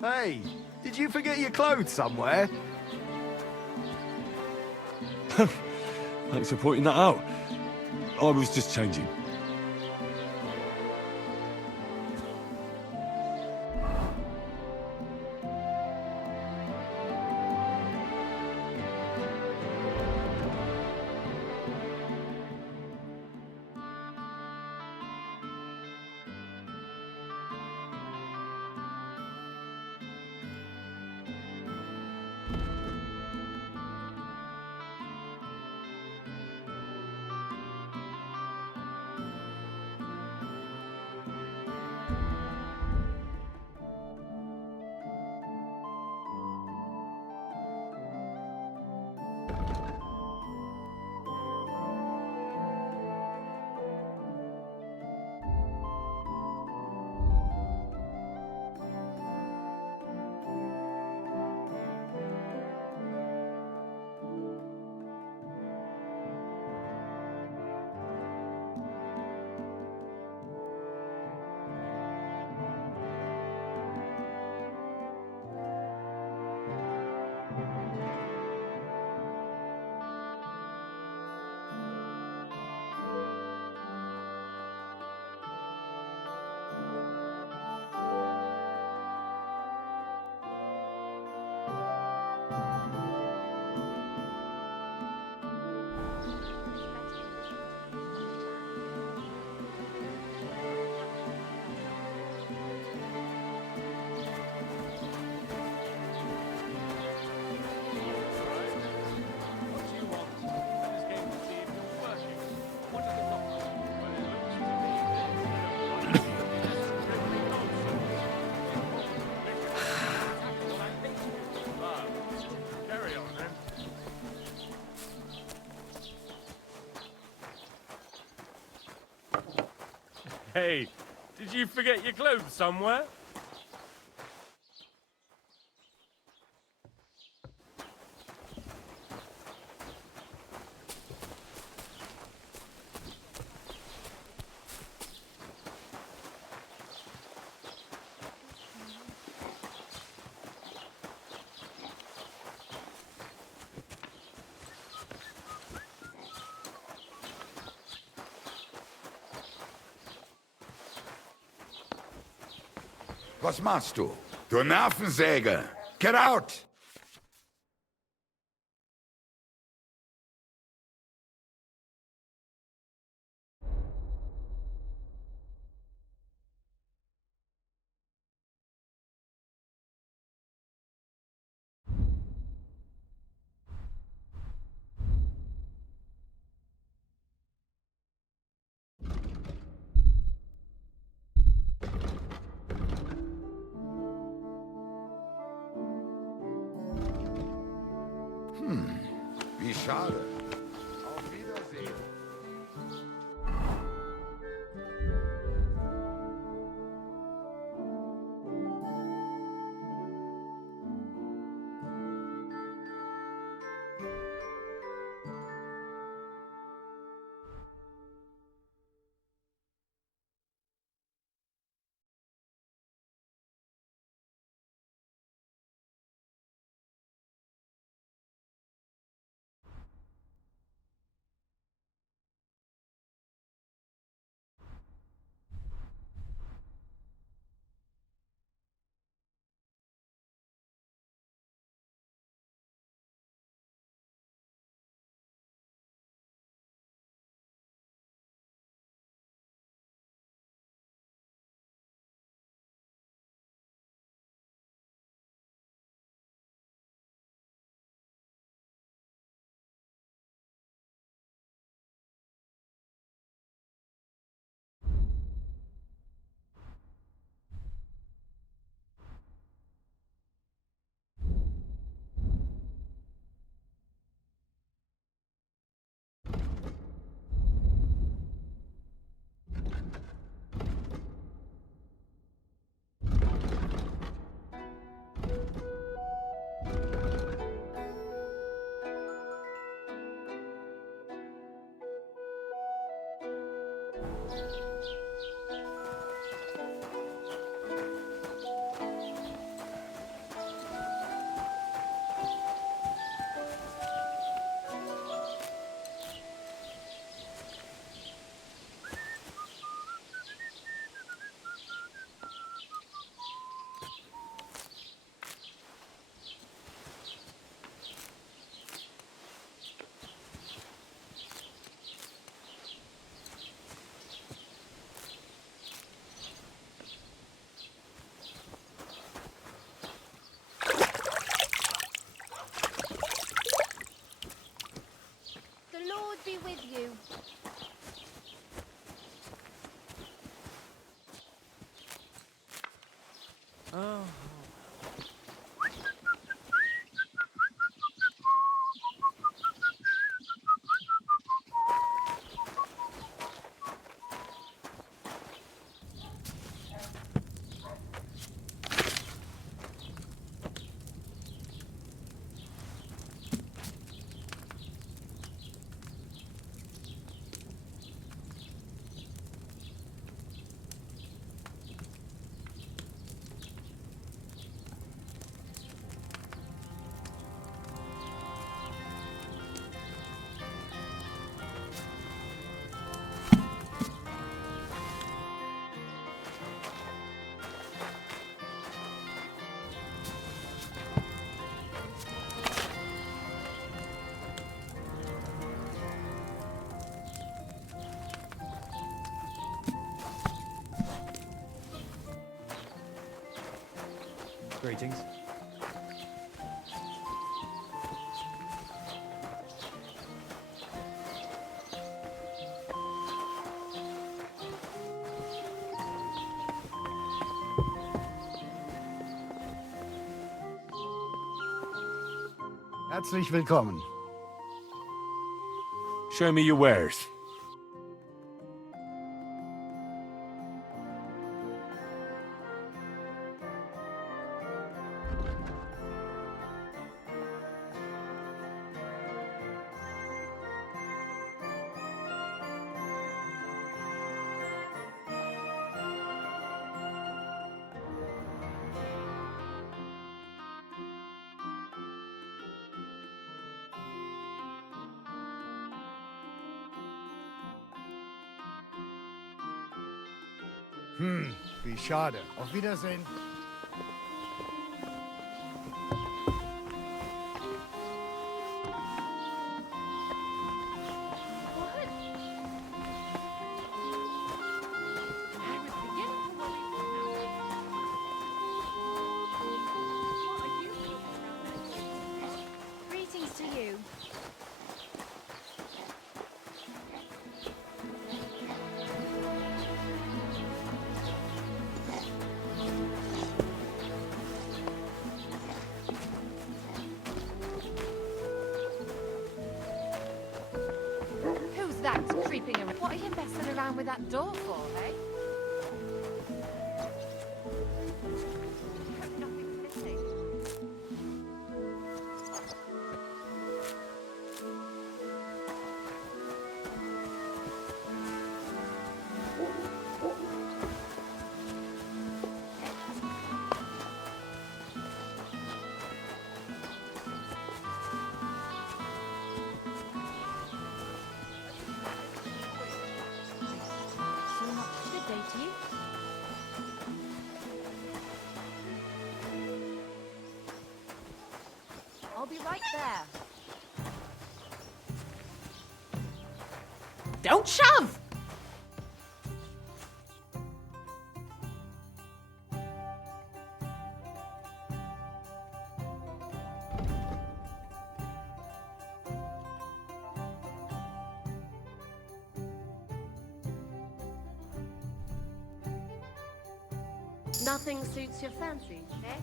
Hey, did you forget your clothes somewhere? Thanks for pointing that out. I was just changing. Hey, did you forget your clothes somewhere? Was machst du? Du Nervensäge! Get out! Wie schade. Auf Wiedersehen. Greetings. Herzlich willkommen. Show me your wares. Wie schade. Auf Wiedersehen. Greetings to you. Who's that creeping around? What are you messing around with that door for, eh? Hope nothing's missing. So much. Good day to you. I'll be right there. Don't shove! Nothing suits your fancy, eh?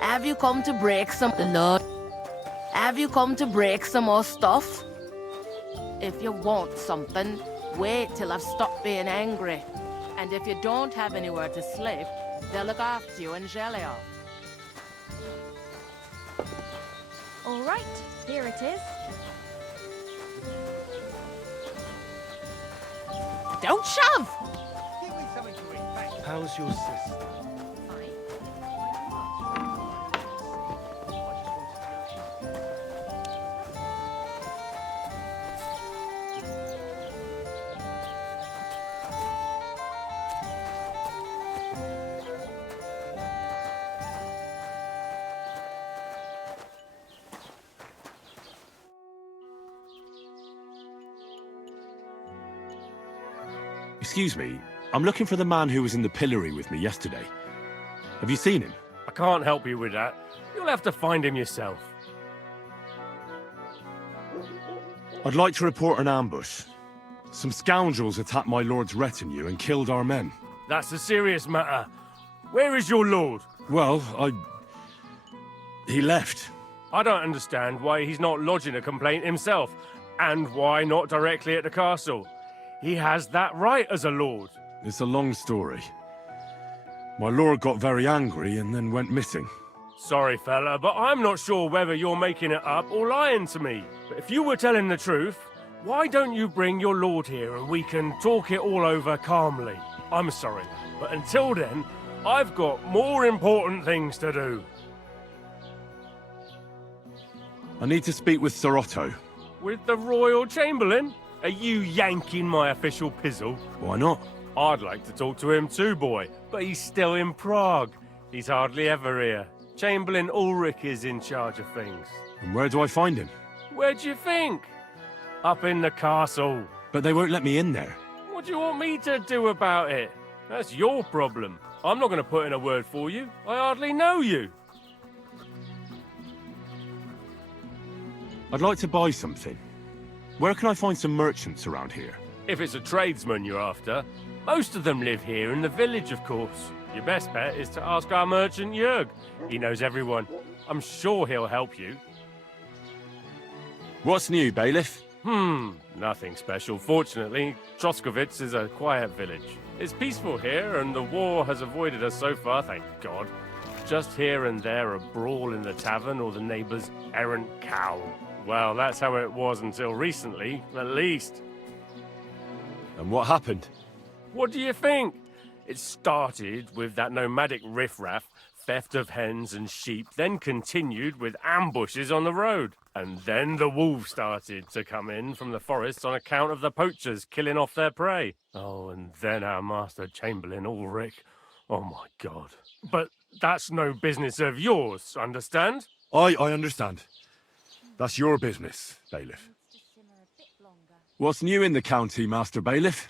Have you come to break some Lord? Have you come to break some more stuff? If you want something, wait till I've stopped being angry. And if you don't have anywhere to sleep, they'll look after you in Gelio. All right, here it is. Don't shove! How's your sister? Excuse me, I'm looking for the man who was in the pillory with me yesterday. Have you seen him? I can't help you with that. You'll have to find him yourself. I'd like to report an ambush. Some scoundrels attacked my lord's retinue and killed our men. That's a serious matter. Where is your lord? Well, he left. I don't understand why he's not lodging a complaint himself, and why not directly at the castle. He has that right as a lord. It's a long story. My lord got very angry and then went missing. Sorry, fella, but I'm not sure whether you're making it up or lying to me. But if you were telling the truth, why don't you bring your lord here and we can talk it all over calmly? I'm sorry, but until then, I've got more important things to do. I need to speak with Sir Otto. With the Royal Chamberlain? Are you yanking my official pizzle? Why not? I'd like to talk to him too, boy, but he's still in Prague. He's hardly ever here. Chamberlain Ulrich is in charge of things. And where do I find him? Where do you think? Up in the castle. But they won't let me in there. What do you want me to do about it? That's your problem. I'm not going to put in a word for you. I hardly know you. I'd like to buy something. Where can I find some merchants around here? If it's a tradesman you're after, most of them live here in the village, of course. Your best bet is to ask our merchant Jörg. He knows everyone. I'm sure he'll help you. What's new, bailiff? Nothing special. Fortunately, Troskowitz is a quiet village. It's peaceful here, and the war has avoided us so far, thank God. Just here and there a brawl in the tavern or the neighbour's errant cow. Well, that's how it was until recently, at least. And what happened? What do you think? It started with that nomadic riffraff, theft of hens and sheep, then continued with ambushes on the road. And then the wolves started to come in from the forests on account of the poachers killing off their prey. Oh, and then our master Chamberlain Ulrich. Oh my God. But that's no business of yours, understand? I understand. That's your business, bailiff. What's new in the county, Master Bailiff?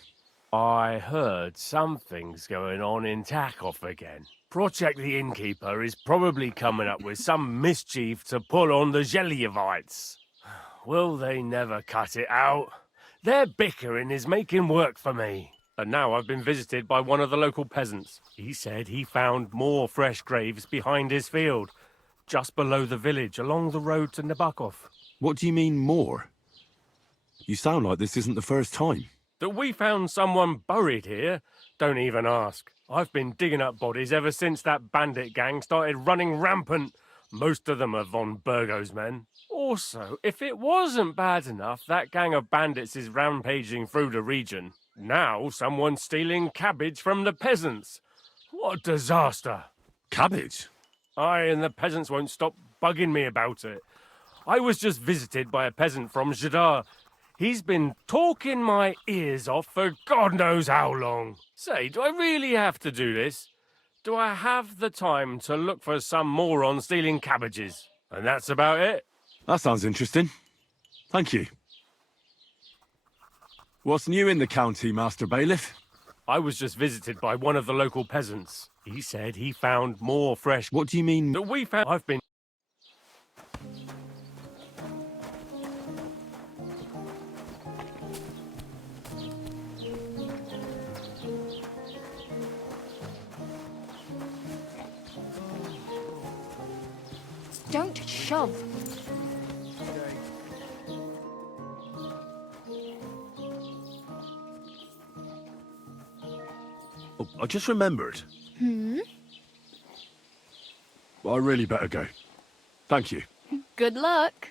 I heard something's going on in Takov again. Project the Innkeeper is probably coming up with some mischief to pull on the Zhelyevites. Will they never cut it out? Their bickering is making work for me. And now I've been visited by one of the local peasants. He said he found more fresh graves behind his field, just below the village, along the road to Nabokov. What do you mean, more? You sound like this isn't the first time. That we found someone buried here? Don't even ask. I've been digging up bodies ever since that bandit gang started running rampant. Most of them are von Burgo's men. Also, if it wasn't bad enough that gang of bandits is rampaging through the region, now someone's stealing cabbage from the peasants. What a disaster. Cabbage? Aye, and the peasants won't stop bugging me about it. I was just visited by a peasant from Zadar. He's been talking my ears off for God knows how long. Say, do I really have to do this? Do I have the time to look for some moron stealing cabbages? And that's about it. That sounds interesting. Thank you. What's new in the county, Master Bailiff? I was just visited by one of the local peasants. He said he found more fresh... What do you mean? That we found... I've been... Don't shove. Oh, I just remembered. Well, I really better go. Thank you. Good luck.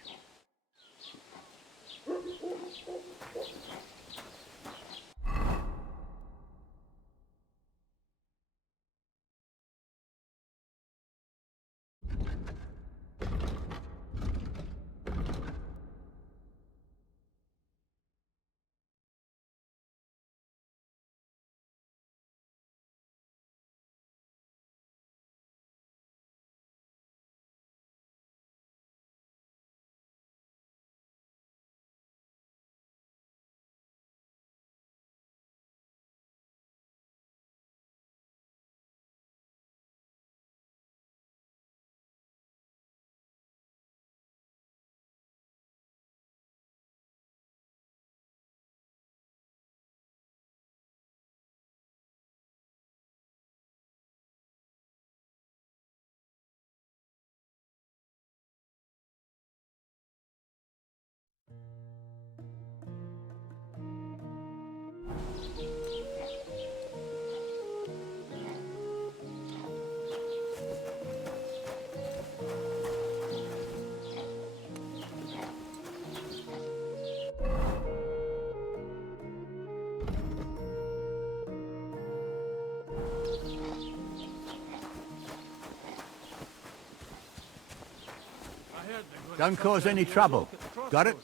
Don't cause any trouble. Got it?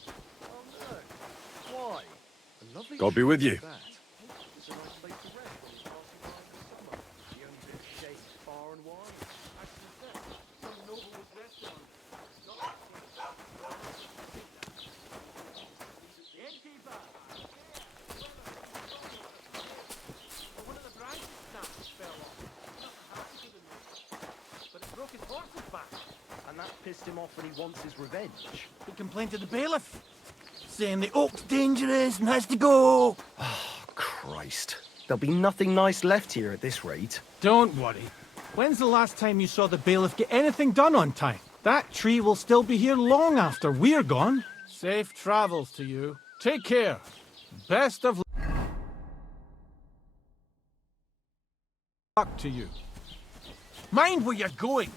God be with you. And that pissed him off and he wants his revenge. He complained to the bailiff, saying the oak's dangerous and has to go. Christ. There'll be nothing nice left here at this rate. Don't worry. When's the last time you saw the bailiff get anything done on time? That tree will still be here long after we're gone. Safe travels to you. Take care. Best of luck to you. Mind where you're going.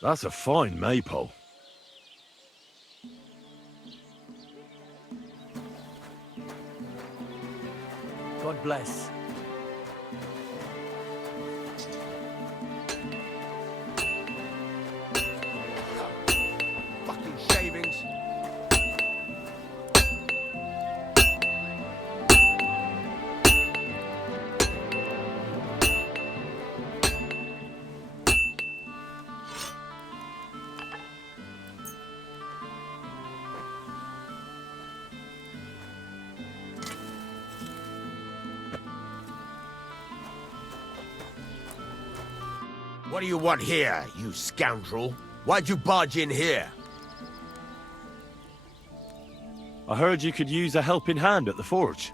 That's a fine maypole. God bless. Fucking shavings. What do you want here, you scoundrel? Why'd you barge in here? I heard you could use a helping hand at the forge.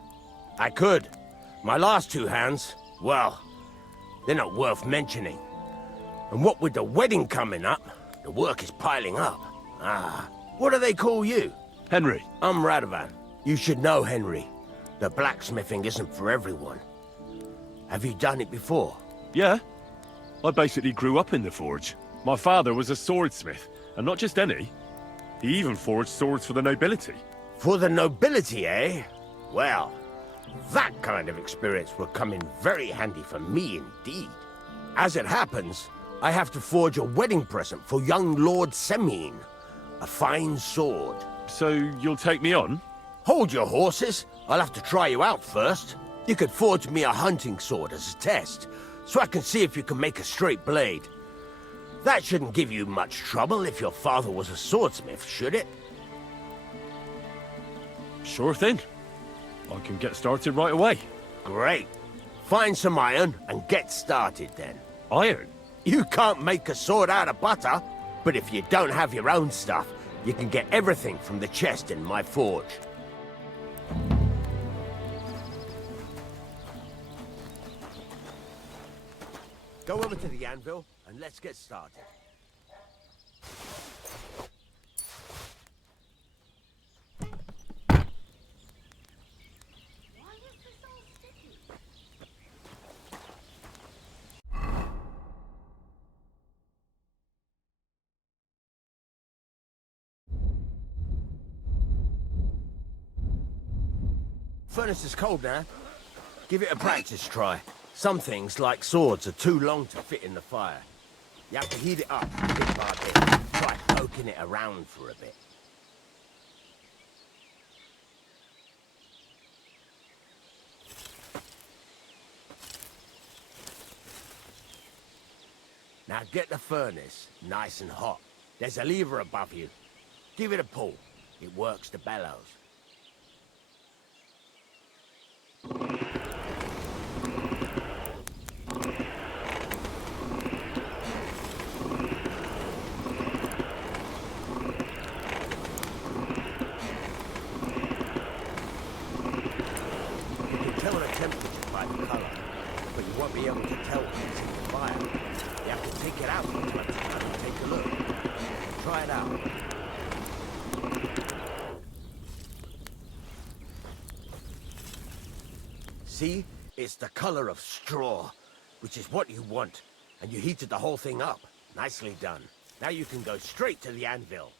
I could. My last two hands, well, they're not worth mentioning. And what with the wedding coming up, the work is piling up. Ah, what do they call you? Henry. I'm Radovan. You should know, Henry. The blacksmithing isn't for everyone. Have you done it before? Yeah. I basically grew up in the forge. My father was a swordsmith, and not just any. He even forged swords for the nobility. For the nobility, eh? Well, that kind of experience will come in very handy for me indeed. As it happens, I have to forge a wedding present for young Lord Semine. A fine sword. So you'll take me on? Hold your horses. I'll have to try you out first. You could forge me a hunting sword as a test, so I can see if you can make a straight blade. That shouldn't give you much trouble if your father was a swordsmith, should it? Sure thing. I can get started right away. Great. Find some iron and get started then. Iron? You can't make a sword out of butter, but if you don't have your own stuff, you can get everything from the chest in my forge. Go over to the anvil and let's get started. Furnace is cold now. Give it a practice try. Some things, like swords, are too long to fit in the fire. You have to heat it up bit by bit. Try poking it around for a bit. Now get the furnace nice and hot. There's a lever above you. Give it a pull. It works the bellows. Tell the temperature by the color, but you won't be able to tell when it's in the fire. You have to take it out from time to time and take a look. Try it out. See? It's the color of straw, which is what you want, and you heated the whole thing up. Nicely done. Now you can go straight to the anvil.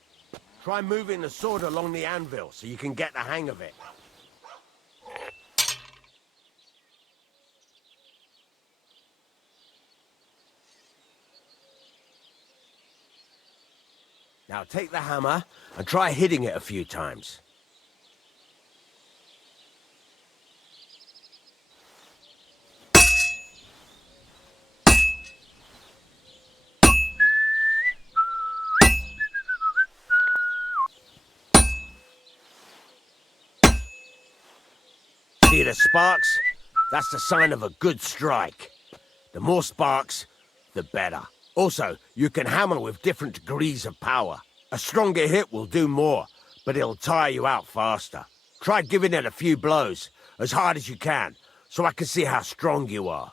Try moving the sword along the anvil so you can get the hang of it. Now take the hammer and try hitting it a few times. See the sparks? That's the sign of a good strike. The more sparks, the better. Also, you can hammer with different degrees of power. A stronger hit will do more, but it'll tire you out faster. Try giving it a few blows, as hard as you can, so I can see how strong you are.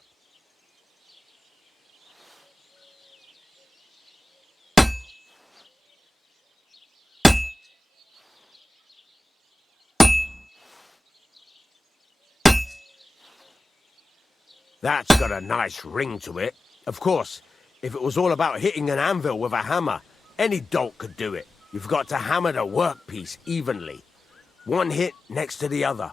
That's got a nice ring to it. Of course, If it was all about hitting an anvil with a hammer, any dolt could do it. You've got to hammer the workpiece evenly. One hit next to the other.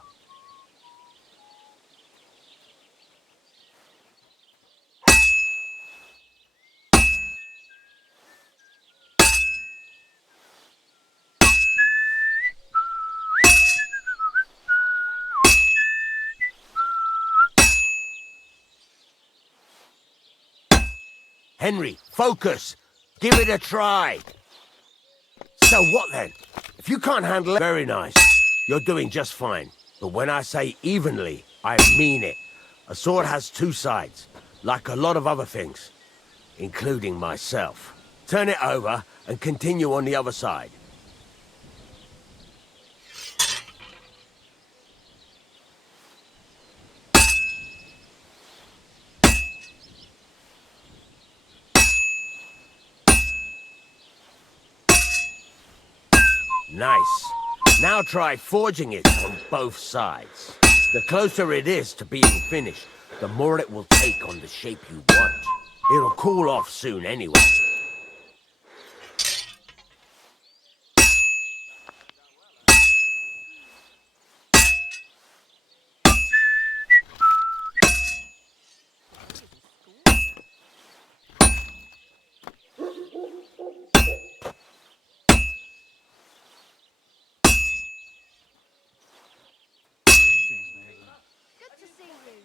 Henry, focus! Give it a try! So what then? If you can't handle it, very nice. You're doing just fine. But when I say evenly, I mean it. A sword has two sides, like a lot of other things, including myself. Turn it over and continue on the other side. Nice. Now try forging it on both sides. The closer it is to being finished, the more it will take on the shape you want. It'll cool off soon anyway. Good to see you.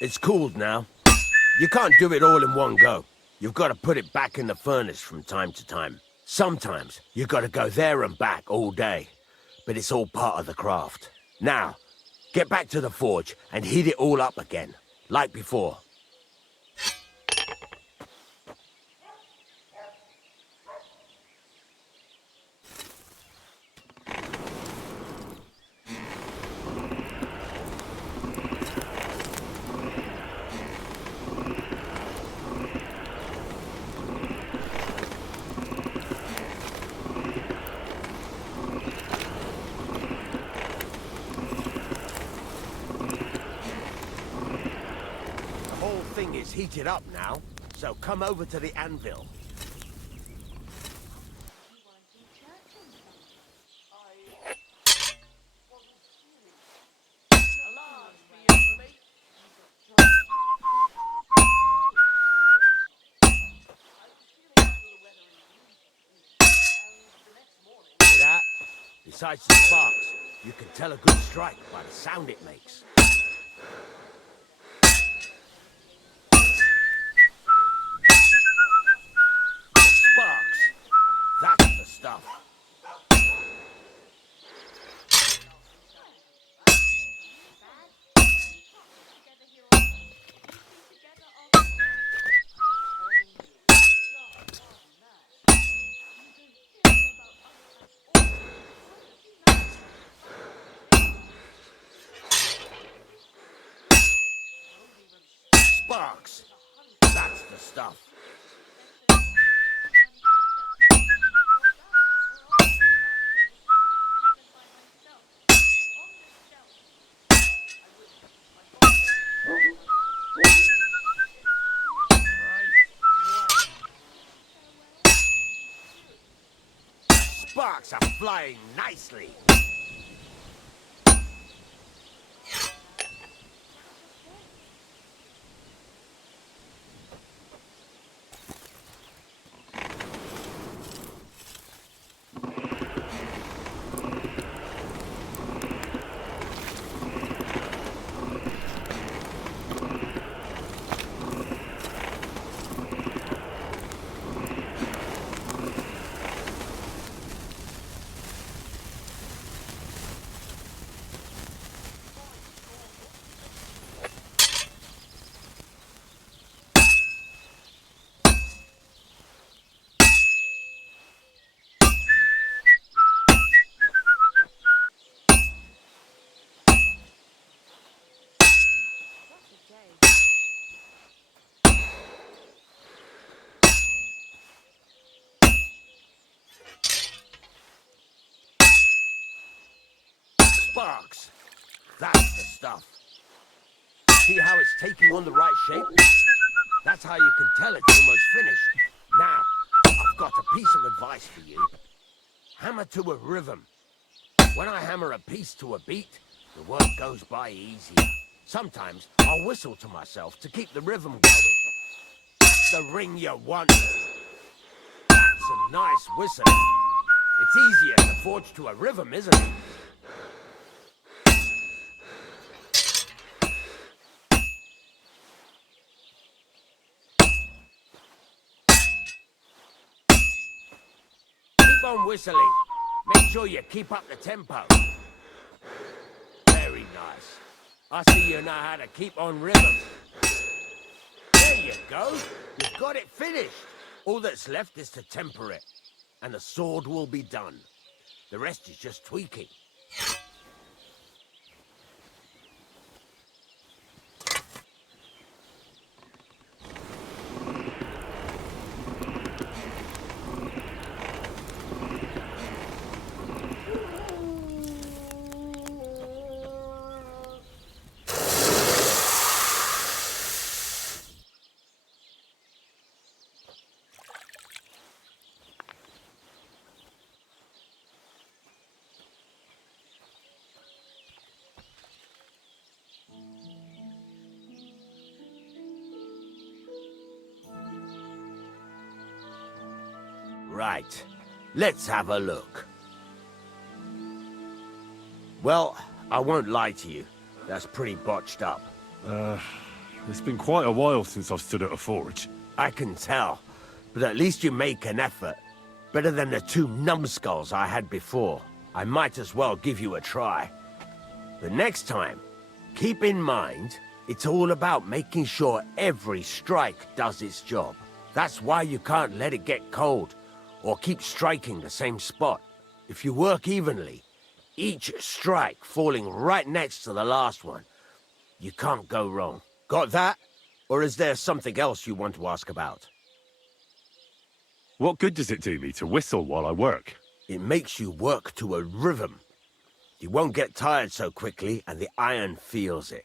It's cooled now. You can't do it all in one go. You've got to put it back in the furnace from time to time. Sometimes you've got to go there and back all day. But it's all part of the craft. Now, get back to the forge and heat it all up again, like before. The whole thing is heated up now, so come over to the anvil. See that? Besides the sparks, you can tell a good strike by the sound it makes. Sparks! That's the stuff. Sparks! That's the stuff. Sparks are flying nicely. Sparks! That's the stuff. See how it's taking on the right shape? That's how you can tell it's almost finished. Now, I've got a piece of advice for you. Hammer to a rhythm. When I hammer a piece to a beat, the work goes by easier. Sometimes I'll whistle to myself to keep the rhythm going. That's the ring you want. That's a nice whistle. It's easier to forge to a rhythm, isn't it? Keep on whistling. Make sure you keep up the tempo. Very nice. I see you know how to keep on rhythm. There you go. You've got it finished. All that's left is to temper it, and the sword will be done. The rest is just tweaking. Right, let's have a look. Well, I won't lie to you. That's pretty botched up. It's been quite a while since I've stood at a forge. I can tell, but at least you make an effort. Better than the 2 numbskulls I had before. I might as well give you a try. But next time, keep in mind, it's all about making sure every strike does its job. That's why you can't let it get cold, or keep striking the same spot. If you work evenly, each strike falling right next to the last one, you can't go wrong. Got that? Or is there something else you want to ask about? What good does it do me to whistle while I work? It makes you work to a rhythm. You won't get tired so quickly, and the iron feels it.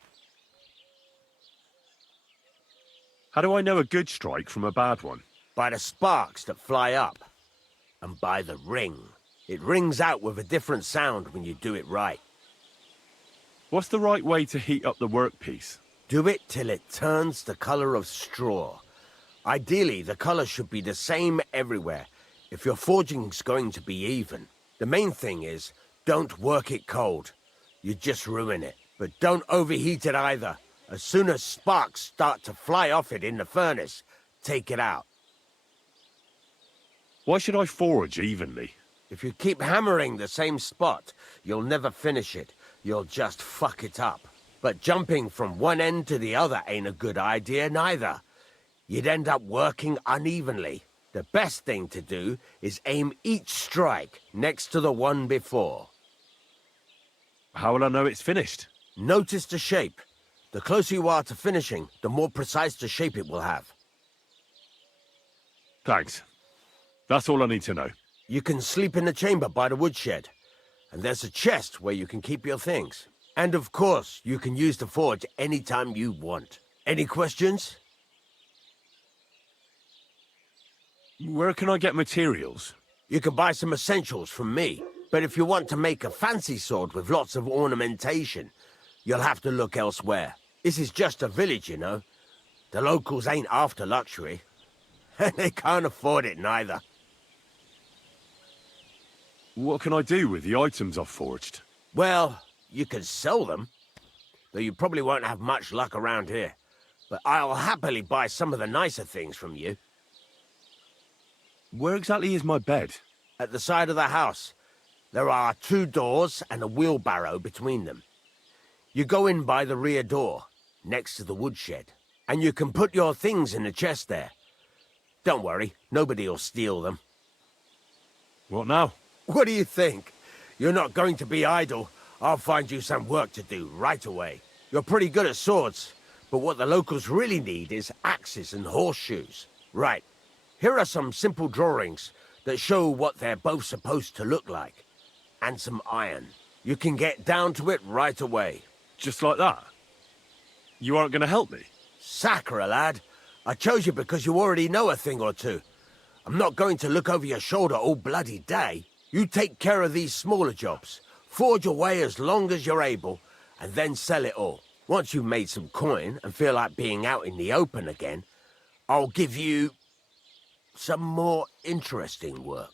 How do I know a good strike from a bad one? By the sparks that fly up. And by the ring. It rings out with a different sound when you do it right. What's the right way to heat up the workpiece? Do it till it turns the color of straw. Ideally, the color should be the same everywhere, if your forging's going to be even. The main thing is, don't work it cold. You just ruin it. But don't overheat it either. As soon as sparks start to fly off it in the furnace, take it out. Why should I forge evenly? If you keep hammering the same spot, you'll never finish it. You'll just fuck it up. But jumping from one end to the other ain't a good idea neither. You'd end up working unevenly. The best thing to do is aim each strike next to the one before. How will I know it's finished? Notice the shape. The closer you are to finishing, the more precise the shape it will have. Thanks. That's all I need to know. You can sleep in the chamber by the woodshed. And there's a chest where you can keep your things. And of course, you can use the forge anytime you want. Any questions? Where can I get materials? You can buy some essentials from me. But if you want to make a fancy sword with lots of ornamentation, you'll have to look elsewhere. This is just a village, you know. The locals ain't after luxury. And they can't afford it neither. What can I do with the items I've forged? Well, you can sell them. Though you probably won't have much luck around here. But I'll happily buy some of the nicer things from you. Where exactly is my bed? At the side of the house. There are 2 doors and a wheelbarrow between them. You go in by the rear door, next to the woodshed. And you can put your things in the chest there. Don't worry, nobody'll steal them. What now? What do you think? You're not going to be idle. I'll find you some work to do right away. You're pretty good at swords, but what the locals really need is axes and horseshoes. Right, here are some simple drawings that show what they're both supposed to look like. And some iron. You can get down to it right away. Just like that? You aren't going to help me? Sacre, lad. I chose you because you already know a thing or two. I'm not going to look over your shoulder all bloody day. You take care of these smaller jobs. Forge away as long as you're able, and then sell it all. Once you've made some coin and feel like being out in the open again, I'll give you some more interesting work.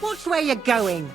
Watch where you're going.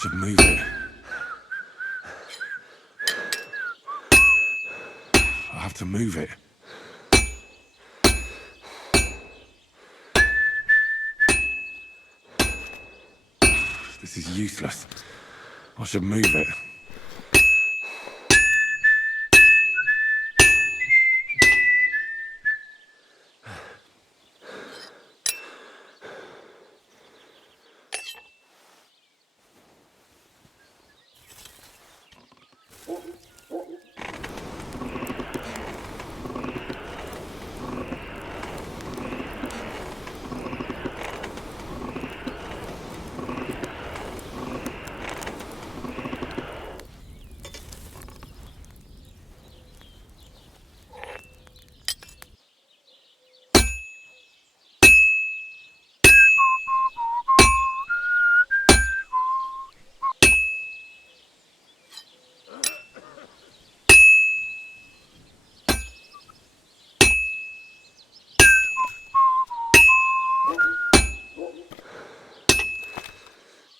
should move it. I have to move it. This is useless. I should move it.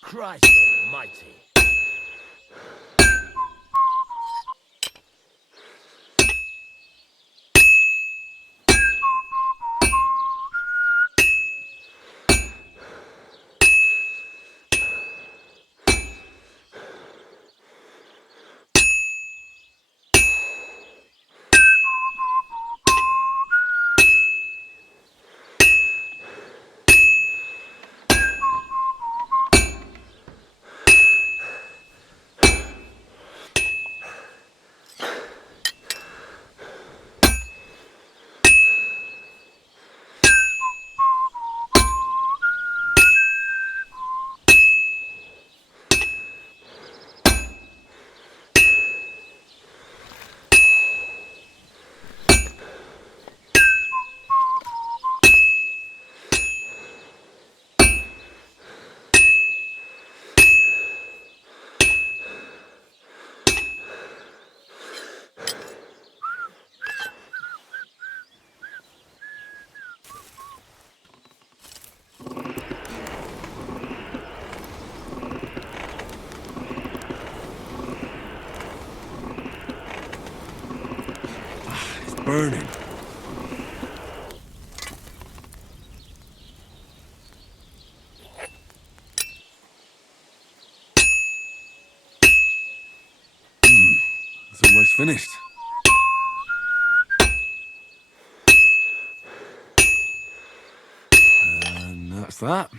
Christ almighty. Burning. It's almost finished. And that's that.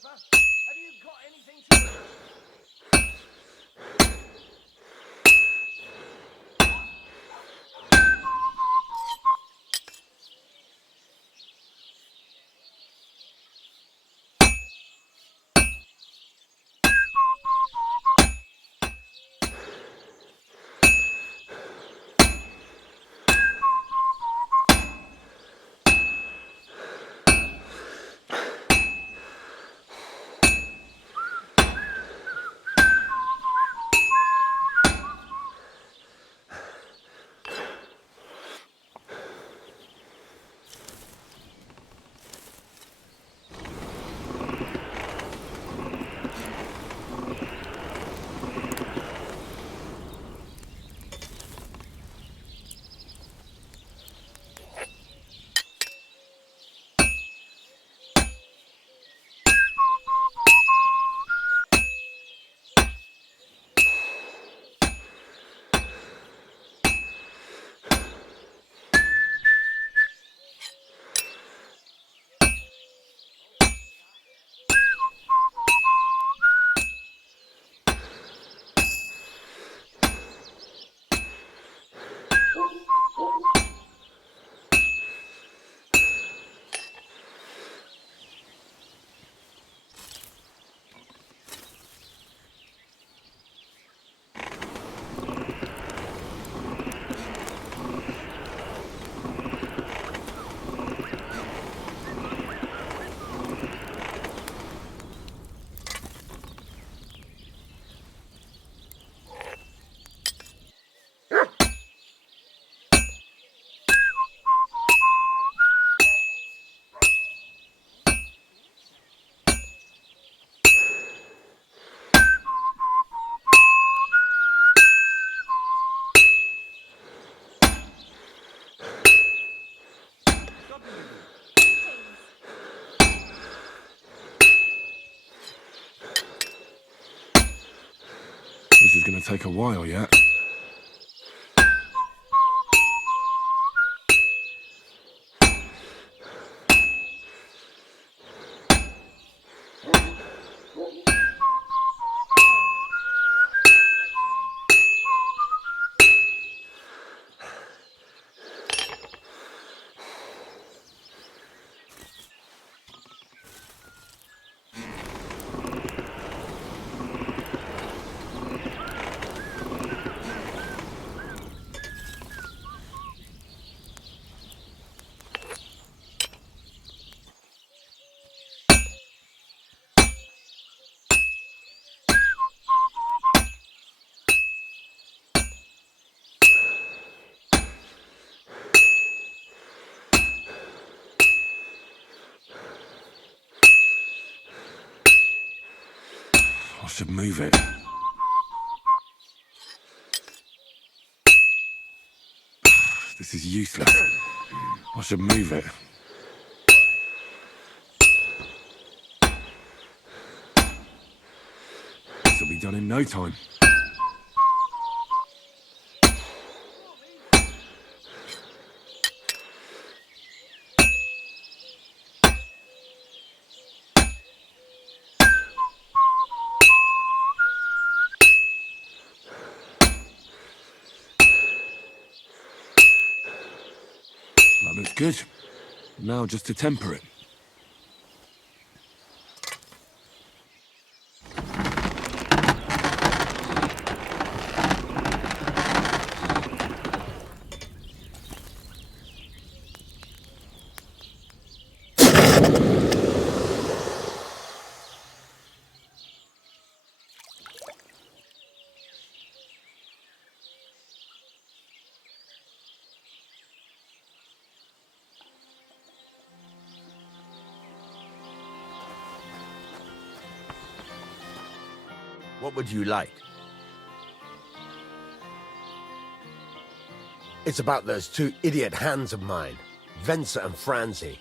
Have you got anything to... this is going to take a while yet. I should move it. This is useless. I should move it. This will be done in no time. That looks good. Now just to temper it. What would you like? It's about those two idiot hands of mine, Venser and Franzi.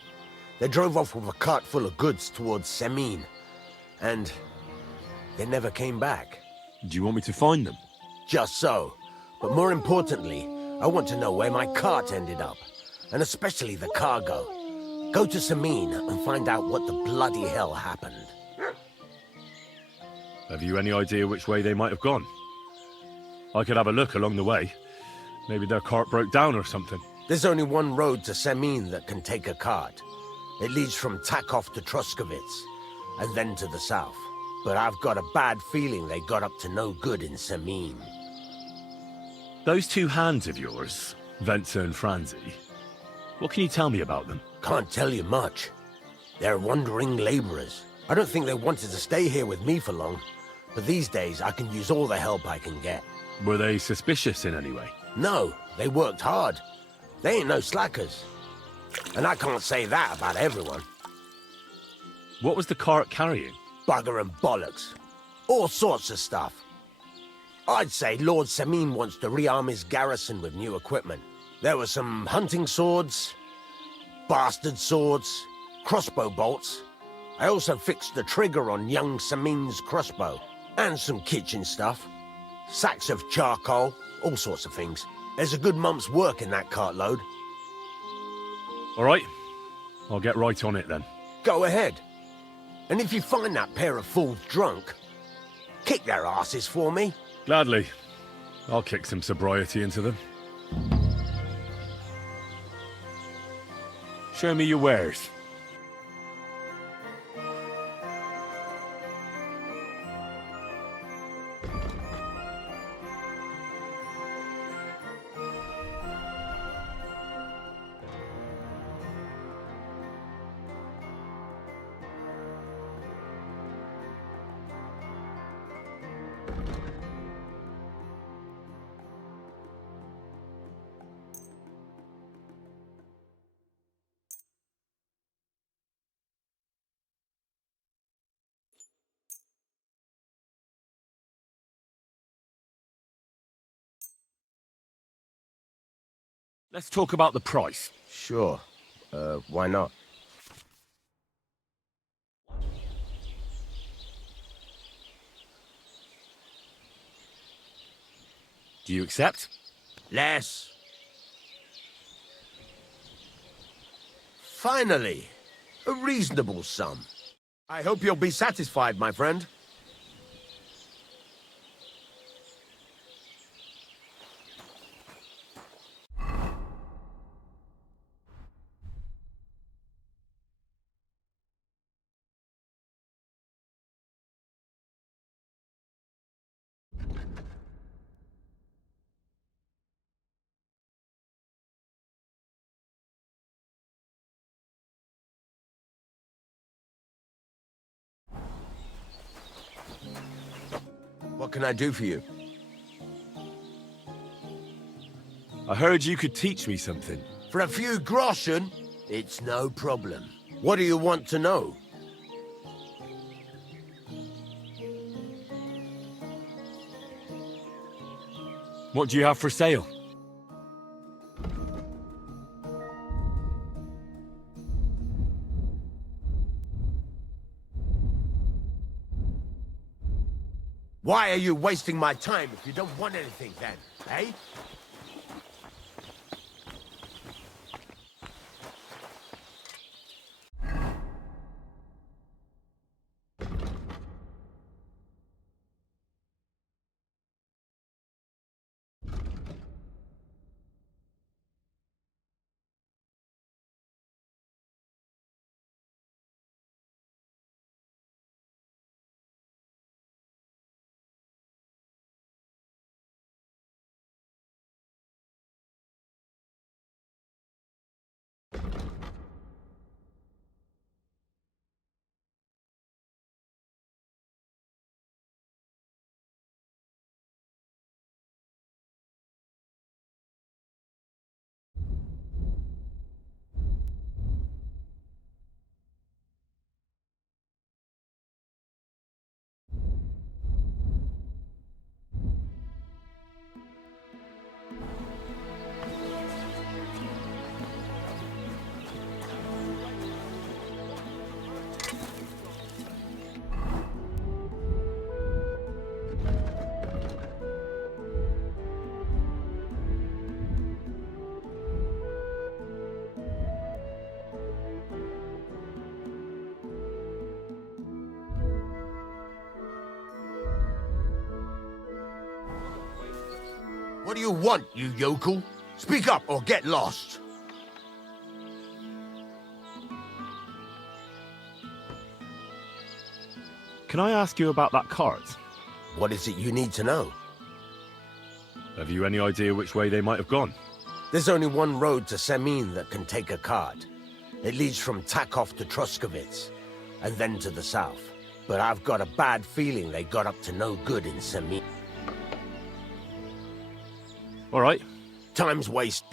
They drove off with a cart full of goods towards Semine, and they never came back. Do you want me to find them? Just so. But more importantly, I want to know where my cart ended up, and especially the cargo. Go to Semine and find out what the bloody hell happened. Have you any idea which way they might have gone? I could have a look along the way. Maybe their cart broke down or something. There's only one road to Semine that can take a cart. It leads from Takov to Troskovitz, and then to the south. But I've got a bad feeling they got up to no good in Semine. Those two hands of yours, Venser and Franzi, what can you tell me about them? Can't tell you much. They're wandering laborers. I don't think they wanted to stay here with me for long. But these days, I can use all the help I can get. Were they suspicious in any way? No, they worked hard. They ain't no slackers. And I can't say that about everyone. What was the cart carrying? Bugger and bollocks. All sorts of stuff. I'd say Lord Semine wants to rearm his garrison with new equipment. There were some hunting swords, bastard swords, crossbow bolts. I also fixed the trigger on young Semine's crossbow. And some kitchen stuff. Sacks of charcoal, all sorts of things. There's a good month's work in that cartload. All right. I'll get right on it then. Go ahead. And if you find that pair of fools drunk, kick their asses for me. Gladly. I'll kick some sobriety into them. Show me your wares. Let's talk about the price. Sure. Why not? Do you accept? Less. Finally, a reasonable sum. I hope you'll be satisfied, my friend. What can I do for you? I heard you could teach me something. For a few groschen, it's no problem. What do you want to know? What do you have for sale? Why are you wasting my time if you don't want anything then, eh? What do you want, you yokel? Speak up or get lost. Can I ask you about that cart? What is it you need to know? Have you any idea which way they might have gone? There's only one road to Semin that can take a cart. It leads from Takov to Troskovitz, and then to the south. But I've got a bad feeling they got up to no good in Semin. All right. Time's waste.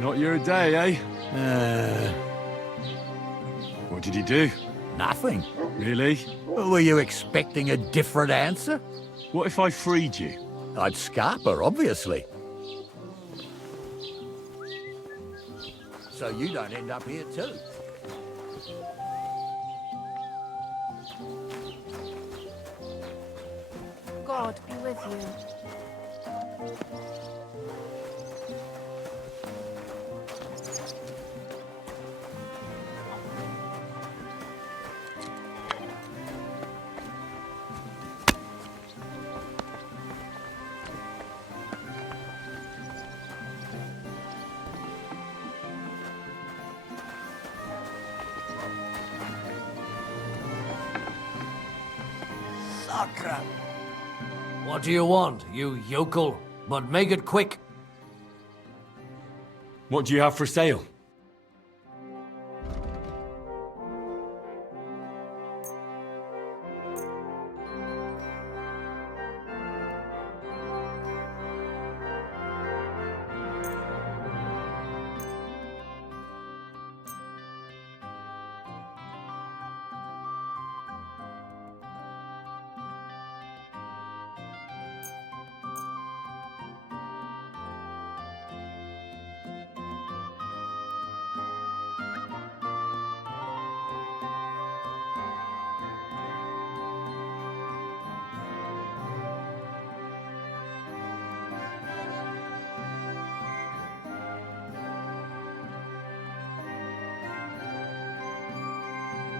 Not your day, eh? What did you do? Nothing. Really? Were you expecting a different answer? What if I freed you? I'd scarp her, obviously. so you don't end up here too. God be with you. Sacre! What do you want, you yokel? But make it quick. What do you have for sale?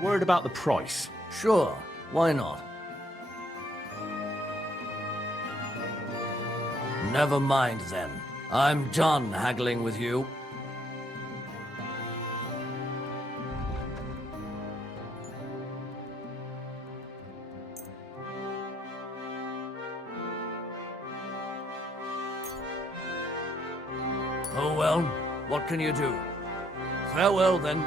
Worried about the price? Sure, why not? Never mind then. I'm done haggling with you. Oh well, what can you do? Farewell then.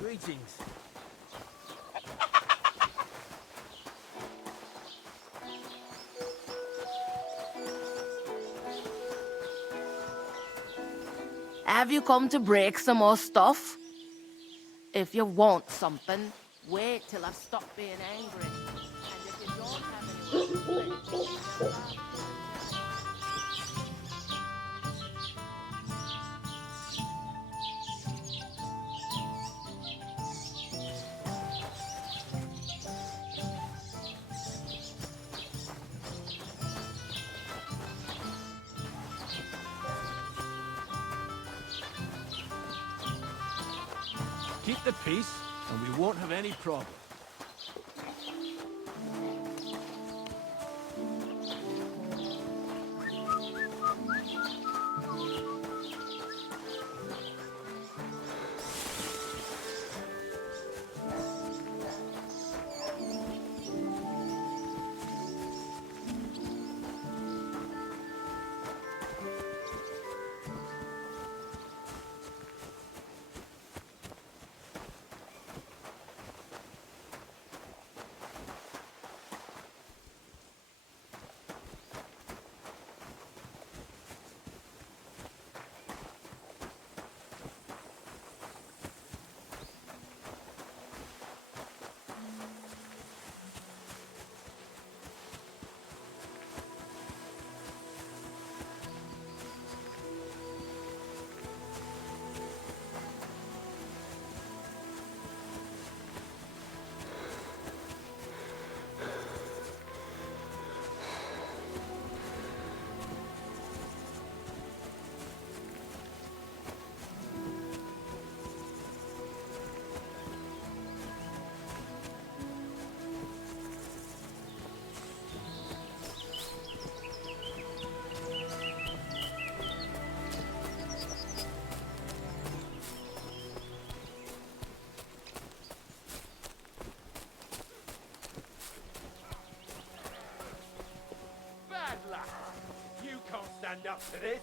Greetings. Have you come to break some more stuff? If you want something, wait till I've stopped being angry. And if you don't have any... Keep the peace, and we won't have any problem. up to this.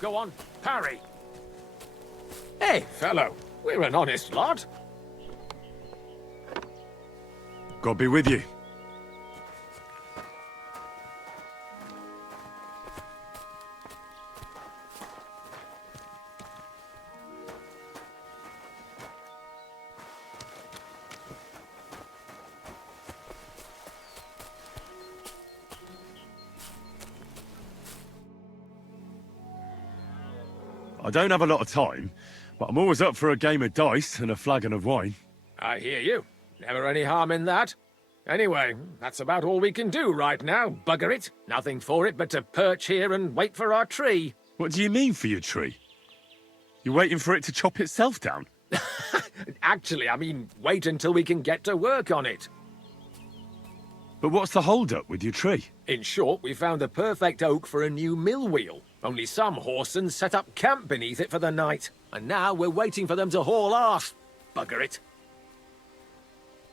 Go on, parry. Hey, fellow, we're an honest lot. God be with you. I don't have a lot of time, but I'm always up for a game of dice and a flagon of wine. I hear you. Never any harm in that. Anyway, that's about all we can do right now, bugger it. Nothing for it but to perch here and wait for our tree. What do you mean for your tree? You're waiting for it to chop itself down? Actually, I mean, wait until we can get to work on it. But what's the hold-up with your tree? In short, we found the perfect oak for a new mill wheel. Only some horsens set up camp beneath it for the night. And now we're waiting for them to haul off. Bugger it.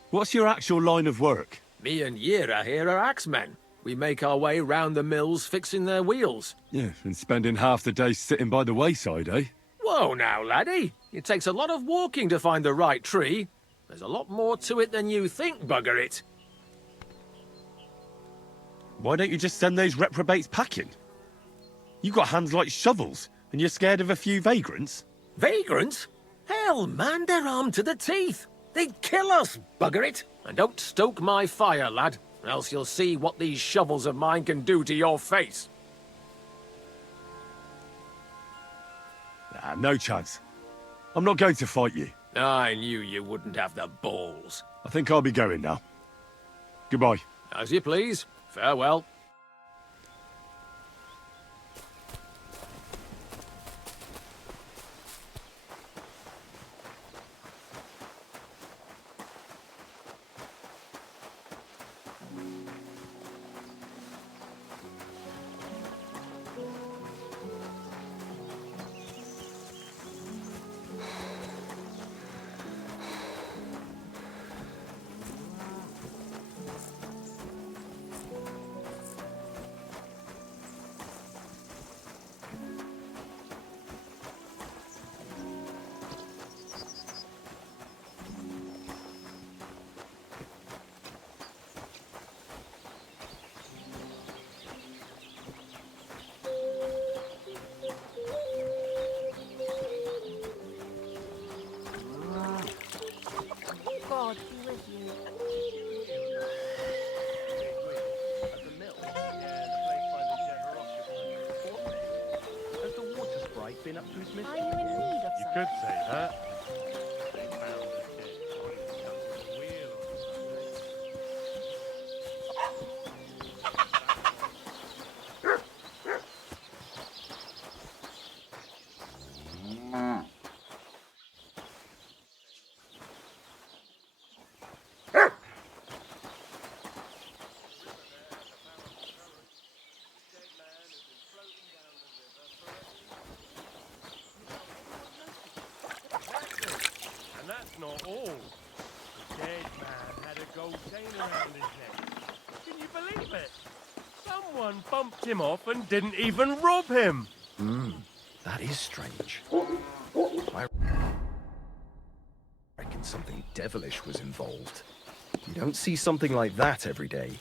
What's your actual line of work? Me and Yira here are axemen. We make our way round the mills fixing their wheels. Yeah, and spending half the day sitting by the wayside, eh? Whoa now, laddie. It takes a lot of walking to find the right tree. There's a lot more to it than you think, bugger it. Why don't you just send those reprobates packing? You got hands like shovels, and you're scared of a few vagrants? Vagrants? Hell, man, they're armed to the teeth. They'd kill us, bugger it. And don't stoke my fire, lad, or else you'll see what these shovels of mine can do to your face. Nah, no chance. I'm not going to fight you. I knew you wouldn't have the balls. I think I'll be going now. Goodbye. As you please. Farewell. God be with you. Has the water sprite been up to his mischief? Are you in need of You something? could say that. They found the dead body stuck to the wheel or something. And that's not all. The dead man had a gold chain around his neck. Can you believe it? Someone bumped him off and didn't even rob him. That is strange. I reckon something devilish was involved. You don't see something like that every day.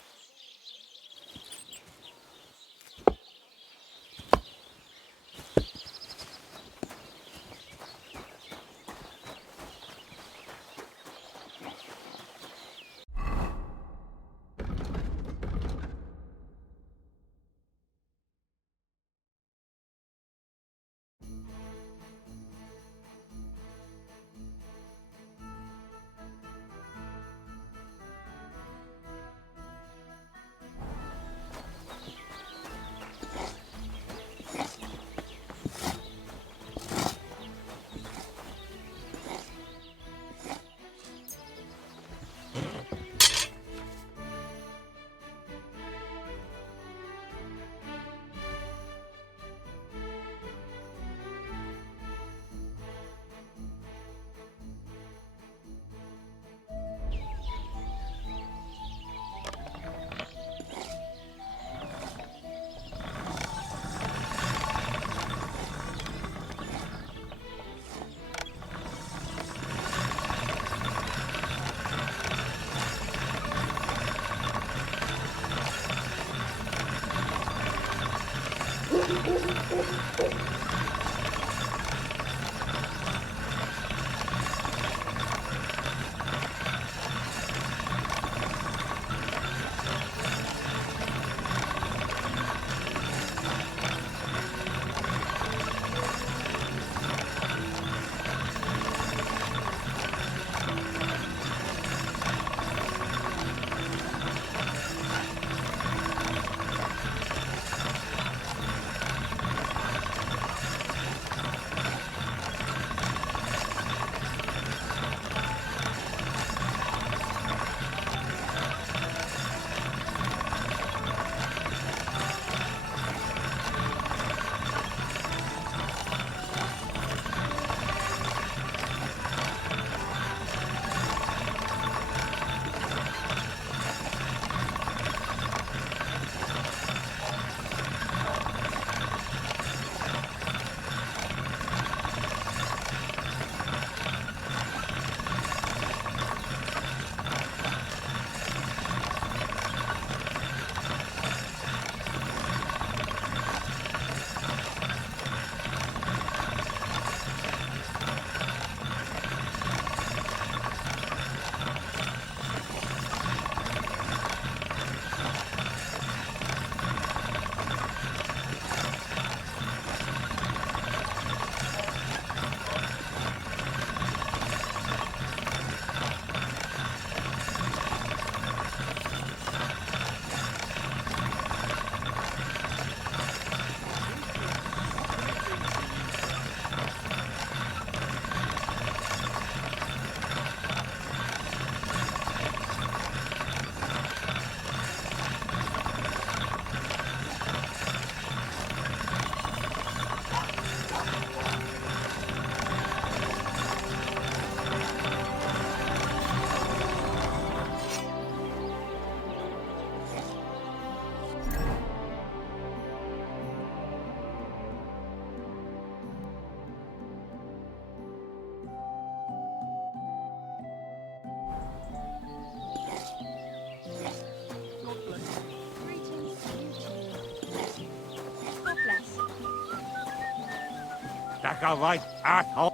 That's all right, asshole.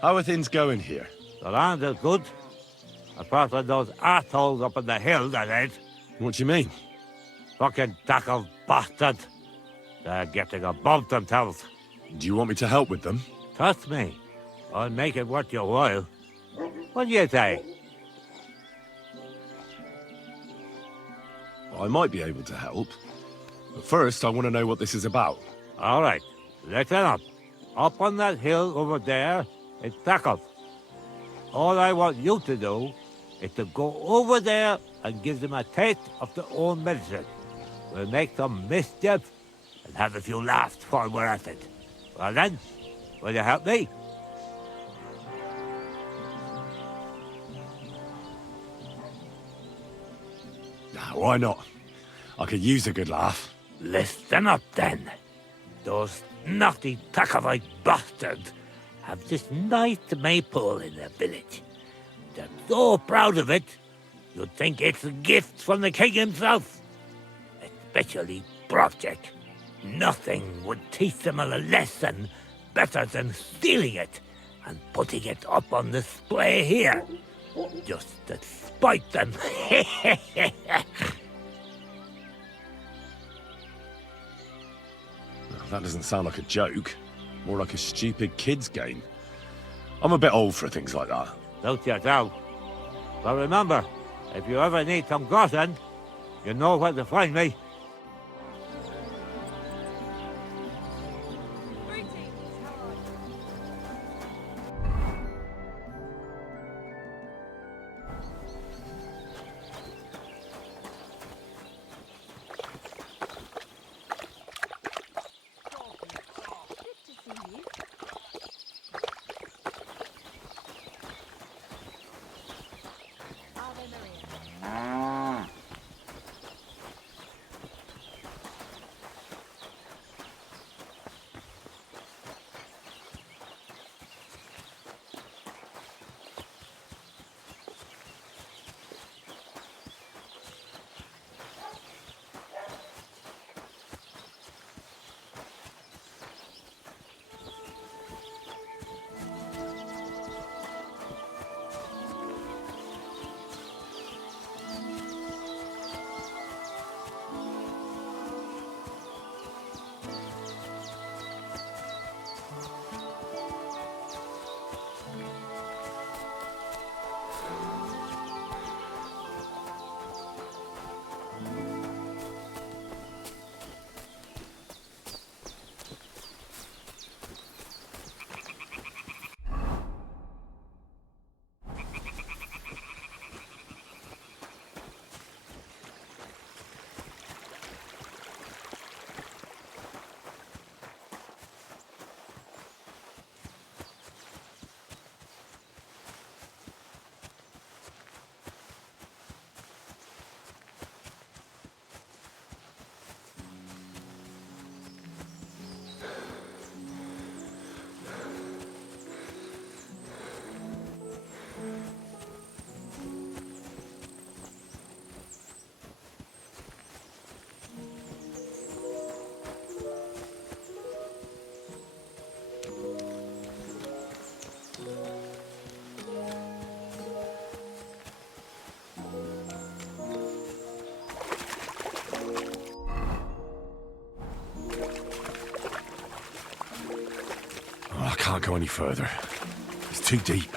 How are things going here? The land is good. Apart from those assholes up on the hill, that is. What do you mean? Fucking tackle bastard. They're getting above themselves. Do you want me to help with them? Trust me. I'll make it worth your while. What do you say? I might be able to help. But first, I want to know what this is about. All right. Listen up. Up on that hill over there, it's tackle. All I want you to do is to go over there and give them a taste of their own medicine. We'll make some mischief and have a few laughs while we're at it. Well then, will you help me? Nah, why not? I could use a good laugh. Listen up then. Those naughty Takavite bastards have this nice maypole in their village. They're so proud of it, you'd think it's a gift from the king himself. Especially Project. Nothing would teach them a lesson better than stealing it and putting it up on display here. Just to spite them. That doesn't sound like a joke. More like a stupid kid's game. I'm a bit old for things like that. Don't you doubt. But remember, if you ever need some groschen, you know where to find me. Oh, I can't go any further. It's too deep.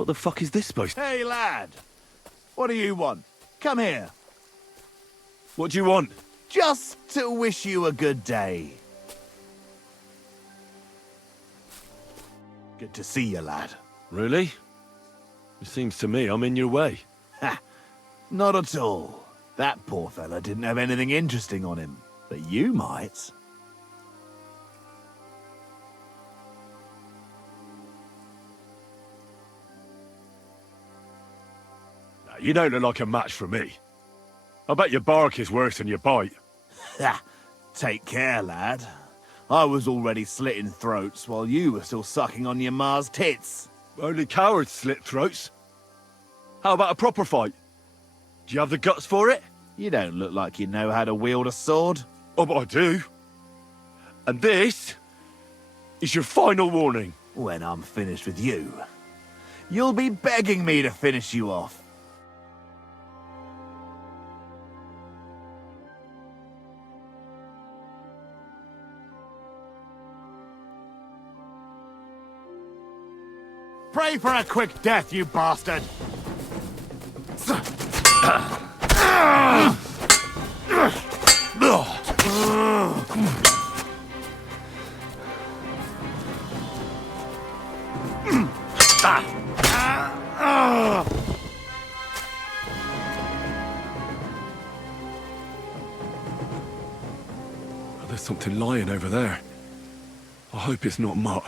What the fuck is this supposed to... Hey, lad! What do you want? Come here. What do you want? Just to wish you a good day. Good to see you, lad. Really? It seems to me I'm in your way. Ha! Not at all. That poor fella didn't have anything interesting on him. But you might. You don't look like a match for me. I bet your bark is worse than your bite. Ha! Take care, lad. I was already slitting throats while you were still sucking on your ma's tits. Only cowards slit throats. How about a proper fight? Do you have the guts for it? You don't look like you know how to wield a sword. Oh, but I do. And this is your final warning. When I'm finished with you, you'll be begging me to finish you off. Pray for a quick death, you bastard! There's something lying over there. I hope it's not Mutt.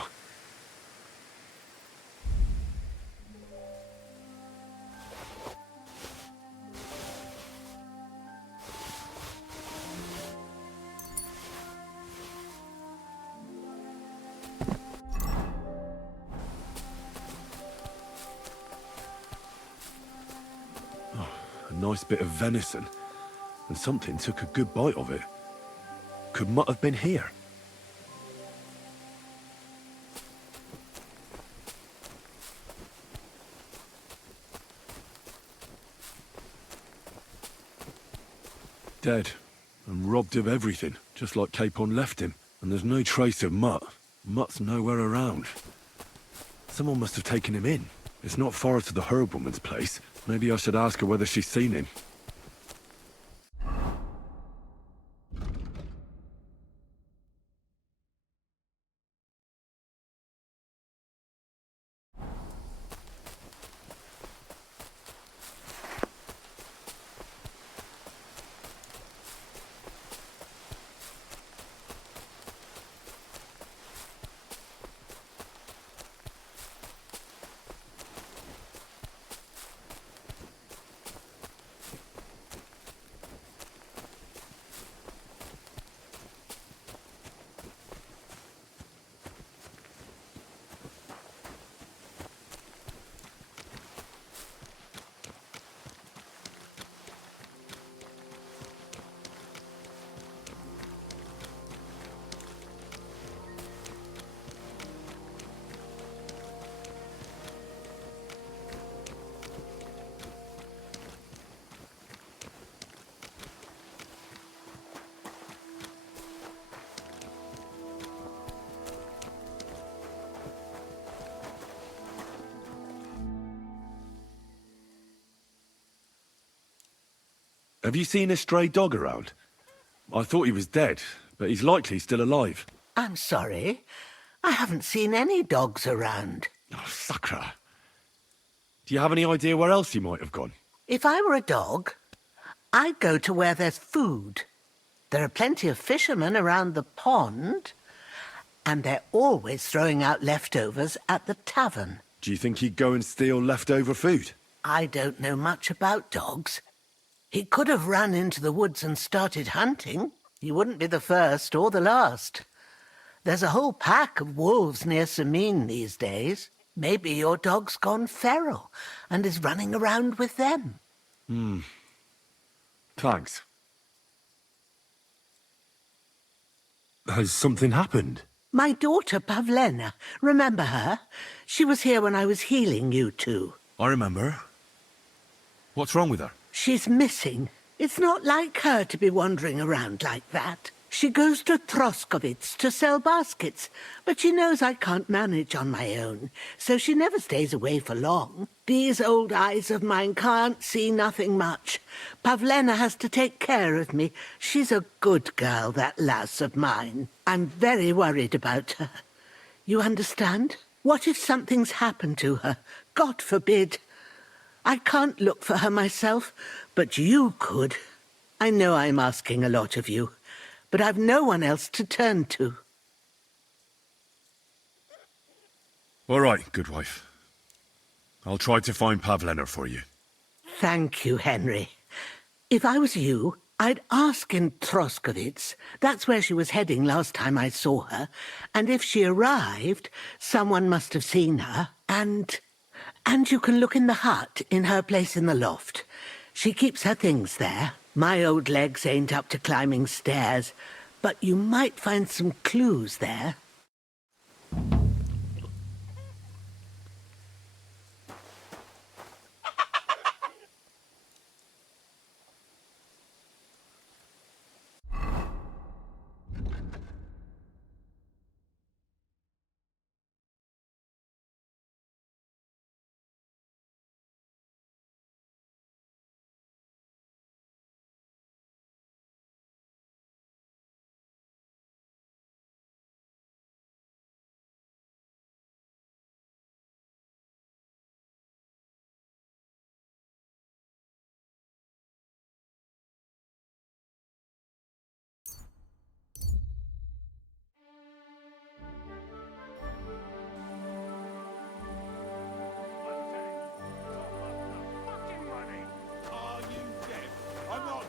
A nice bit of venison, and something took a good bite of it. Could Mutt have been here? Dead, and robbed of everything, just like Capon left him. And there's no trace of Mutt. Mutt's nowhere around. Someone must have taken him in. It's not far to the herb woman's place. Maybe I should ask her whether she's seen him. Have you seen a stray dog around? I thought he was dead, but he's likely still alive. I'm sorry. I haven't seen any dogs around. Oh, Sakra. Do you have any idea where else he might have gone? If I were a dog, I'd go to where there's food. There are plenty of fishermen around the pond, and they're always throwing out leftovers at the tavern. Do you think he'd go and steal leftover food? I don't know much about dogs. He could have run into the woods and started hunting. He wouldn't be the first or the last. There's a whole pack of wolves near Sameen these days. Maybe your dog's gone feral and is running around with them. Thanks. Has something happened? My daughter Pavlena, remember her? She was here when I was healing you two. I remember. What's wrong with her? She's missing. It's not like her to be wandering around like that. She goes to Troskovitz to sell baskets, but she knows I can't manage on my own, so she never stays away for long. These old eyes of mine can't see nothing much. Pavlena has to take care of me. She's a good girl, that lass of mine. I'm very worried about her. You understand? What if something's happened to her? God forbid. I can't look for her myself, but you could. I know I'm asking a lot of you, but I've no one else to turn to. All right, good wife. I'll try to find Pavlena for you. Thank you, Henry. If I was you, I'd ask in Troskovitz. That's where she was heading last time I saw her. And if she arrived, someone must have seen her. And you can look in the hut in her place in the loft. She keeps her things there. My old legs ain't up to climbing stairs, but you might find some clues there.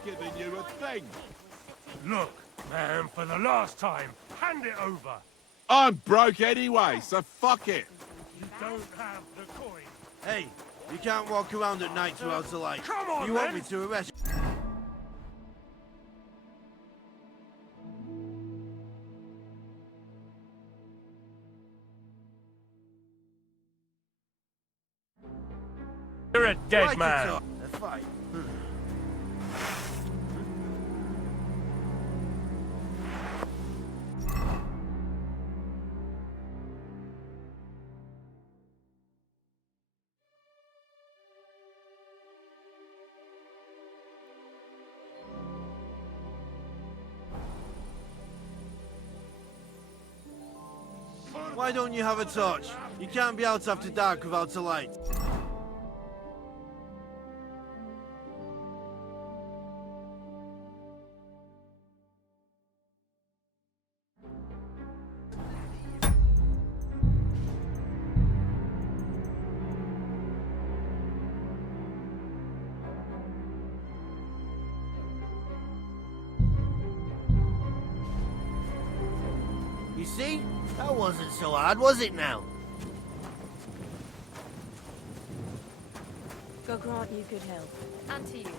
Giving you a thing. Look, man, for the last time, hand it over. I'm broke anyway, so fuck it. You don't have the coin. Hey, you can't walk around at night without a light. Come on, You then. want me to arrest you? You're a dead Right, man. it's on. That's fine. Why don't you have a torch? You can't be out after dark without a light. You see? That wasn't so hard, was it now? God grant you good health. And to you.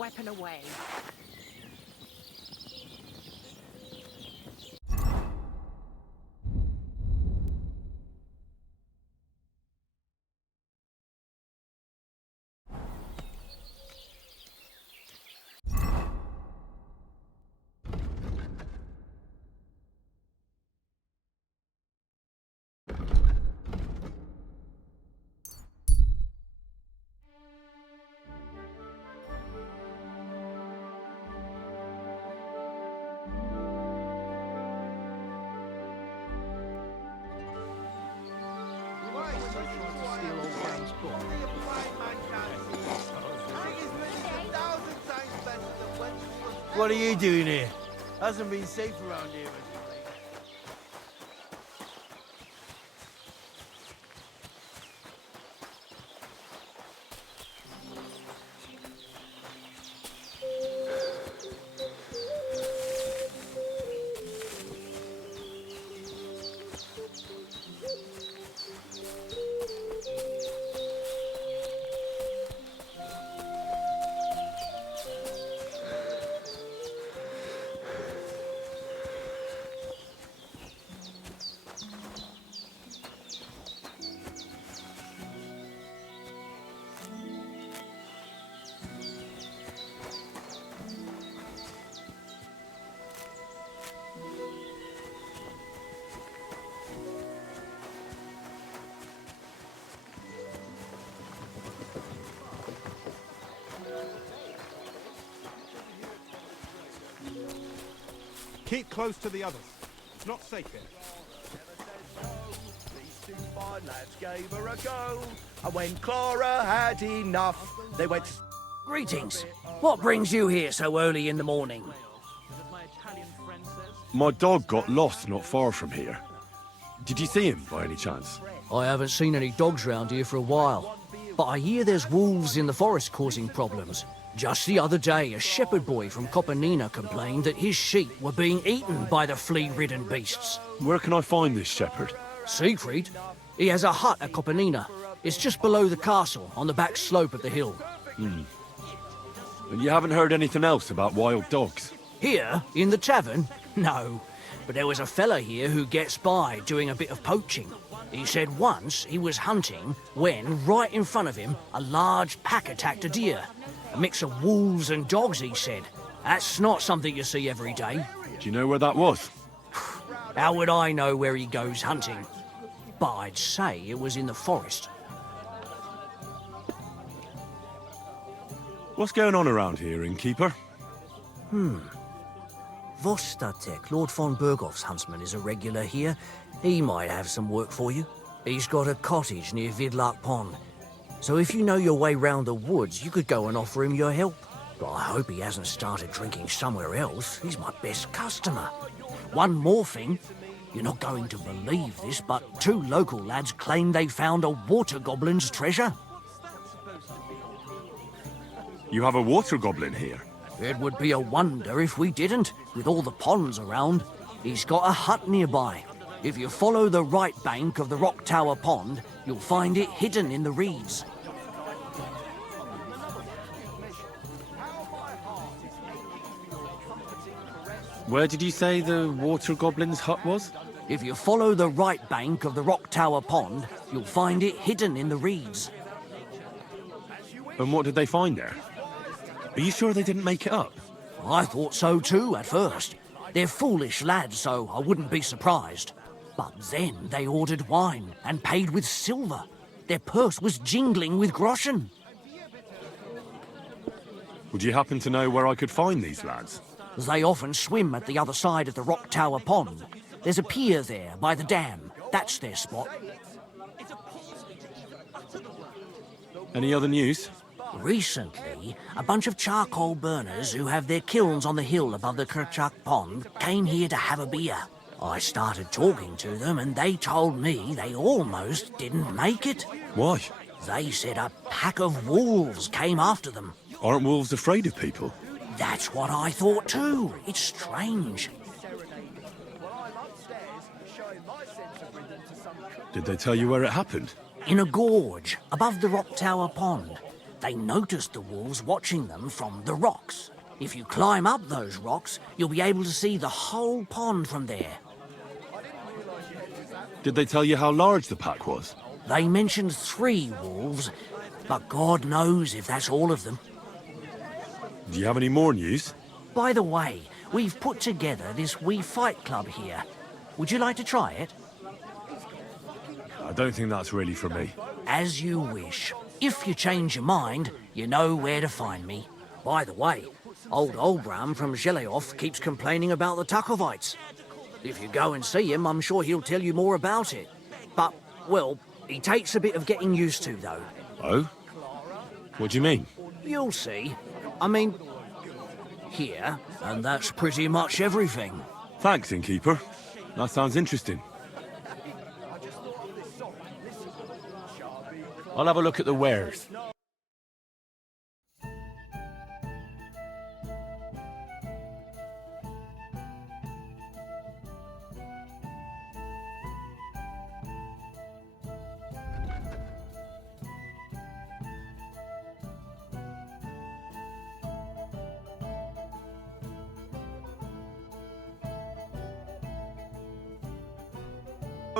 weapon away. What are you doing here? Hasn't been safe around here. Keep close to the others. It's not safe here. These two fine lads gave her a go. And when Clara had enough, they went to... Greetings. What brings you here so early in the morning? My dog got lost not far from here. Did you see him by any chance? I haven't seen any dogs round here for a while, but I hear there's wolves in the forest causing problems. Just the other day, a shepherd boy from Kopanina complained that his sheep were being eaten by the flea-ridden beasts. Where can I find this shepherd? Siegfried? He has a hut at Kopanina. It's just below the castle, on the back slope of the hill. And you haven't heard anything else about wild dogs? Here, in the tavern? No. But there was a fella here who gets by doing a bit of poaching. He said once he was hunting when, right in front of him, a large pack attacked a deer. A mix of wolves and dogs, he said. That's not something you see every day. Do you know where that was? How would I know where he goes hunting? But I'd say it was in the forest. What's going on around here, innkeeper? ZOTAC, Lord von Berghoff's huntsman, is a regular here. He might have some work for you. He's got a cottage near Vidlark Pond. So if you know your way round the woods, you could go and offer him your help. But I hope he hasn't started drinking somewhere else. He's my best customer. One more thing. You're not going to believe this, but 2 local lads claim they found a water goblin's treasure. You have a water goblin here? It would be a wonder if we didn't, with all the ponds around. He's got a hut nearby. If you follow the right bank of the Rock Tower Pond, you'll find it hidden in the reeds. Where did you say the water goblin's hut was? If you follow the right bank of the Rock Tower Pond, you'll find it hidden in the reeds. And what did they find there? Are you sure they didn't make it up? I thought so too at first. They're foolish lads, so I wouldn't be surprised. But then they ordered wine and paid with silver. Their purse was jingling with groschen. Would you happen to know where I could find these lads? They often swim at the other side of the Rock Tower Pond. There's a pier there by the dam. That's their spot. Any other news? Recently, a bunch of charcoal burners who have their kilns on the hill above the Kerchak Pond came here to have a beer. I started talking to them and they told me they almost didn't make it. Why? They said a pack of wolves came after them. Aren't wolves afraid of people? That's what I thought too. It's strange. Did they tell you where it happened? In a gorge above the Rock Tower Pond. They noticed the wolves watching them from the rocks. If you climb up those rocks, you'll be able to see the whole pond from there. Did they tell you how large the pack was? They mentioned 3 wolves, but God knows if that's all of them. Do you have any more news? By the way, we've put together this wee fight club here. Would you like to try it? I don't think that's really for me. As you wish. If you change your mind, you know where to find me. By the way, old Olbram from Zhelioth keeps complaining about the Takovites. If you go and see him, I'm sure he'll tell you more about it. But, well, he takes a bit of getting used to, though. Oh? What do you mean? You'll see. I mean, here, and that's pretty much everything. Thanks, innkeeper. That sounds interesting. I'll have a look at the wares.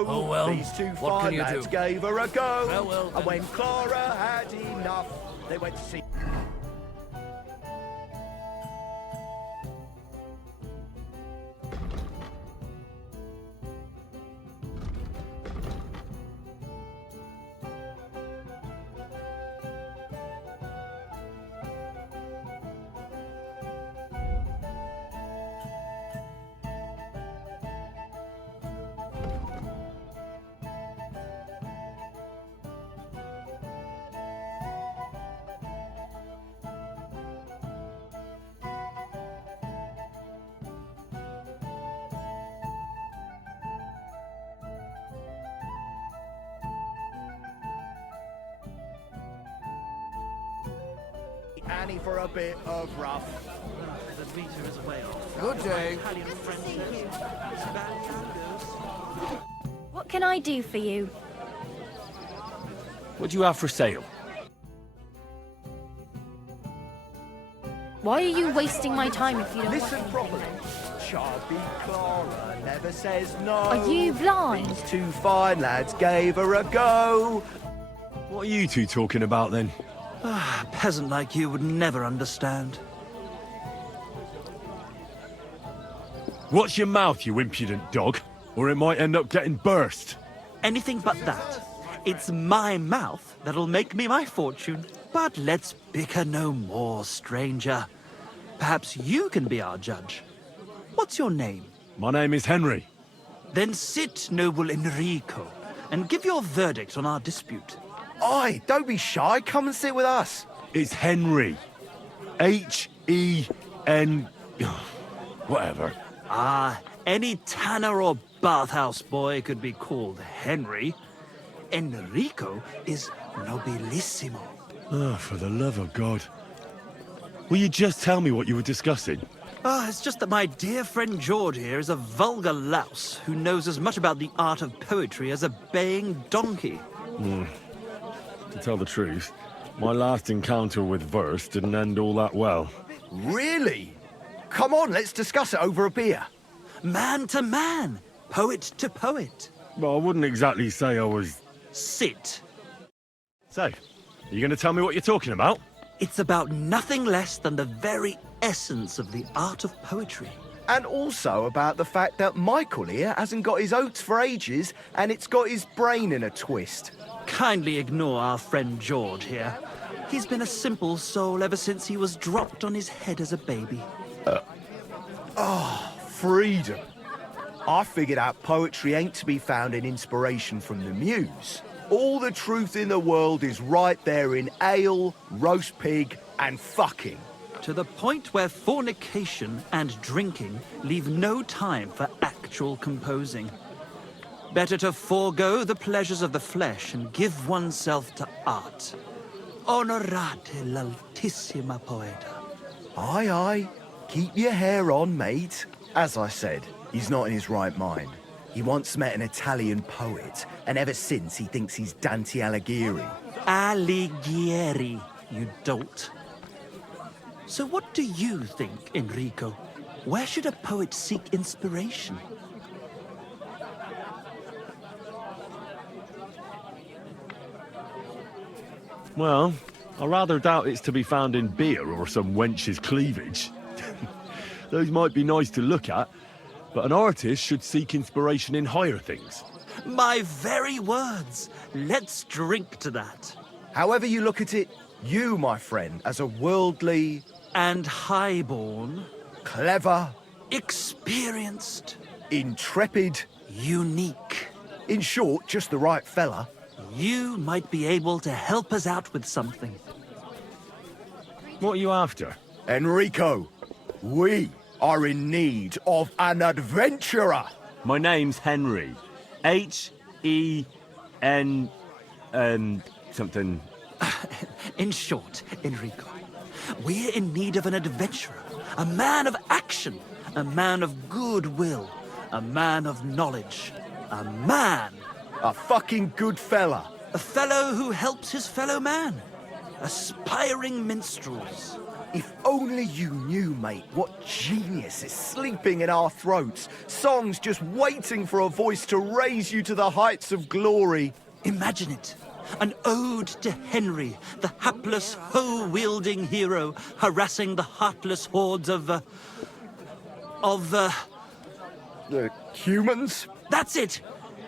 Oh, well, These 2 what can fine you lads do? gave her a go. Farewell, And when Clara had enough, they went to see... Annie for a bit of rough. The meter is way off. Good day. What can I do for you? What do you have for sale? Why are you wasting my time if you don't Listen want properly. Chubby Clara never says no. Are you blind? These 2 fine lads gave her a go. What are you two talking about then? A peasant like you would never understand. Watch your mouth, you impudent dog, or it might end up getting burst. Anything but that. It's my mouth that'll make me my fortune. But let's bicker no more, stranger. Perhaps you can be our judge. What's your name? My name is Henry. Then sit, noble Enrico, and give your verdict on our dispute. Oi, don't be shy. Come and sit with us. It's Henry. H-E-N... whatever. Ah, any tanner or bathhouse boy could be called Henry. Enrico is nobilissimo. Oh, for the love of God. Will you just tell me what you were discussing? It's just that my dear friend George here is a vulgar louse who knows as much about the art of poetry as a baying donkey. To tell the truth, my last encounter with verse didn't end all that well. Really? Come on, let's discuss it over a beer. Man to man, poet to poet. Well, I wouldn't exactly say I was... Sit. So, are you going to tell me what you're talking about? It's about nothing less than the very essence of the art of poetry. And also about the fact that Michael here hasn't got his oats for ages and it's got his brain in a twist. Kindly ignore our friend George here. He's been a simple soul ever since he was dropped on his head as a baby. Freedom. I figured out poetry ain't to be found in inspiration from the muse. All the truth in the world is right there in ale, roast pig, and fucking. To the point where fornication and drinking leave no time for actual composing. Better to forego the pleasures of the flesh and give oneself to art. Onorate l'altissima poeta. Aye, aye. Keep your hair on, mate. As I said, he's not in his right mind. He once met an Italian poet, and ever since he thinks he's Dante Alighieri. Alighieri. you dolt. So what do you think, Enrico? Where should a poet seek inspiration? Well, I rather doubt it's to be found in beer or some wench's cleavage. Those might be nice to look at, but an artist should seek inspiration in higher things. My very words. Let's drink to that. However you look at it, you, my friend, as a worldly... and highborn... clever... experienced... intrepid... unique... in short, just the right fella... you might be able to help us out with something. What are you after? Enrico, we are in need of an adventurer. My name's Henry. H-E-N... something... In short, Enrico, we're in need of an adventurer, a man of action, a man of goodwill, a man of knowledge, a man... a fucking good fella. A fellow who helps his fellow man. Aspiring minstrels. If only you knew, mate, what genius is sleeping in our throats. Songs just waiting for a voice to raise you to the heights of glory. Imagine it. An ode to Henry, the hapless, hoe-wielding hero, harassing the heartless hordes of the humans? That's it!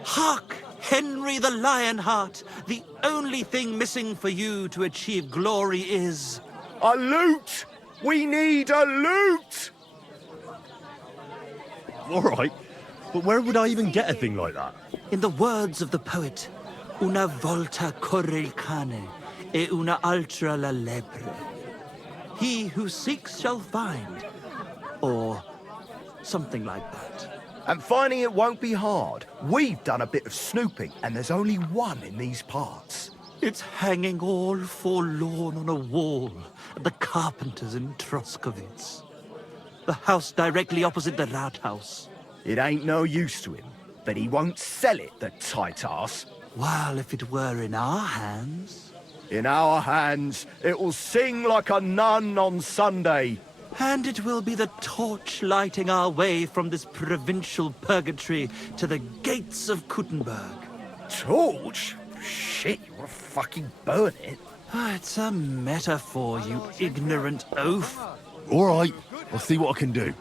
Hark! Henry the Lionheart! The only thing missing for you to achieve glory is... a lute! We need a lute! All right, but where would I even get a thing like that? In the words of the poet, una volta corre il cane, e una altra la lepre. He who seeks shall find. Or something like that. And finding it won't be hard. We've done a bit of snooping, and there's only one in these parts. It's hanging all forlorn on a wall at the carpenter's in Troskowitz. The house directly opposite the Rathaus. It ain't no use to him, but he won't sell it, the tight ass. Well, if it were in our hands... In our hands, it will sing like a nun on Sunday. And it will be the torch lighting our way from this provincial purgatory to the gates of Kuttenberg. Torch? Shit, you wanna fucking burn it? It's a metaphor, you ignorant oaf. All right, I'll see what I can do.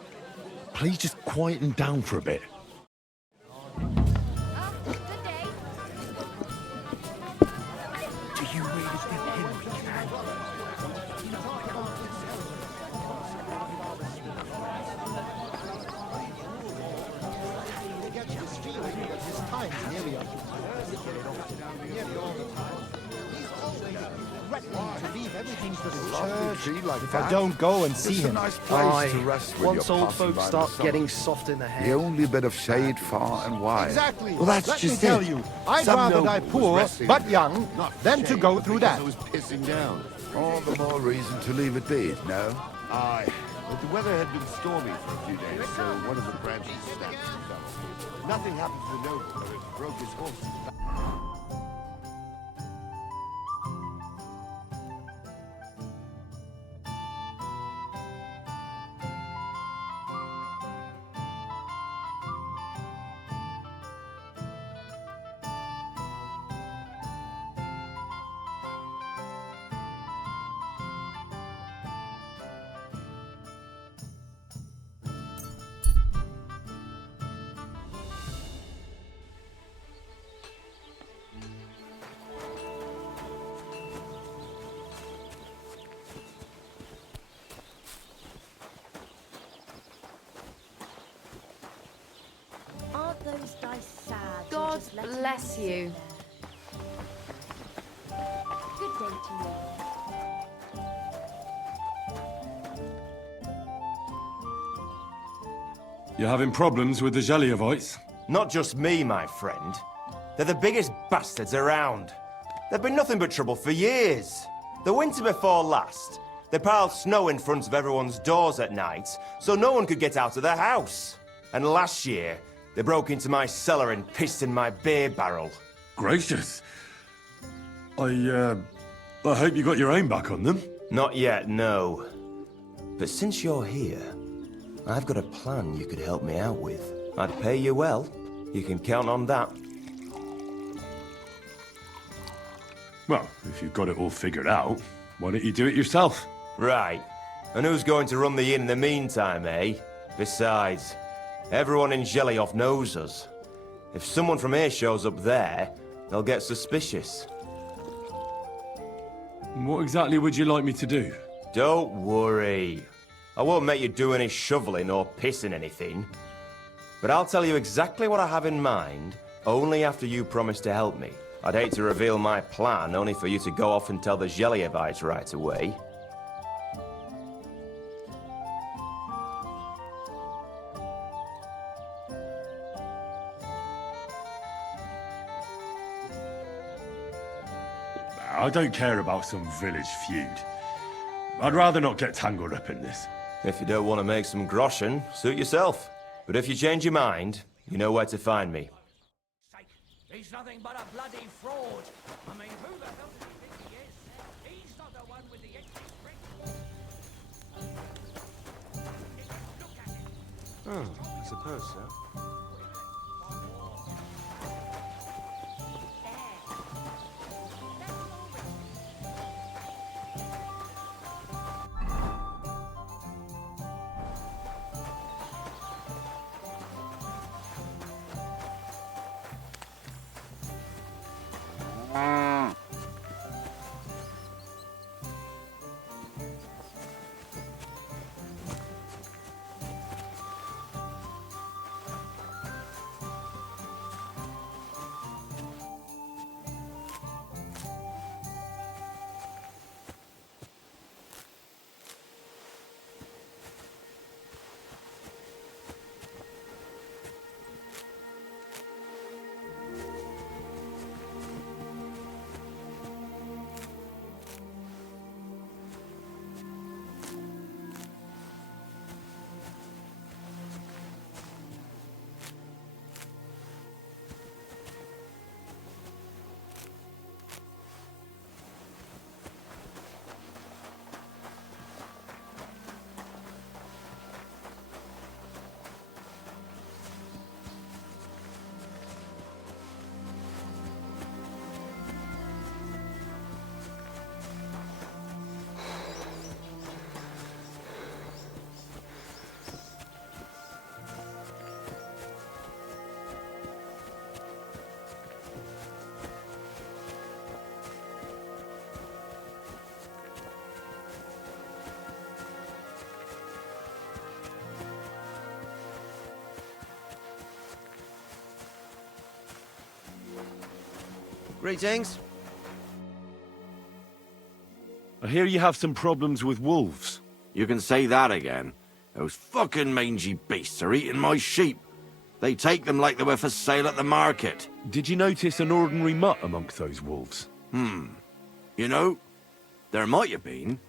Please just quieten down for a bit. Do you really think Henry can? If I don't go and see him. Nice place to rest when once you're old passing folks by start the sun. getting soft in the head. The only bit of shade far and wide. Exactly. Well, that's Let just me tell it. you, I'd Some rather noble die was poor resting but there. young than to go through that. I was pissing down. All the more reason to leave it be, no? Aye, but the weather had been stormy for a few days, so one of the branches snapped and fell. Nothing happened to the noble, though it broke his horse. Aren't those dice sad? God bless you. Good day to you. You having problems with the Zhelyevites? Not just me, my friend. They're the biggest bastards around. They've been nothing but trouble for years. The winter before last, they piled snow in front of everyone's doors at night, so no one could get out of their house. And last year, they broke into my cellar and pissed in my beer barrel. Gracious. I I hope you got your aim back on them. Not yet, no. But since you're here, I've got a plan you could help me out with. I'd pay you well. You can count on that. Well, if you've got it all figured out, why don't you do it yourself? Right. And who's going to run the inn in the meantime, eh? Besides, everyone in Gelioff knows us. If someone from here shows up there, they'll get suspicious. What exactly would you like me to do? Don't worry. I won't make you do any shoveling or pissing anything. But I'll tell you exactly what I have in mind, only after you promise to help me. I'd hate to reveal my plan, only for you to go off and tell the Geliovites right away. I don't care about some village feud. I'd rather not get tangled up in this. If you don't want to make some groschen, suit yourself. But if you change your mind, you know where to find me. He's nothing but a bloody fraud. I mean, who the hell do you think he is? He's not the one with the empty Oh, I suppose so. Greetings. I hear you have some problems with wolves. You can say that again. Those fucking mangy beasts are eating my sheep. They take them like they were for sale at the market. Did you notice an ordinary mutt amongst those wolves? You know, there might have been.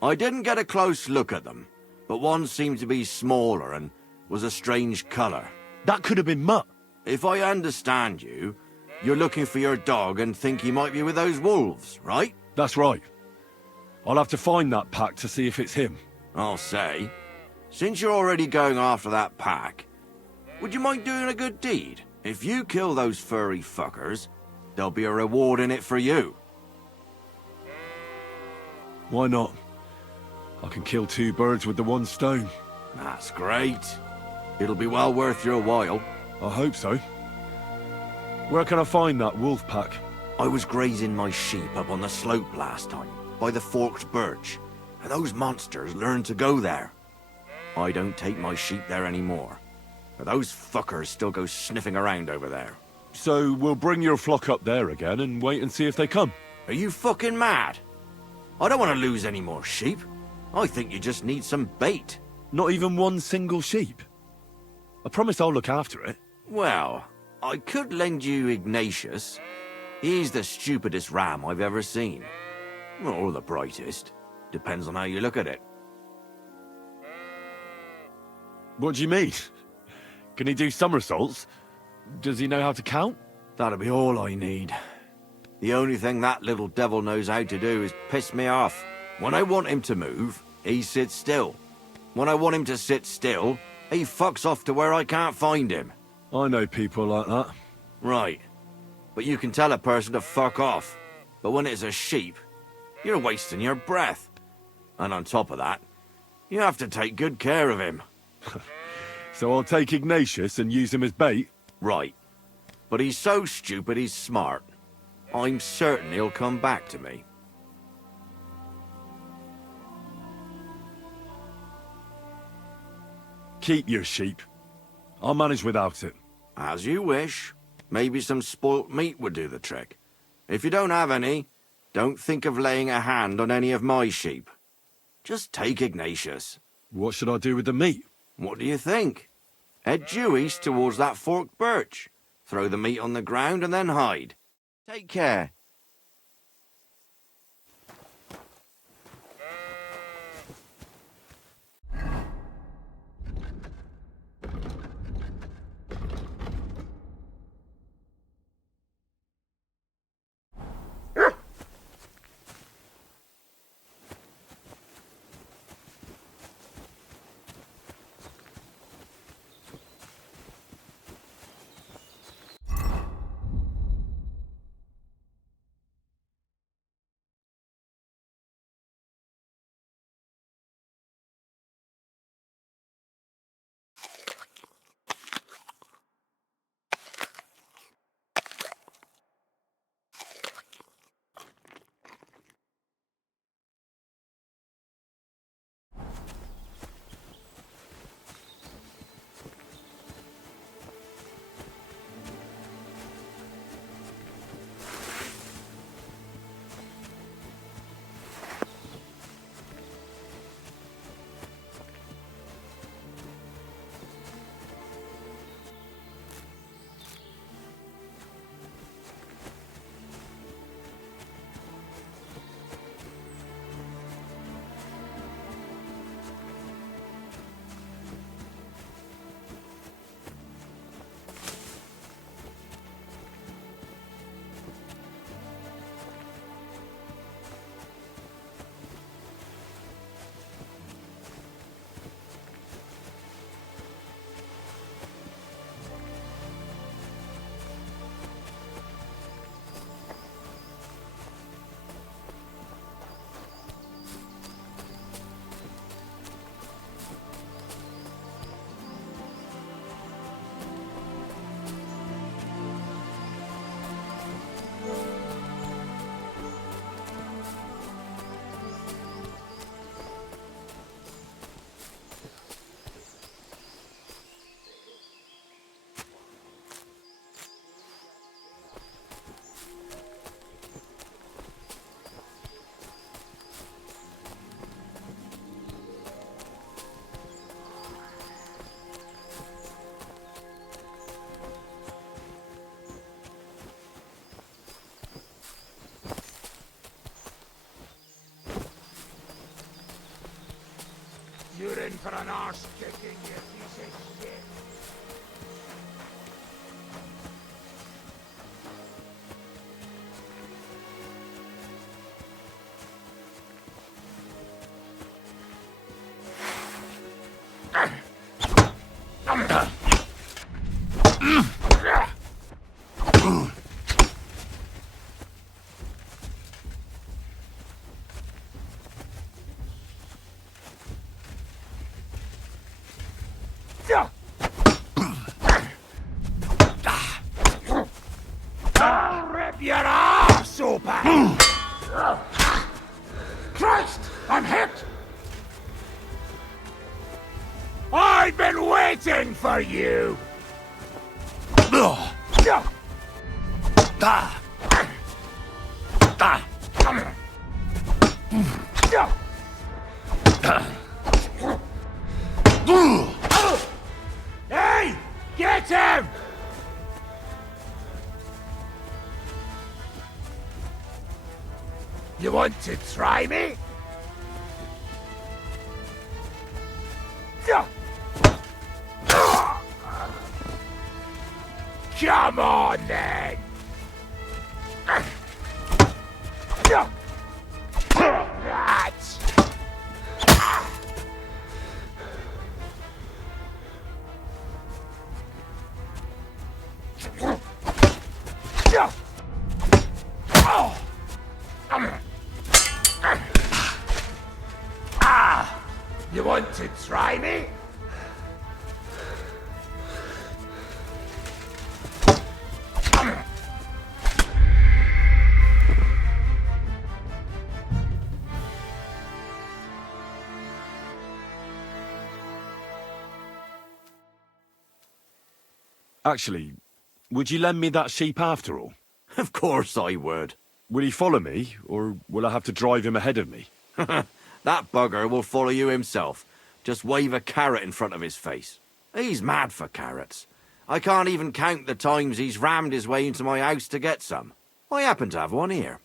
I didn't get a close look at them, but one seemed to be smaller and was a strange colour. That could have been Mutt. If I understand you, you're looking for your dog and think he might be with those wolves, right? That's right. I'll have to find that pack to see if it's him. I'll say, since you're already going after that pack, would you mind doing a good deed? If you kill those furry fuckers, there'll be a reward in it for you. Why not? I can kill two birds with the one stone. That's great. It'll be well worth your while. I hope so. Where can I find that wolf pack? I was grazing my sheep up on the slope last time, by the forked birch, and those monsters learned to go there. I don't take my sheep there anymore, but those fuckers still go sniffing around over there. So we'll bring your flock up there again and wait and see if they come. Are you fucking mad? I don't want to lose any more sheep. I think you just need some bait. Not even one single sheep? I promise I'll look after it. Well, I could lend you Ignatius. He's the stupidest ram I've ever seen. Or the brightest. Depends on how you look at it. What do you mean? Can he do somersaults? Does he know how to count? That'll be all I need. The only thing that little devil knows how to do is piss me off. When I want him to move, he sits still. When I want him to sit still, he fucks off to where I can't find him. I know people like that. Right. But you can tell a person to fuck off. But when it's a sheep, you're wasting your breath. And on top of that, you have to take good care of him. So I'll take Ignatius and use him as bait? Right. But he's so stupid he's smart. I'm certain he'll come back to me. Keep your sheep. I'll manage without it. As you wish. Maybe some spoilt meat would do the trick. If you don't have any, don't think of laying a hand on any of my sheep. Just take Ignatius. What should I do with the meat? What do you think? Head due east towards that forked birch. Throw the meat on the ground and then hide. Take care. You're in for an arse kicking, you piece of shit. I'll rip your arse open! Christ, I'm hit! I've been waiting for you! Hey! Get him! You want to try me? Come on, then! try me? Actually, would you lend me that sheep after all? Of course I would. Will he follow me, or will I have to drive him ahead of me? That bugger will follow you himself. Just wave a carrot in front of his face. He's mad for carrots. I can't even count the times he's rammed his way into my house to get some. I happen to have one here.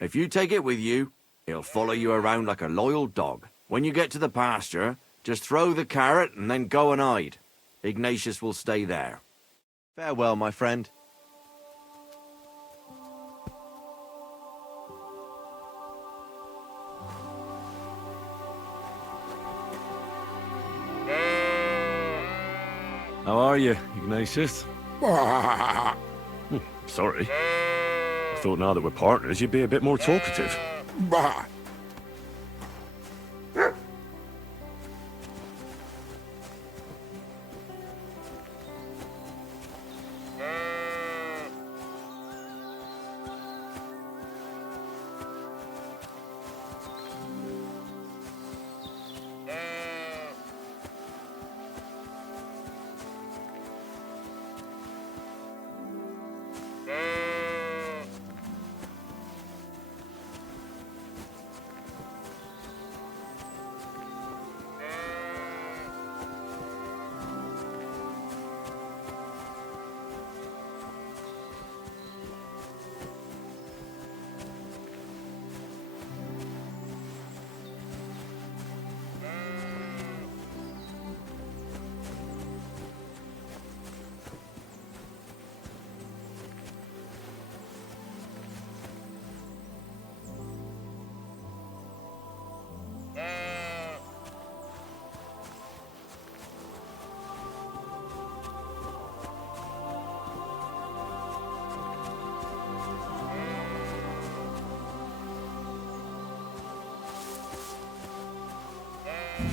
If you take it with you, he'll follow you around like a loyal dog. When you get to the pasture, just throw the carrot and then go and hide. Ignatius will stay there. Farewell, my friend. How are you, Ignatius? Sorry. I thought now that we're partners, you'd be a bit more talkative.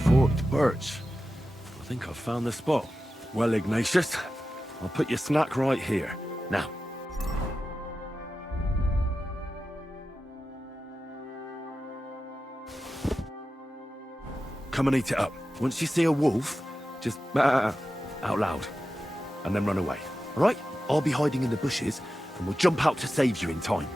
Forked birch. I think I've found the spot. Well, Ignatius, I'll put your snack right here. Now. Come and eat it up. Once you see a wolf, just out loud, and then run away. All right? I'll be hiding in the bushes, and we'll jump out to save you in time.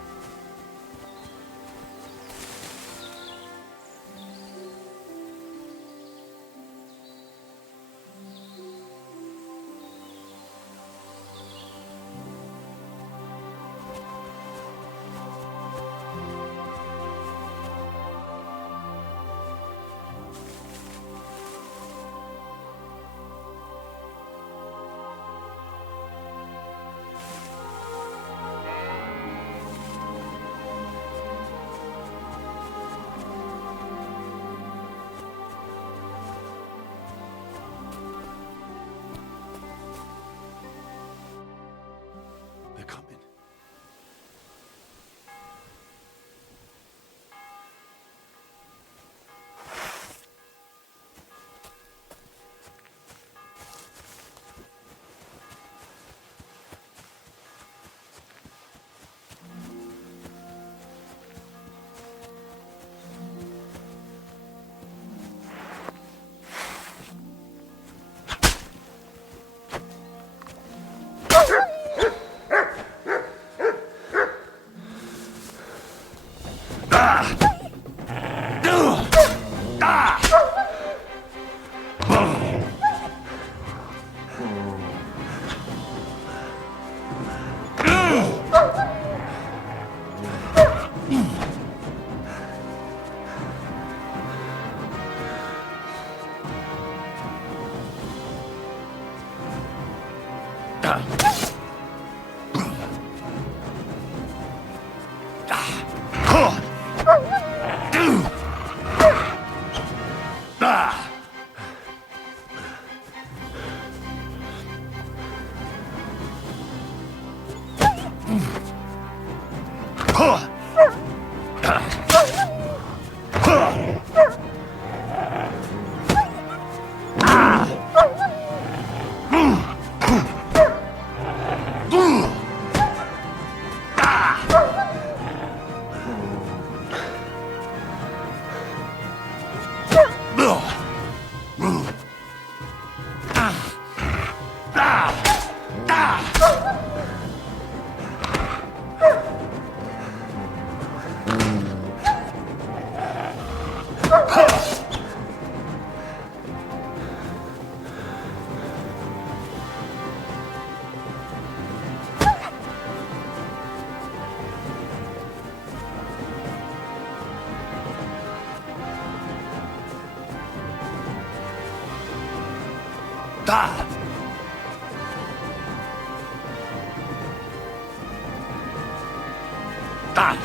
Da! Da!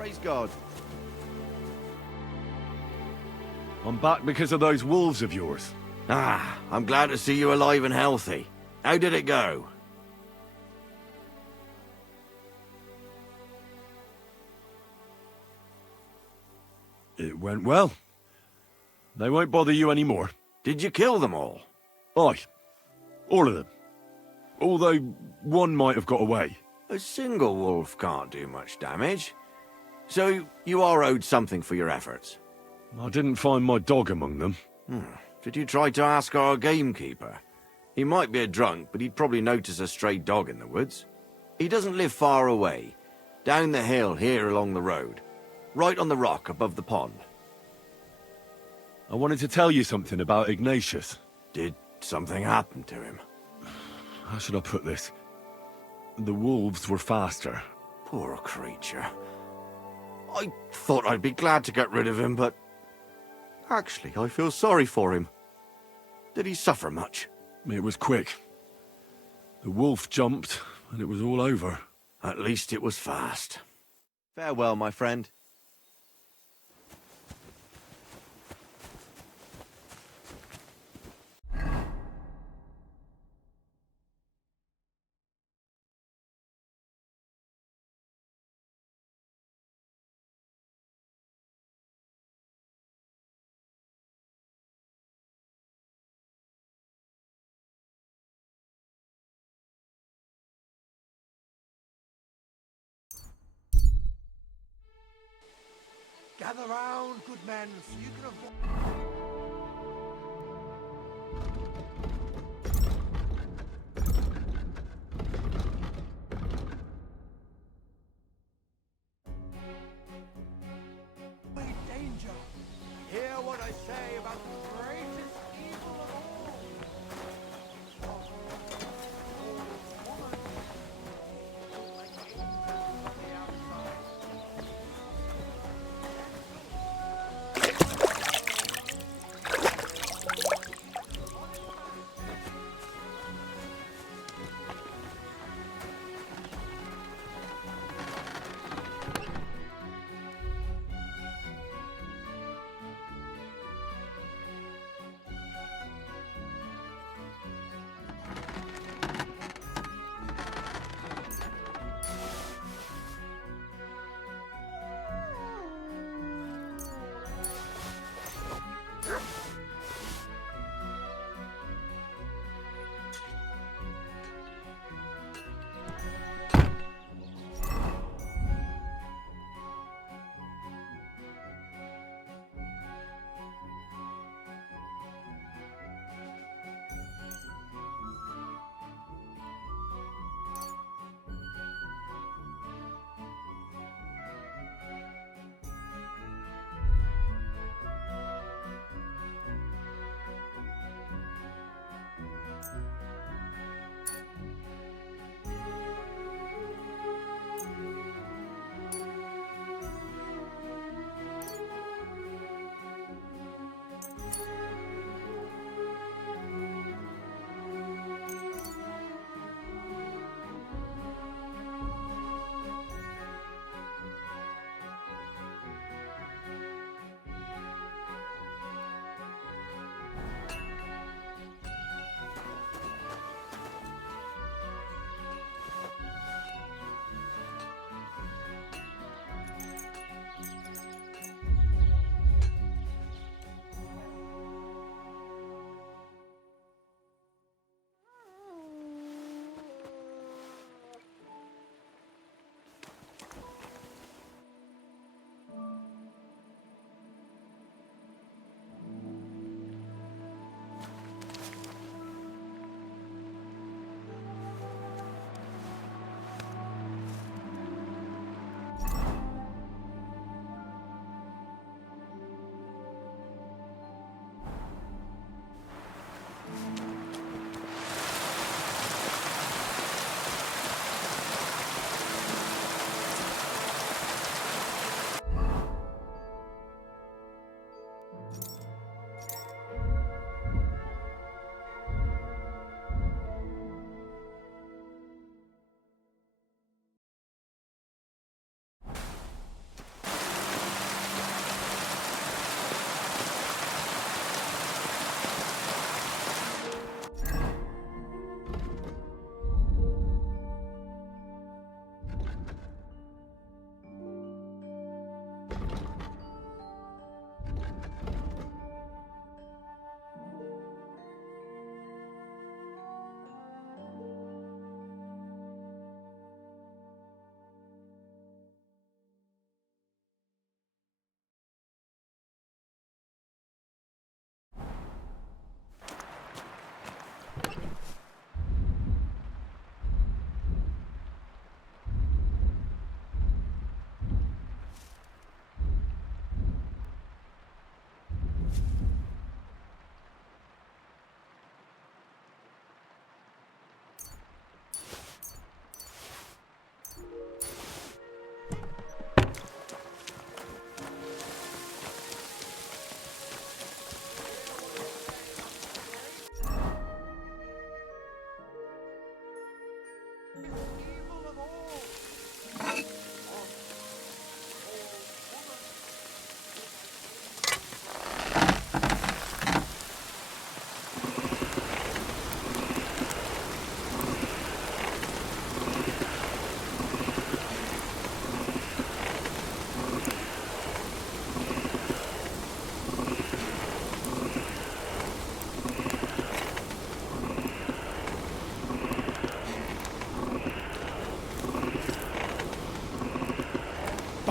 Praise God. I'm back because of those wolves of yours. Ah, I'm glad to see you alive and healthy. How did it go? It went well. They won't bother you anymore. Did you kill them all? Aye. All of them. Although one might have got away. A single wolf can't do much damage. So you are owed something for your efforts. I didn't find my dog among them. Did you try to ask our gamekeeper? He might be a drunk, but he'd probably notice a stray dog in the woods. He doesn't live far away. Down the hill here along the road. Right on the rock above the pond. I wanted to tell you something about Ignatius. Did something happen to him? How should I put this? The wolves were faster. Poor creature. I thought I'd be glad to get rid of him, but... Actually, I feel sorry for him. Did he suffer much? It was quick. The wolf jumped, and it was all over. At least it was fast. Farewell, my friend. Gather round, good men, so you can avoid... danger. Hear what I say about the greatest evil of all.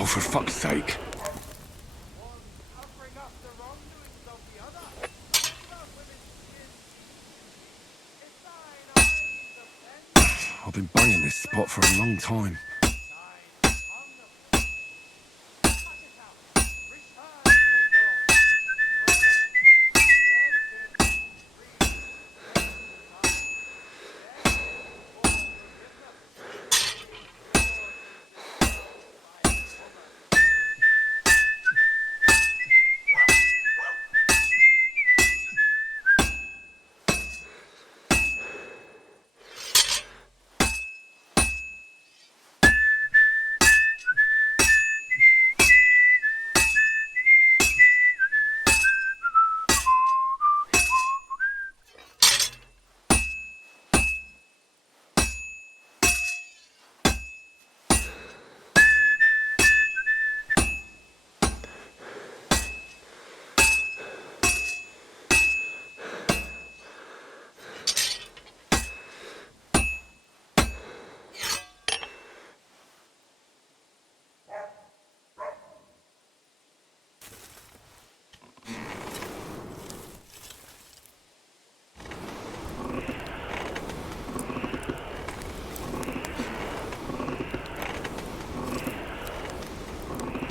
for fuck's sake. I've been banging this spot for a long time.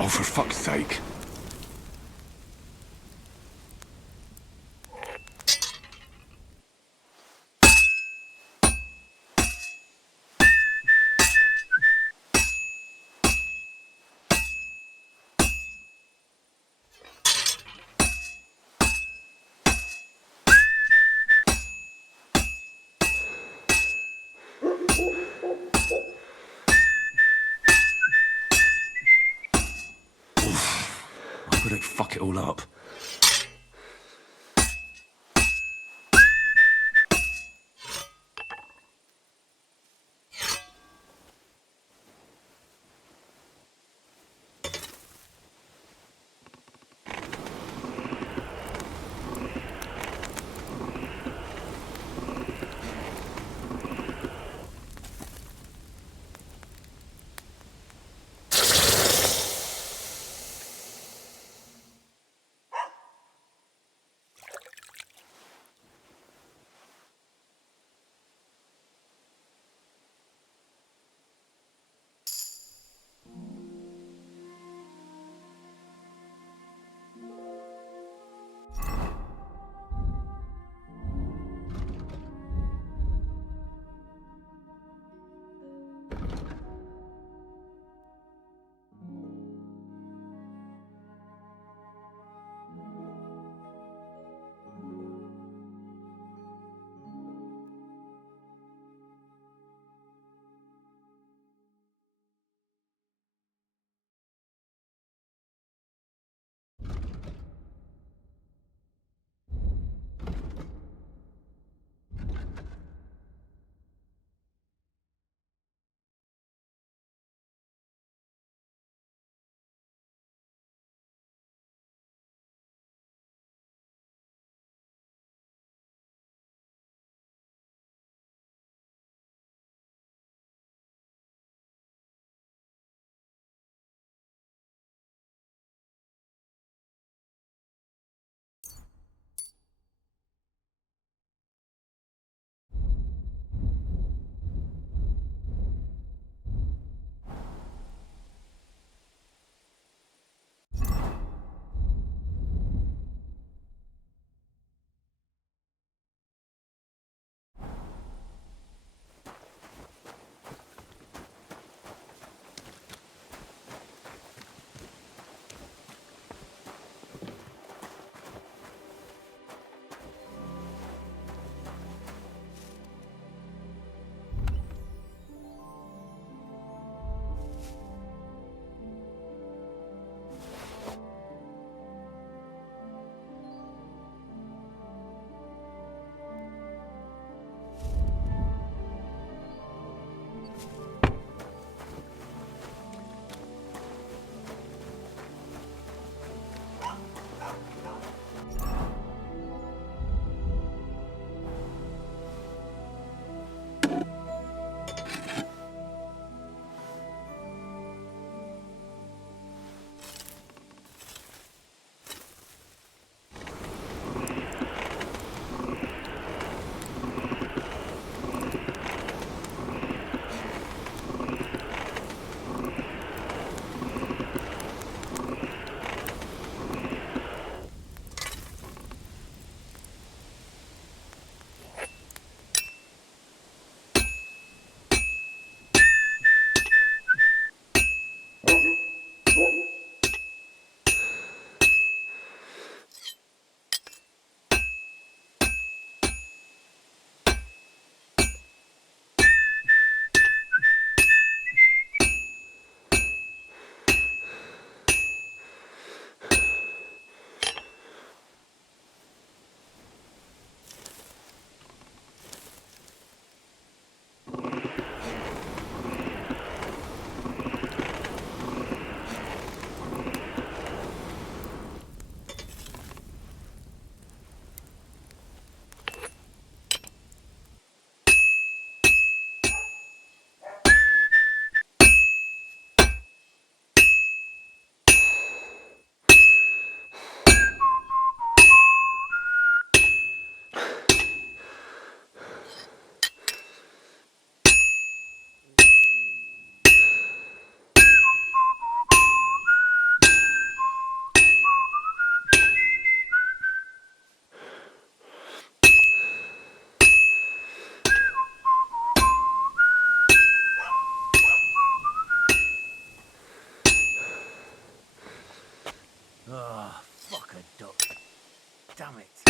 Oh, for fuck's sake. I'm gonna fuck it all up. Damn it.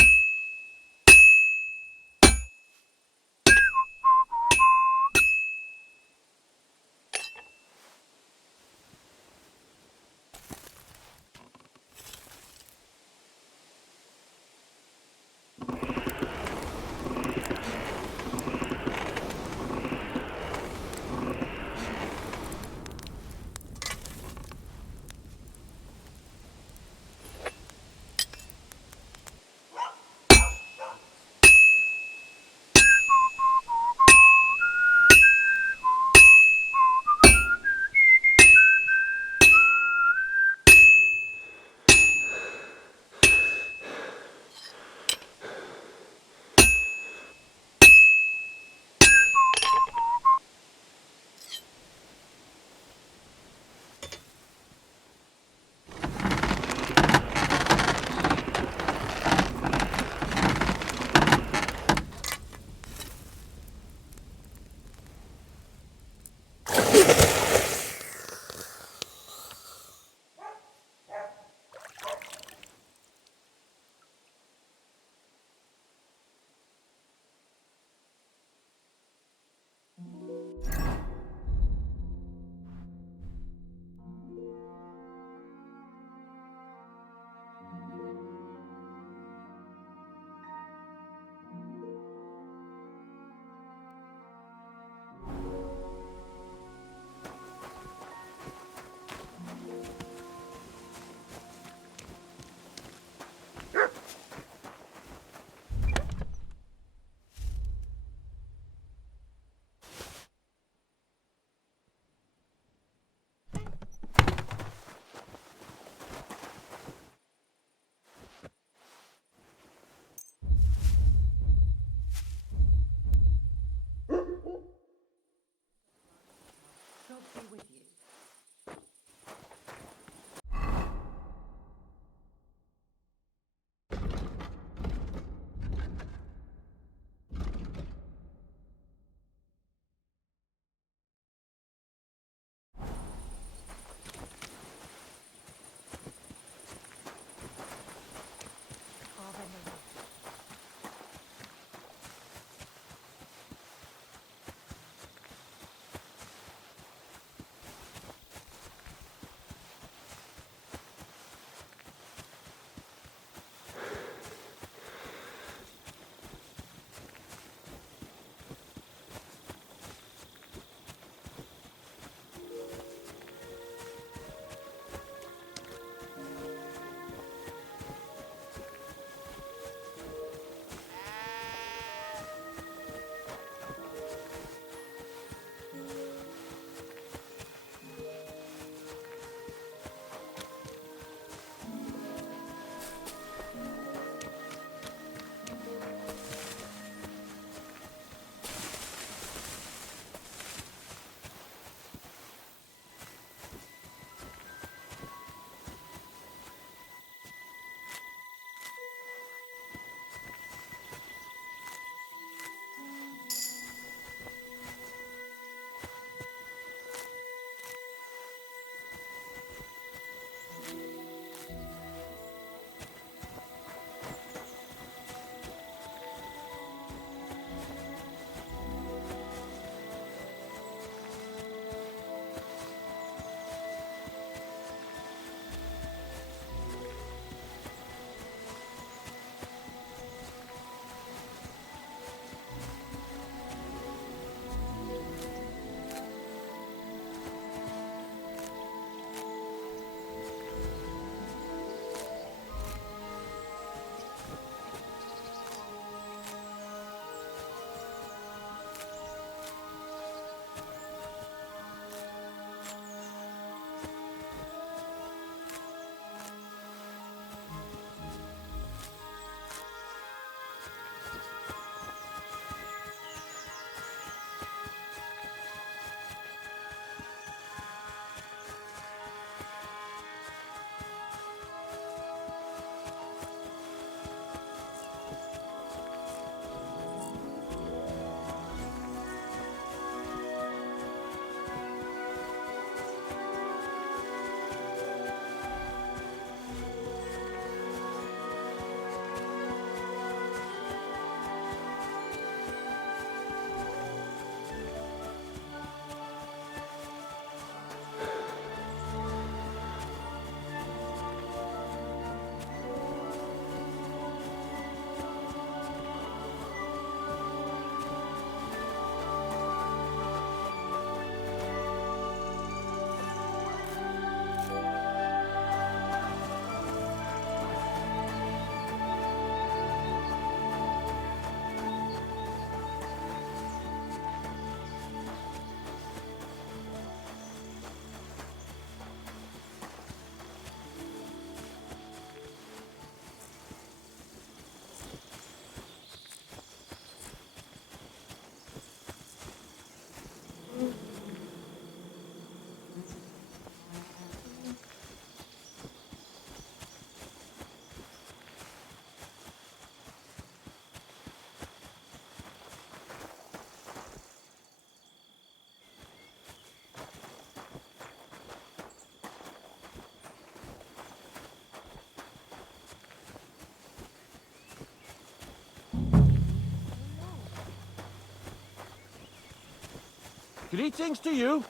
Greetings to you.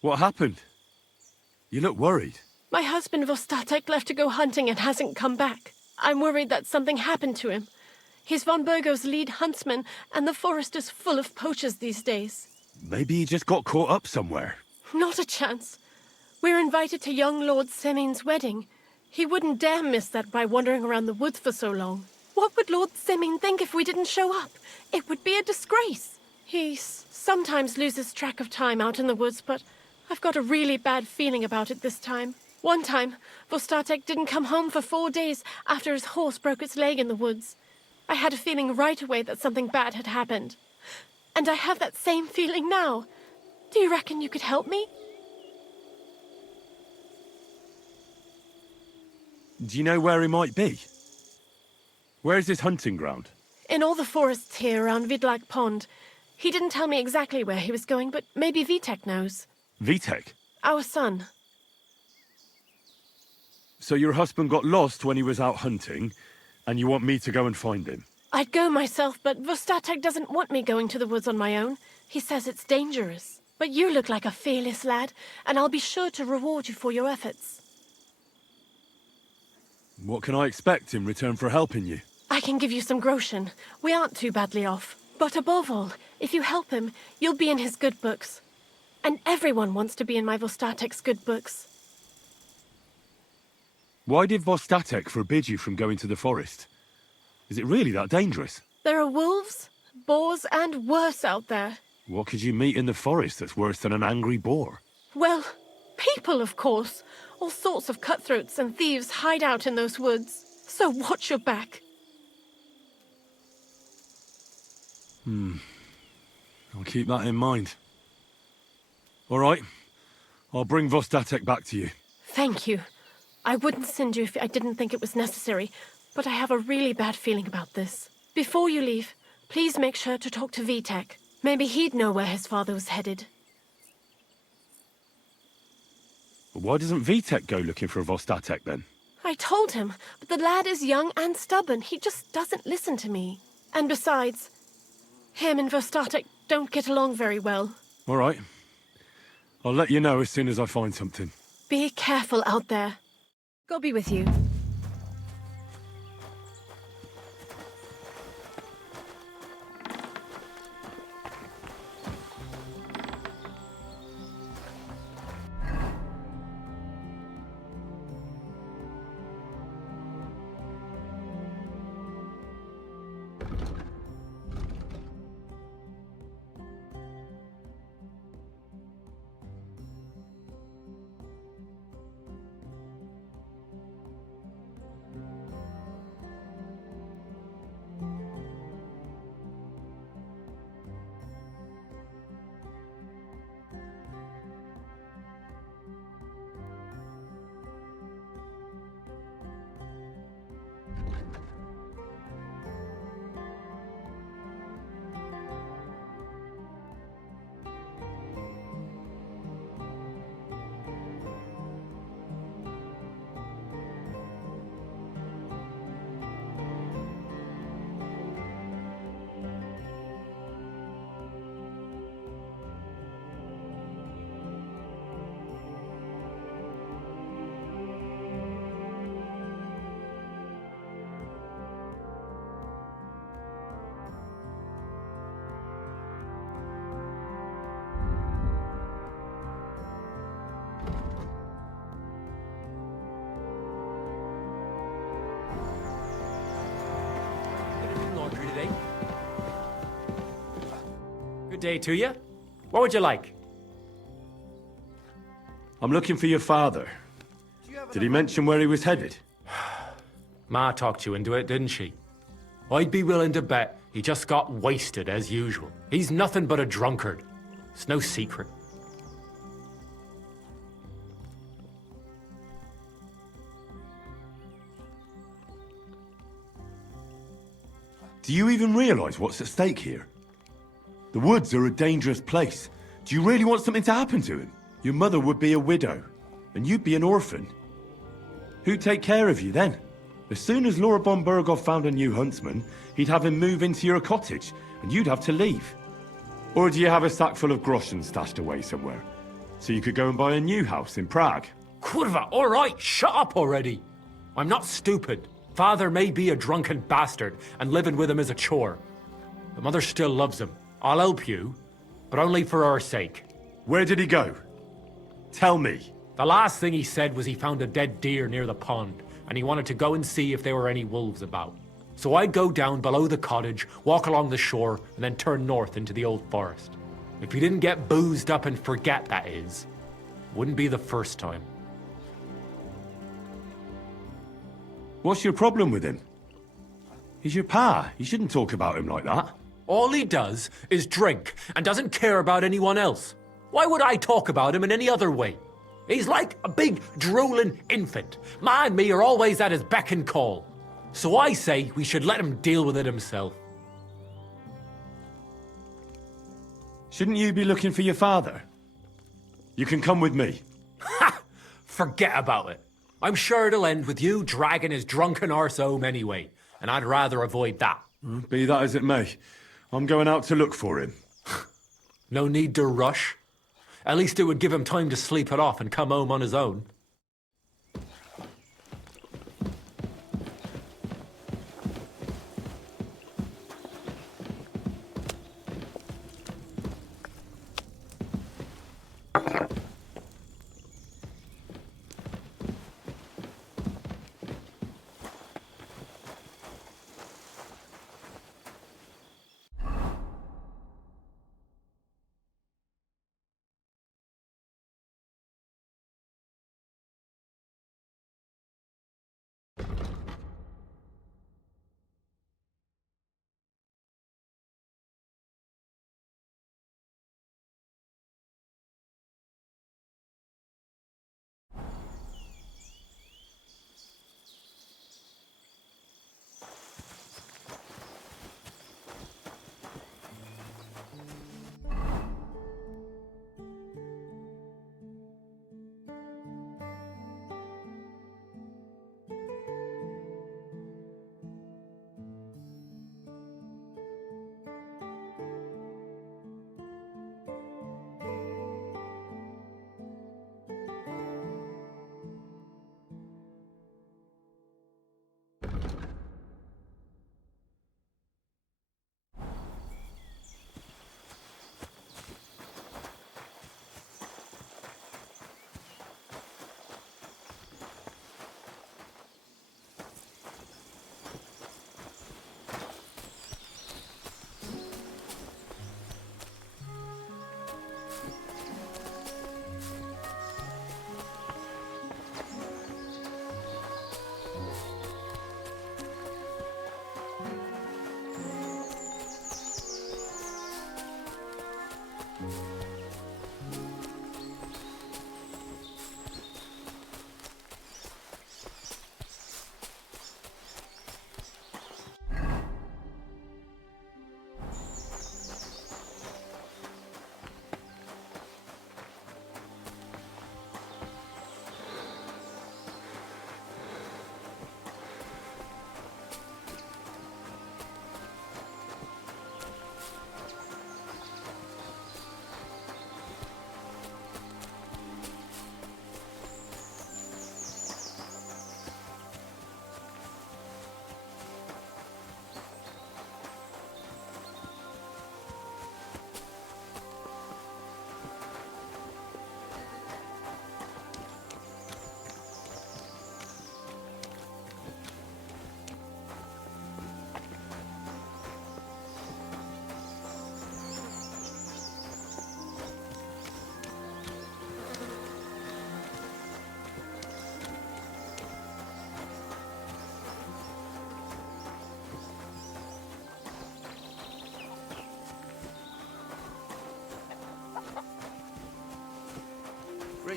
What happened? You look worried. My husband ZOTAC left to go hunting and hasn't come back. I'm worried that something happened to him. He's von Burgo's lead huntsman, and the forest is full of poachers these days. Maybe he just got caught up somewhere. Not a chance. We're invited to young Lord Semin's wedding. He wouldn't dare miss that by wandering around the woods for so long. What would Lord Semin think if we didn't show up? It would be a disgrace. He sometimes loses track of time out in the woods, but I've got a really bad feeling about it this time. One time, ZOTAC didn't come home for 4 days after his horse broke its leg in the woods. I had a feeling right away that something bad had happened. And I have that same feeling now. Do you reckon you could help me? Do you know where he might be? Where is his hunting ground? In all the forests here around Vidlak Pond. He didn't tell me exactly where he was going, but maybe Vitek knows. Vitek? Our son. So your husband got lost when he was out hunting, and you want me to go and find him? I'd go myself, but ZOTAC doesn't want me going to the woods on my own. He says it's dangerous. But you look like a fearless lad, and I'll be sure to reward you for your efforts. What can I expect in return for helping you? I can give you some groschen. We aren't too badly off. But above all, if you help him, you'll be in his good books. And everyone wants to be in my ZOTAC's good books. Why did ZOTAC forbid you from going to the forest? Is it really that dangerous? There are wolves, boars, and worse out there. What could you meet in the forest that's worse than an angry boar? Well, people, of course. All sorts of cutthroats and thieves hide out in those woods. So watch your back. I'll keep that in mind. All right. I'll bring ZOTAC back to you. Thank you. I wouldn't send you if I didn't think it was necessary, but I have a really bad feeling about this. Before you leave, please make sure to talk to Vitek. Maybe he'd know where his father was headed. Why doesn't Vitek go looking for ZOTAC then? I told him, but the lad is young and stubborn. He just doesn't listen to me. And besides, him and ZOTAC don't get along very well. All right. I'll let you know as soon as I find something. Be careful out there. God be with you. Good day to you. What would you like? I'm looking for your father. Did he mention where he was headed? Ma talked you into it, didn't she? I'd be willing to bet he just got wasted as usual. He's nothing but a drunkard. It's no secret. Do you even realise what's at stake here? The woods are a dangerous place. Do you really want something to happen to him? Your mother would be a widow, and you'd be an orphan. Who'd take care of you then? As soon as Laura von Berghoff found a new huntsman, he'd have him move into your cottage, and you'd have to leave. Or do you have a sack full of groschen stashed away somewhere, so you could go and buy a new house in Prague? Kurva, all right, shut up already. I'm not stupid. Father may be a drunken bastard, and living with him is a chore. But Mother still loves him. I'll help you, but only for our sake. Where did he go? Tell me. The last thing he said was he found a dead deer near the pond, and he wanted to go and see if there were any wolves about. So I'd go down below the cottage, walk along the shore, and then turn north into the old forest. If he didn't get boozed up and forget, that is. Wouldn't be the first time. What's your problem with him? He's your pa. You shouldn't talk about him like that. All he does is drink and doesn't care about anyone else. Why would I talk about him in any other way? He's like a big, drooling infant. Ma and me are always at his beck and call. So I say we should let him deal with it himself. Shouldn't you be looking for your father? You can come with me. Ha! Forget about it. I'm sure it'll end with you dragging his drunken arse home anyway, and I'd rather avoid that. Be that as it may, I'm going out to look for him. No need to rush. At least it would give him time to sleep it off and come home on his own.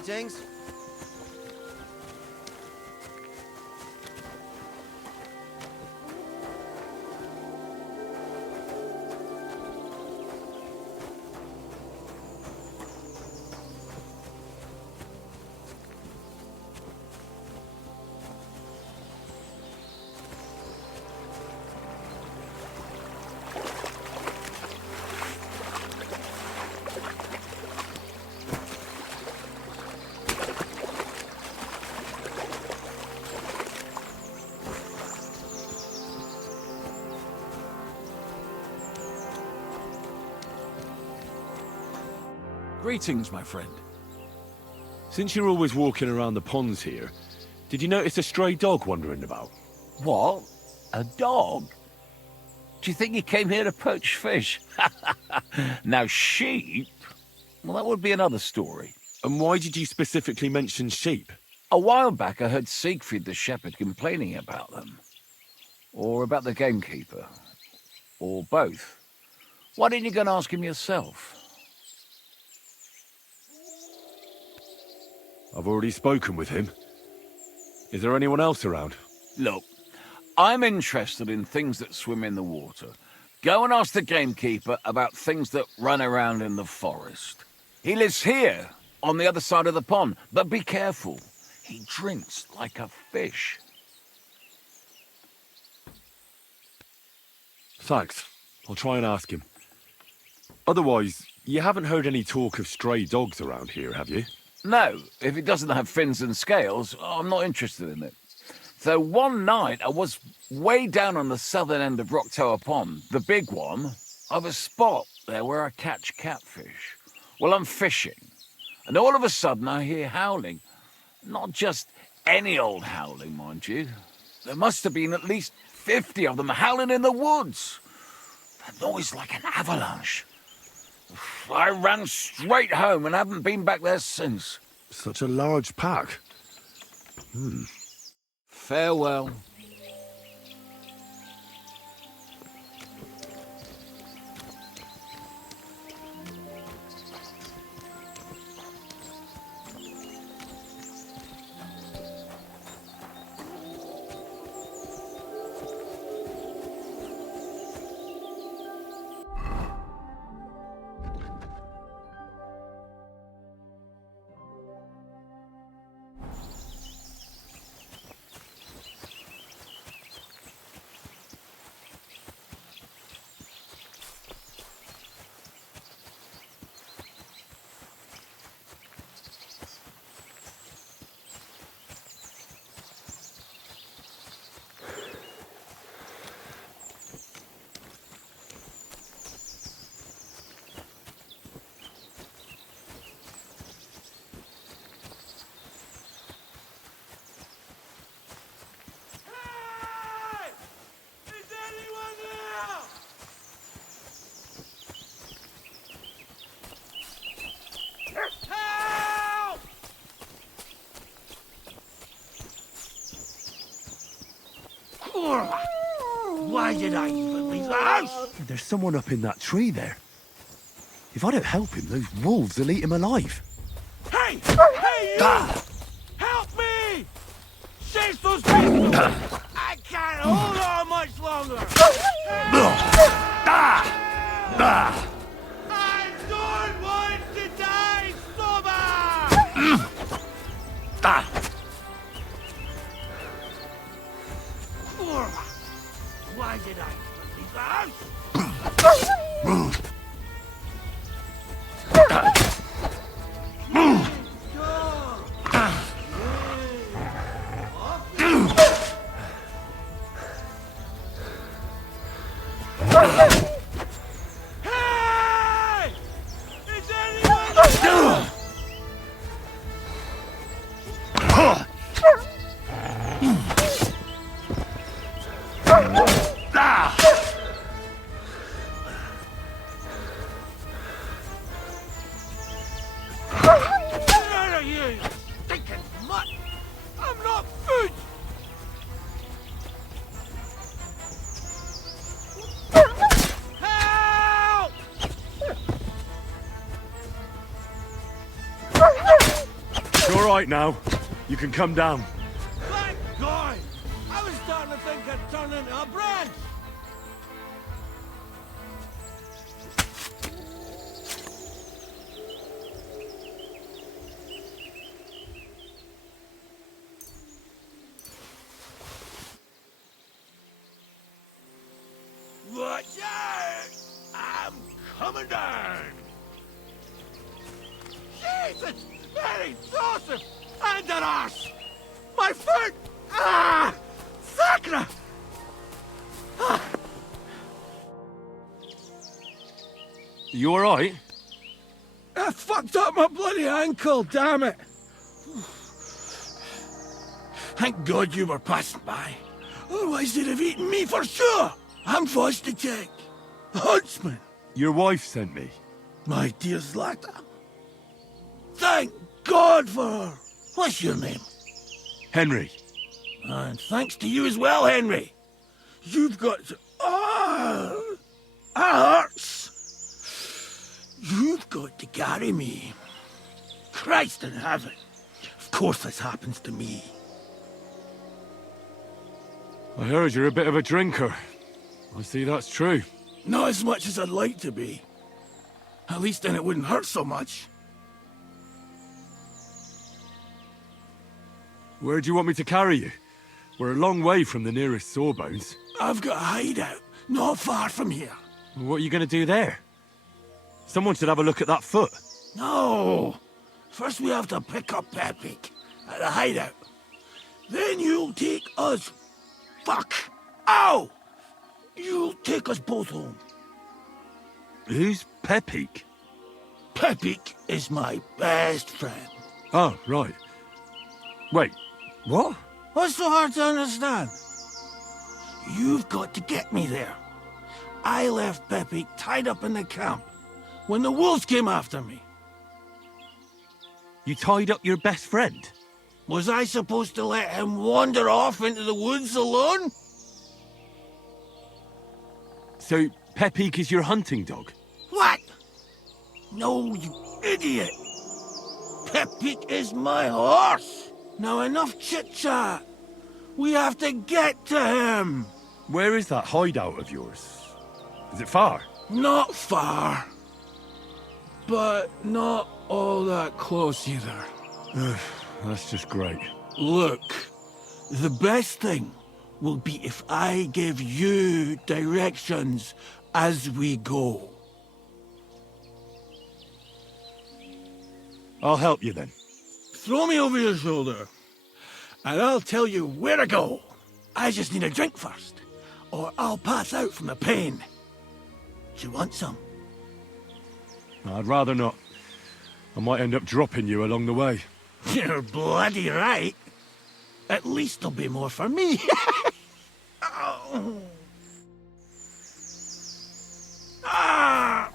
Greetings. Greetings, my friend. Since you're always walking around the ponds here, did you notice a stray dog wandering about? What? A dog? Do you think he came here to poach fish? Now, sheep? Well, that would be another story. And why did you specifically mention sheep? A while back, I heard Siegfried the shepherd complaining about them. Or about the gamekeeper. Or both. Why didn't you go and ask him yourself? I've already spoken with him. Is there anyone else around? Look, I'm interested in things that swim in the water. Go and ask the gamekeeper about things that run around in the forest. He lives here, on the other side of the pond, but be careful. He drinks like a fish. Thanks. I'll try and ask him. Otherwise, you haven't heard any talk of stray dogs around here, have you? No, if it doesn't have fins and scales, I'm not interested in it. Though one night I was way down on the southern end of Rocktower Pond, the big one, I have a spot there where I catch catfish. Well, I'm fishing, and all of a sudden I hear howling. Not just any old howling, mind you. There must have been at least 50 of them howling in the woods. A noise like an avalanche. I ran straight home and haven't been back there since. Such a large pack. Farewell. Why did I even leave the house? There's someone up in that tree there. If I don't help him, those wolves will eat him alive. Hey! Hey, you! Help me! Chase those people! I can't hold on much longer! I don't want to die sober! Why did I even leave the house? Hey! Is anyone... You stinking mutt! I'm not food! Help! right now. You can come down. Thank God! I was starting to think I'd turn into a branch! Watch out! I'm coming down! Jesus! Mary Joseph! And an arse! My foot! Ah! Sacra! Ah. You alright? I fucked up my bloody ankle, damn it! Thank God you were passing by. Otherwise they'd have eaten me for sure! I'm ZOTAC. Huntsman. Your wife sent me. My dear Zlata. Thank God for her. What's your name? Henry. And thanks to you as well, Henry. You've got to... Oh, that hurts. You've got to carry me. Christ in heaven. Of course this happens to me. I heard you're a bit of a drinker. I see that's true. Not as much as I'd like to be. At least then it wouldn't hurt so much. Where do you want me to carry you? We're a long way from the nearest sawbones. I've got a hideout, not far from here. What are you going to do there? Someone should have a look at that foot. No! First we have to pick up Pepik at the hideout. Then you'll take us... Fuck! Ow! You'll take us both home. Who's Pepik? Pepik is my best friend. Oh, right. Wait, what? What's so hard to understand? You've got to get me there. I left Pepik tied up in the camp when the wolves came after me. You tied up your best friend? Was I supposed to let him wander off into the woods alone? So, Pepik is your hunting dog? What? No, you idiot! Pepik is my horse! Now enough chit-chat! We have to get to him! Where is that hideout of yours? Is it far? Not far. But not all that close either. That's just great. Look, the best thing will be if I give you directions as we go. I'll help you then. Throw me over your shoulder, and I'll tell you where to go. I just need a drink first, or I'll pass out from the pain. Do you want some? I'd rather not. I might end up dropping you along the way. You're bloody right. At least there'll be more for me. Oh. Ah!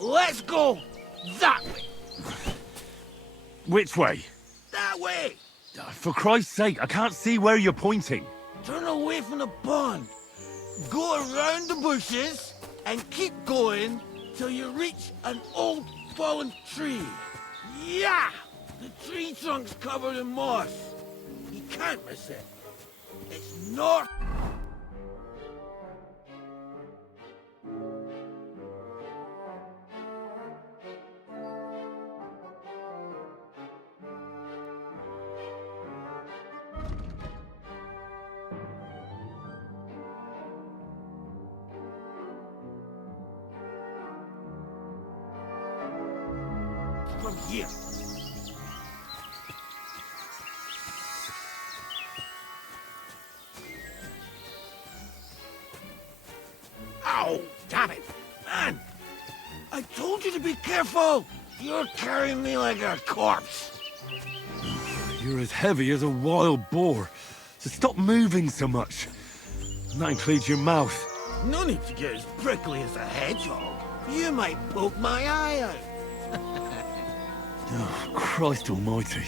Let's go that way. Which way? That way. For Christ's sake, I can't see where you're pointing. Turn away from the pond. Go around the bushes and keep going till you reach an old fallen tree. Yeah! The tree trunk's covered in moss. You can't miss it. It's north. From here. Ow! Damn it! Man! I told you to be careful! You're carrying me like a corpse! You're as heavy as a wild boar, so stop moving so much. And that includes your mouth. No need to get as prickly as a hedgehog. You might poke my eye out. Oh, Christ almighty.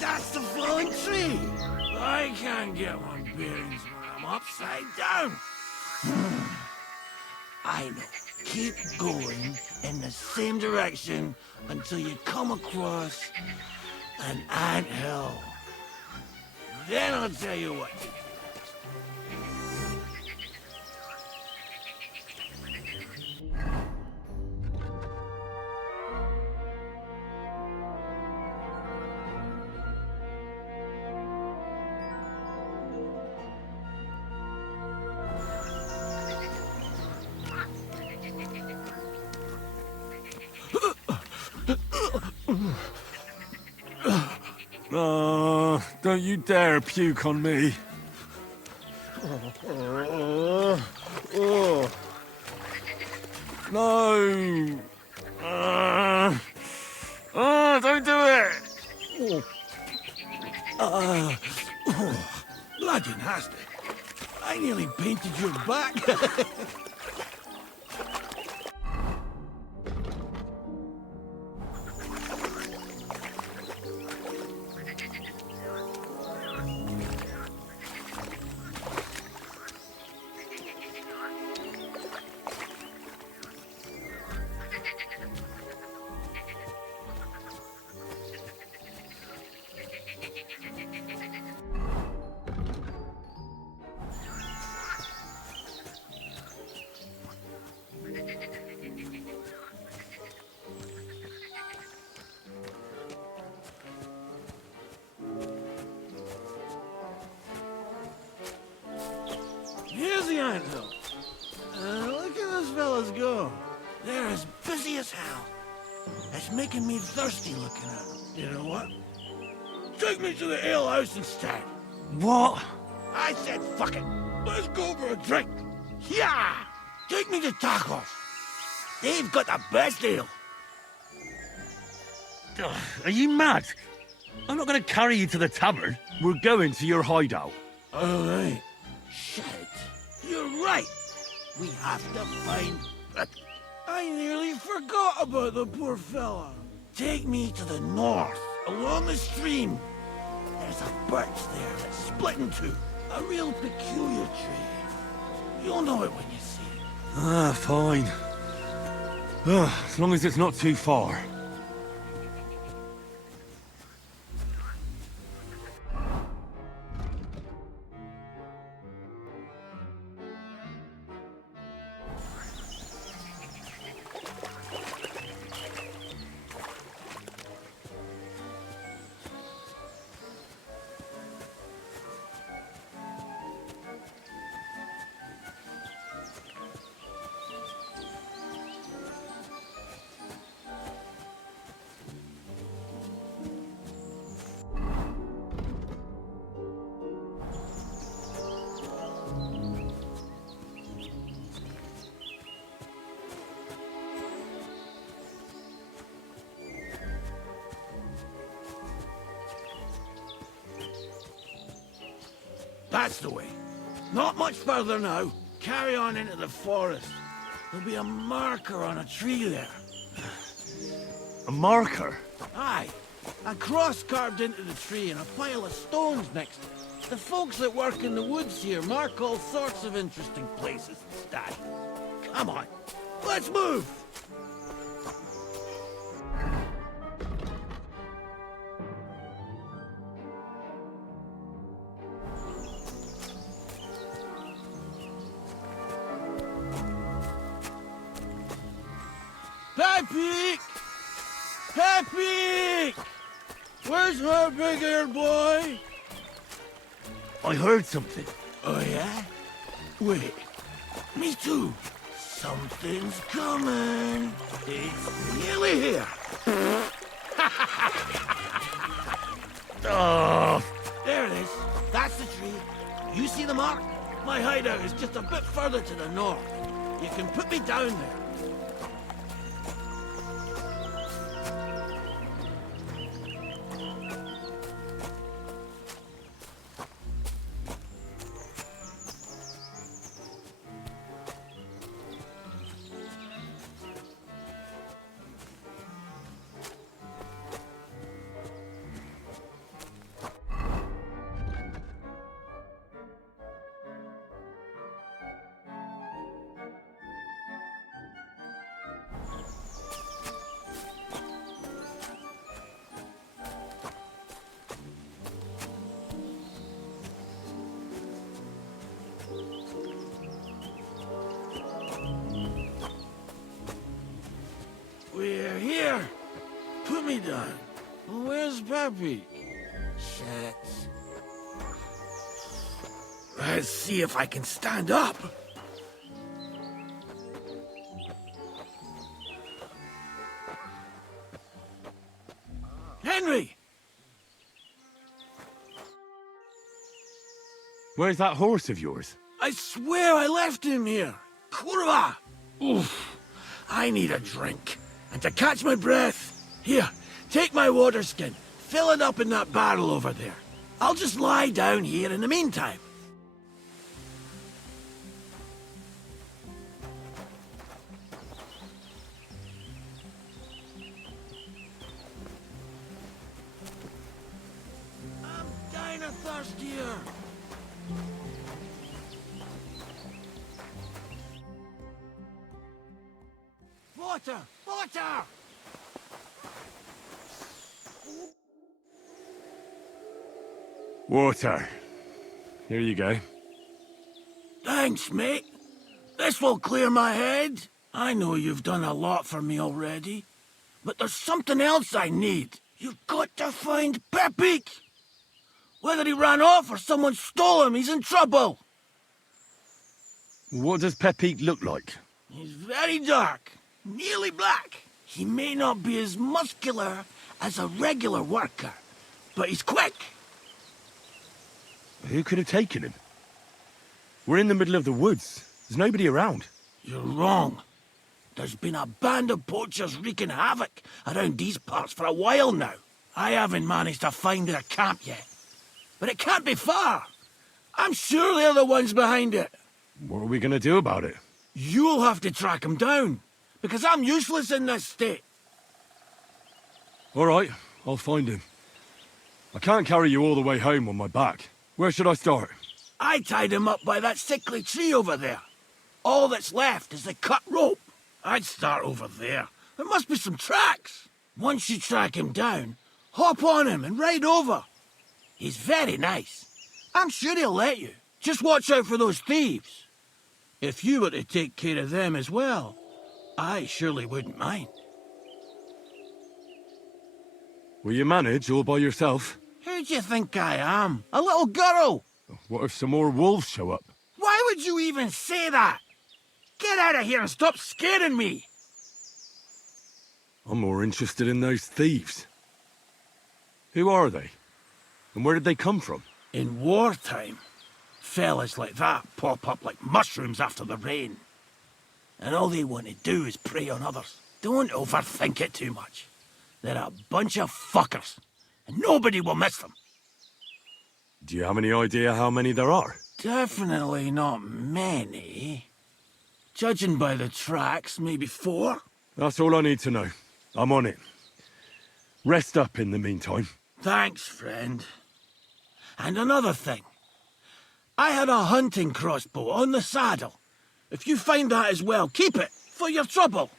That's the falling tree! I can't get my bearings when I'm upside down. I know. Keep going in the same direction until you come across an anthill. Then I'll tell you what to do. Oh, don't you dare puke on me. No. Don't do it. Bloody nasty. I nearly painted your back. Here's the anthill. Look at those fellas go. They're as busy as hell. It's making me thirsty looking at them. You know what? Take me to the ale house instead. What? I said fuck it. Let's go for a drink. Yeah! Take me to tacos. They've got the best ale. Are you mad? I'm not going to carry you to the tavern. We're going to your hideout. All right. Shit. You're right. We have to find I nearly forgot about the poor fella. Take me to the north, along the stream. There's a birch there that's split in two. A real peculiar tree. You'll know it when you see it. Ah, fine. As long as it's not too far. That's the way. Not much further now. Carry on into the forest. There'll be a marker on a tree there. A marker? Aye. A cross carved into the tree and a pile of stones next to it. The folks that work in the woods here mark all sorts of interesting places and stuff. Come on. Let's move! Pepe! Pepe! Where's my big-eared boy? I heard something. Oh, yeah? Wait. Me too. Something's coming. It's nearly here. Oh. There it is. That's the tree. You see the mark? My hideout is just a bit further to the north. You can put me down there. We're here. Put me down. Where's Pepe? Shit. Let's see if I can stand up. Henry! Where's that horse of yours? I swear I left him here. Kurwa! Oof. I need a drink. And to catch my breath, here, take my water skin. Fill it up in that barrel over there. I'll just lie down here in the meantime. I'm dying of thirst here. Water! Water! Water. Here you go. Thanks, mate. This will clear my head. I know you've done a lot for me already, but there's something else I need. You've got to find Pepe. Whether he ran off or someone stole him, he's in trouble. What does Pepe look like? He's very dark, nearly black. He may not be as muscular as a regular worker, but he's quick. Who could have taken him? We're in the middle of the woods. There's nobody around. You're wrong. There's been a band of poachers wreaking havoc around these parts for a while now. I haven't managed to find their camp yet. But it can't be far. I'm sure they're the ones behind it. What are we going to do about it? You'll have to track them down. because I'm useless in this state. All right, I'll find him. I can't carry you all the way home on my back. Where should I start? I tied him up by that sickly tree over there. All that's left is the cut rope. I'd start over there. There must be some tracks. Once you track him down, hop on him and ride over. He's very nice. I'm sure he'll let you. Just watch out for those thieves. If you were to take care of them as well, I surely wouldn't mind. Will you manage all by yourself? Who do you think I am? A little girl? What if some more wolves show up? Why would you even say that? Get out of here and stop scaring me! I'm more interested in those thieves. Who are they? And where did they come from? In wartime, fellas like that pop up like mushrooms after the rain. And all they want to do is prey on others. Don't overthink it too much. They're a bunch of fuckers, and nobody will miss them. Do you have any idea how many there are? Definitely not many. Judging by the tracks, maybe 4. That's all I need to know. I'm on it. Rest up in the meantime. Thanks, friend. And another thing. I had a hunting crossbow on the saddle. If you find that as well, keep it, for your trouble.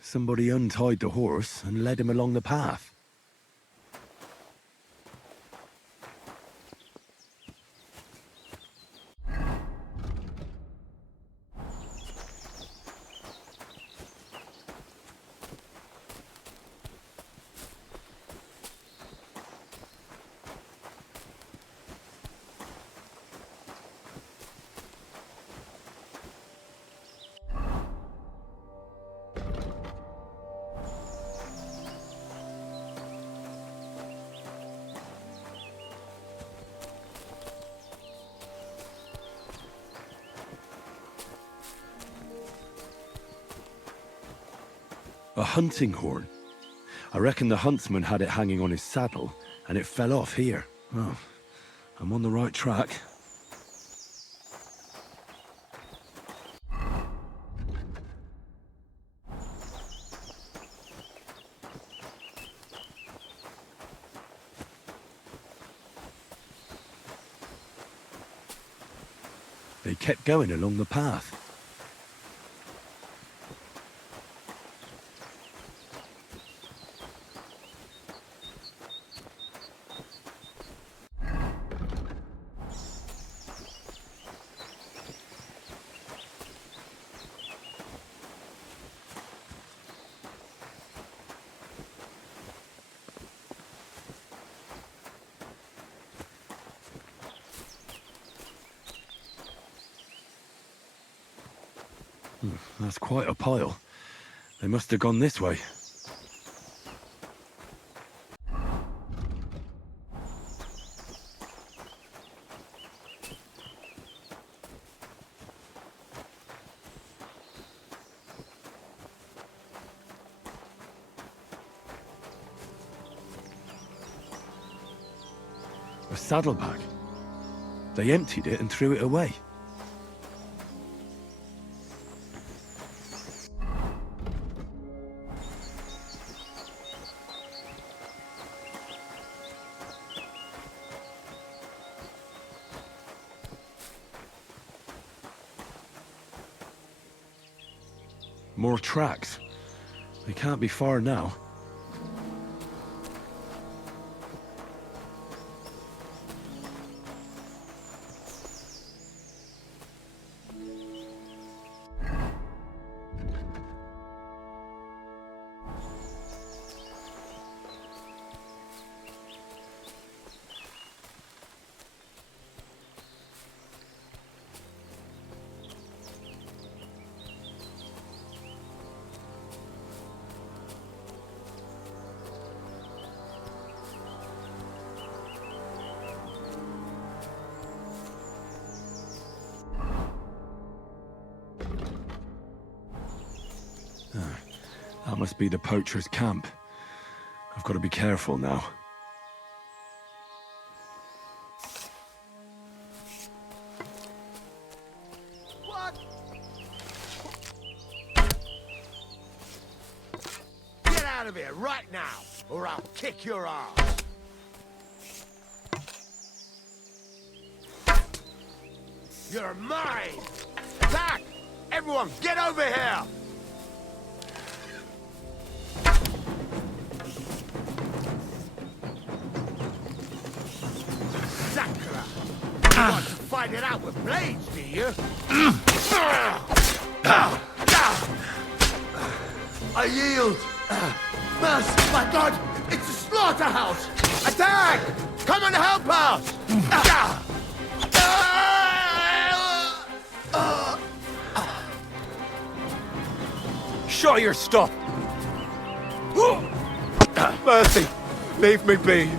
Somebody untied the horse and led him along the path. A hunting horn. I reckon the huntsman had it hanging on his saddle, and it fell off here. Oh, I'm on the right track. They kept going along the path. That's quite a pile. They must have gone this way. A saddlebag. They emptied it and threw it away. More tracks. They can't be far now. That must be the poacher's camp. I've got to be careful now. What? Get out of here right now, or I'll kick your ass. You're mine! Attack! Everyone, get over here! You want to fight it out with blades, do you? I yield! Mercy, my God! It's a slaughterhouse! Attack! Come and help us! Show your stuff! Mercy! Leave me be!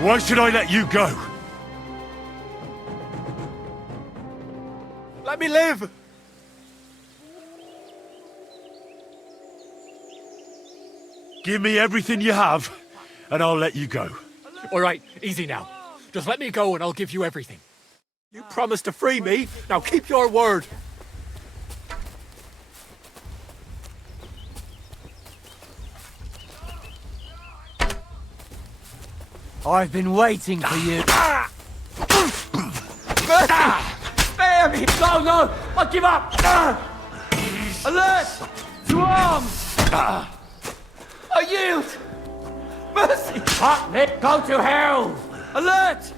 Why should I let you go? Let me live! Give me everything you have, and I'll let you go. All right, easy now. Just let me go and I'll give you everything. You promised to free me, now keep your word. I've been waiting for you. Spare me! No, no! I give up! Alert! To arms! I yield! Mercy! Hot Nick, go to hell! Alert!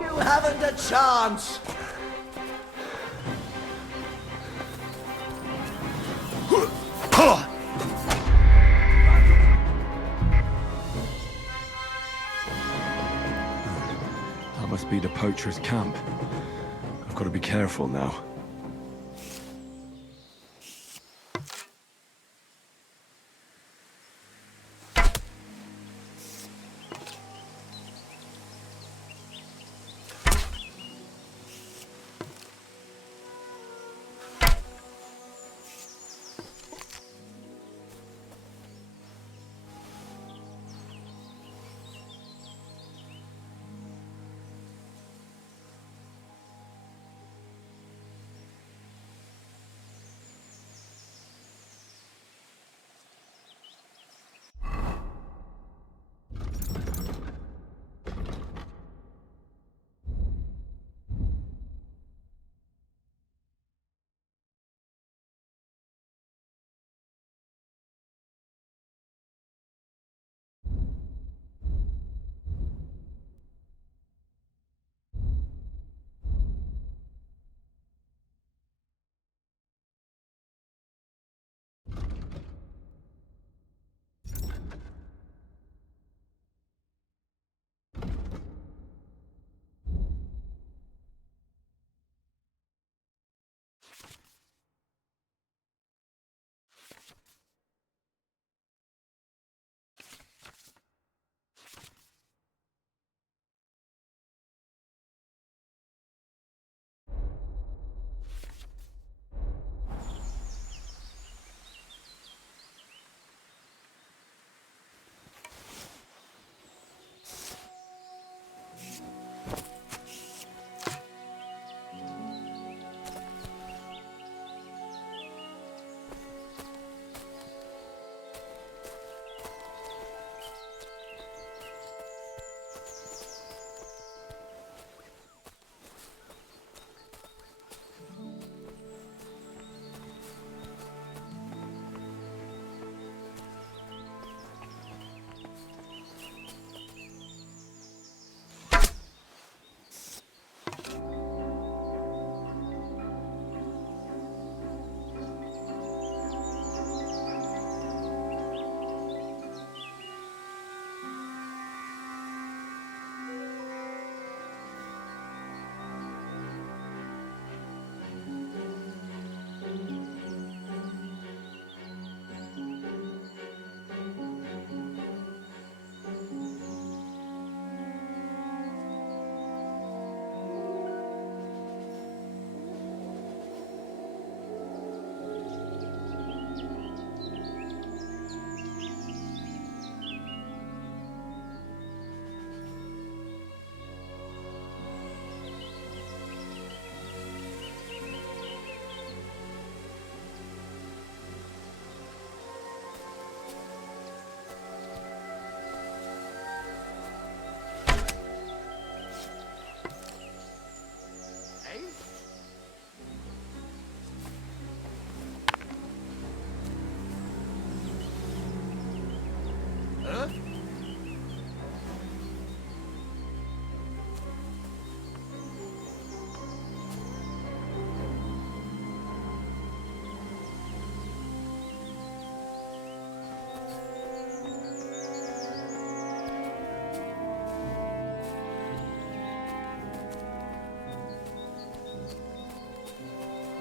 You haven't a chance! That must be the poacher's camp. I've got to be careful now.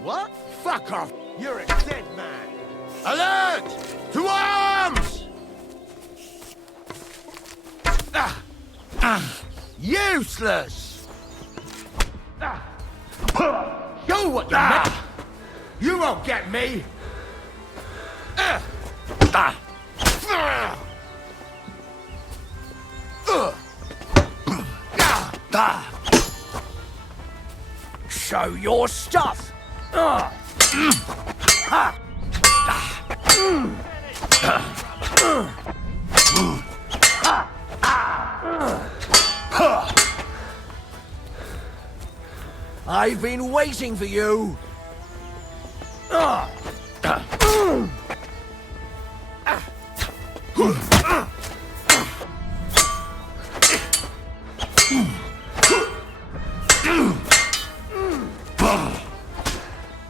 What? Fuck off! You're a dead man! Alert! To arms! Useless! Go what you meant! You won't get me! Show your stuff! I've been waiting for you!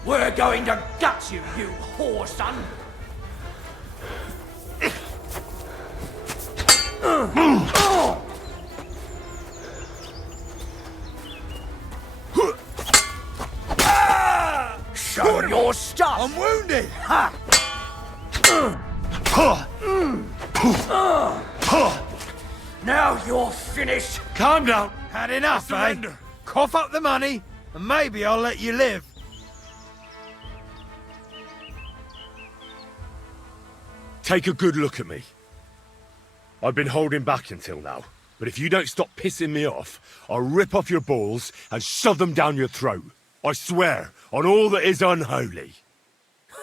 We're going to gut you, you whore son! Show your stuff! I'm wounded! Now you're finished! Calm down. Had enough, eh? Cough up the money, and maybe I'll let you live. Take a good look at me. I've been holding back until now, but if you don't stop pissing me off, I'll rip off your balls and shove them down your throat. I swear, on all that is unholy.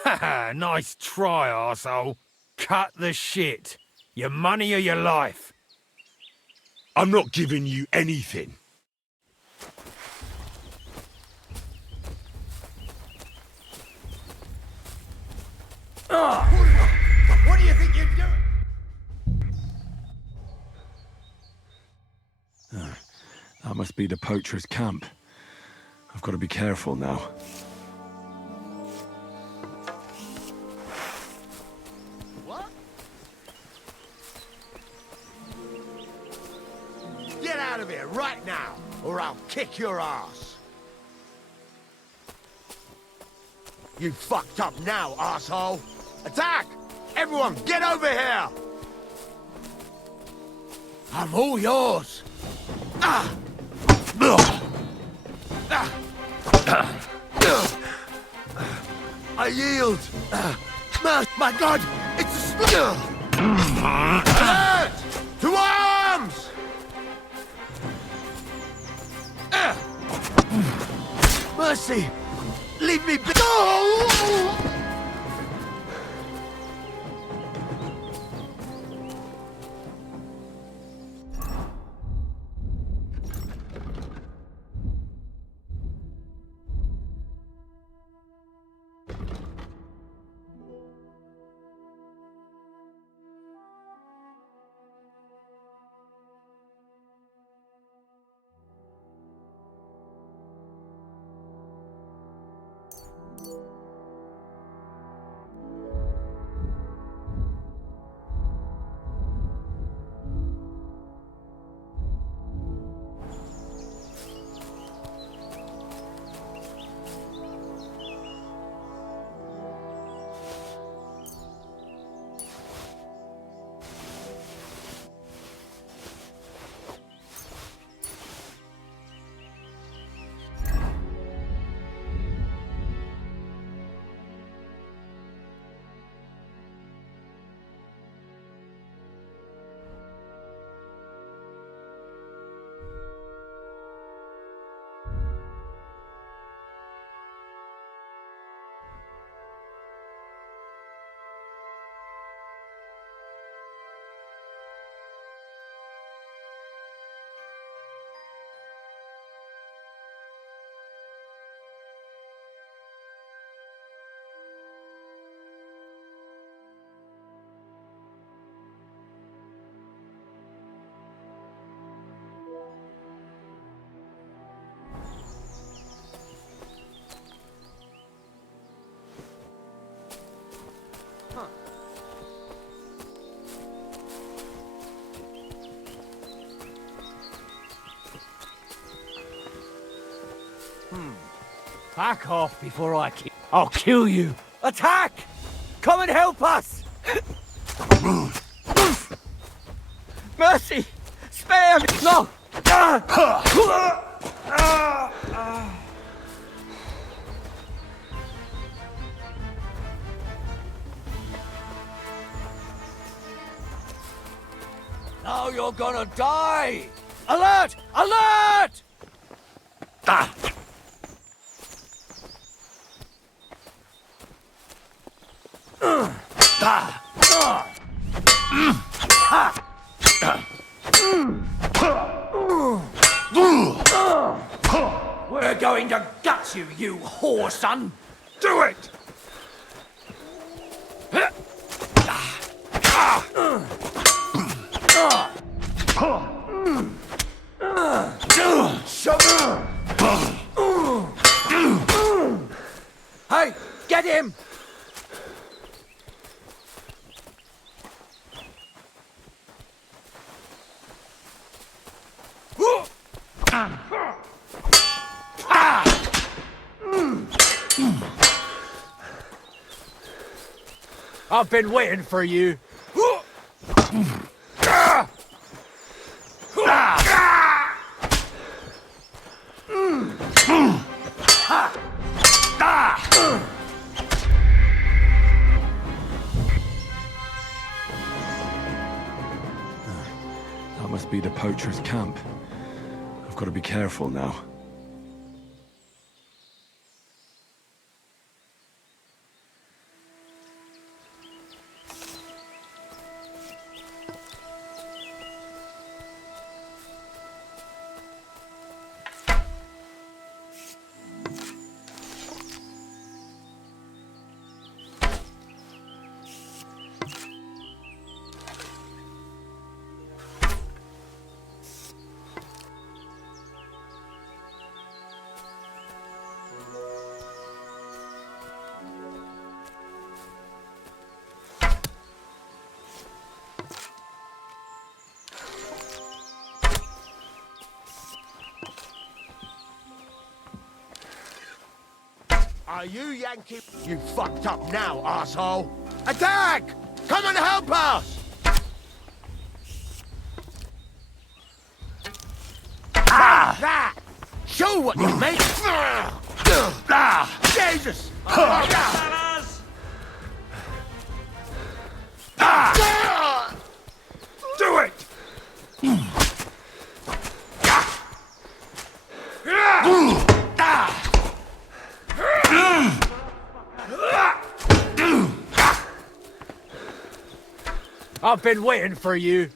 Haha, nice try, arsehole. Cut the shit. Your money or your life. I'm not giving you anything. What do you think you're doing? That must be the poacher's camp. I've got to be careful now. What? Get out of here right now, or I'll kick your ass. You fucked up now, asshole. Attack! Everyone, get over here! I'm all yours. I yield. My God, it's a Alert! To arms! Mercy! Leave me be. Back off before I'll kill you. Attack! Come and help us! Mercy! Spare me! No! Now you're gonna die! Alert! Alert! We're going to gut you, you whore son! Do it! Hey, get him! I've been waiting for you. That must be the poacher's camp. I've got to be careful now. Are you Yankee? You fucked up now, arsehole! Attack! Come and help us! That! Show what you make! Jesus! Do it! I've been waiting for you.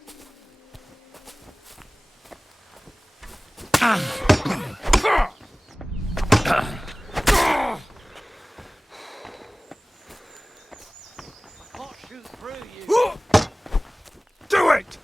Do it!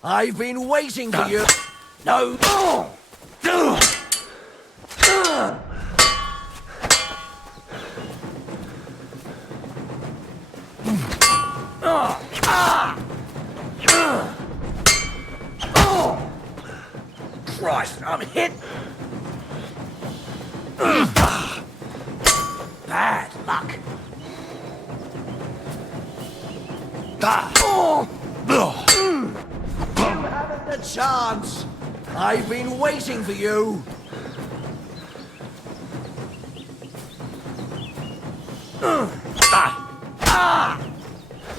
I've been waiting for you. No. Christ, I'm hit! Bad luck. You haven't a chance. I've been waiting for you.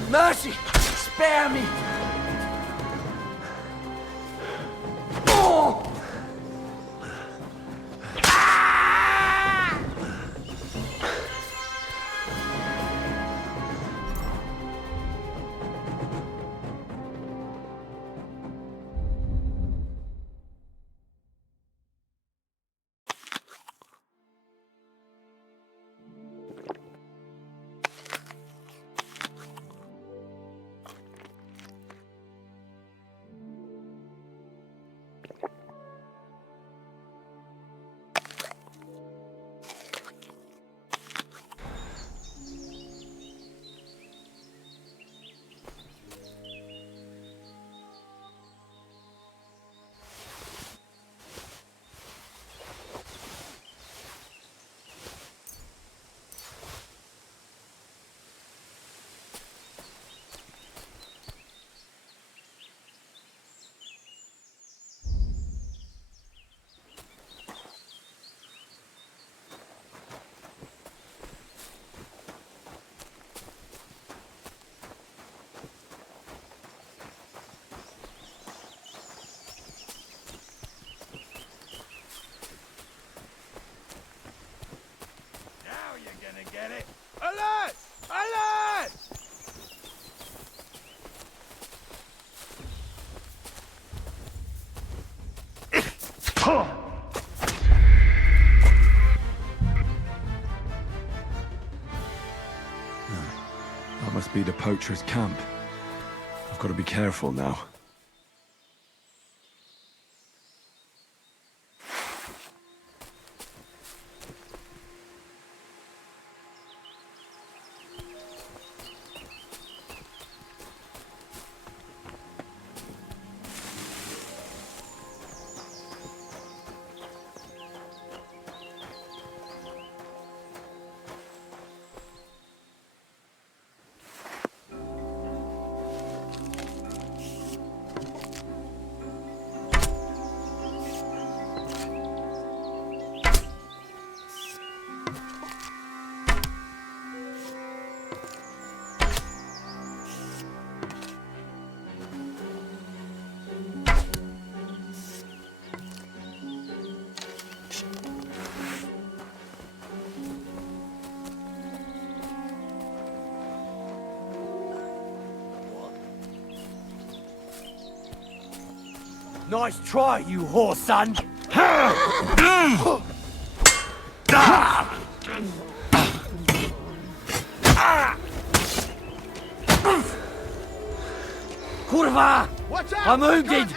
Mercy, spare me. That must be the poacher's camp. I've got to be careful now. Nice try, you whore son! Kurwa! Watch out! I'm wounded!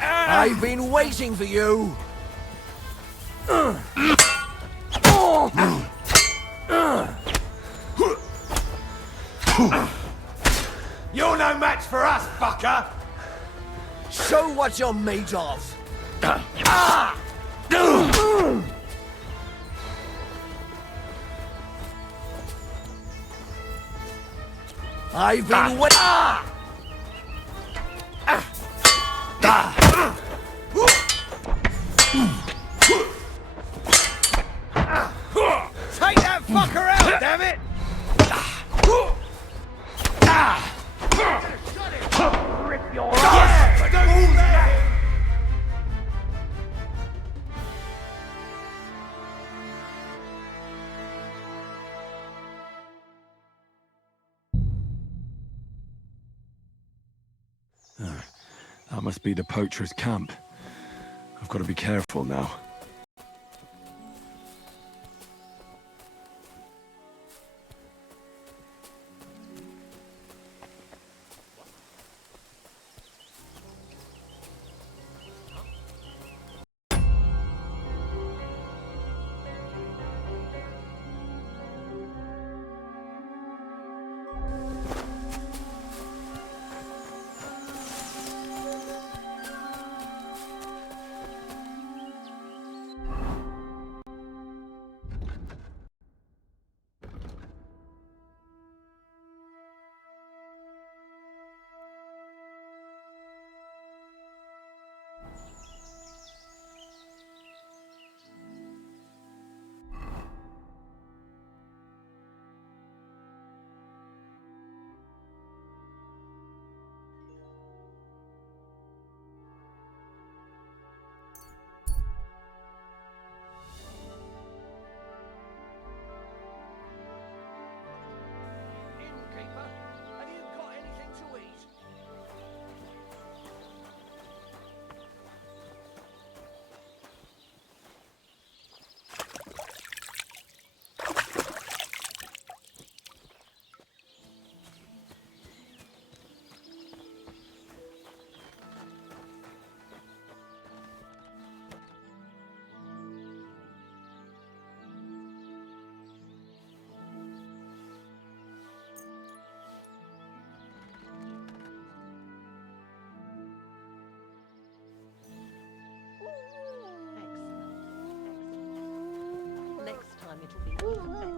I've been waiting for you! You're no match for us, fucker! Show what you're made of! I've been waiting. Take that fucker out, damn it! Rip your ass! That must be the poacher's camp. I've got to be careful now. Next time it'll be even better.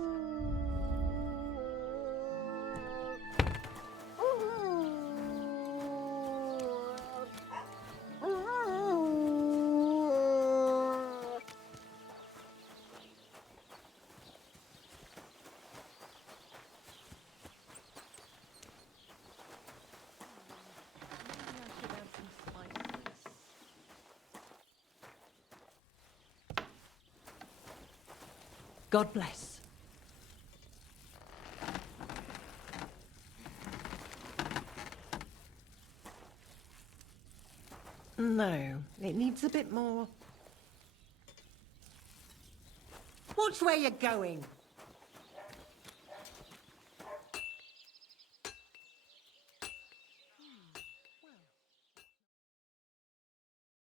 God bless. No, it needs a bit more. Watch where you're going.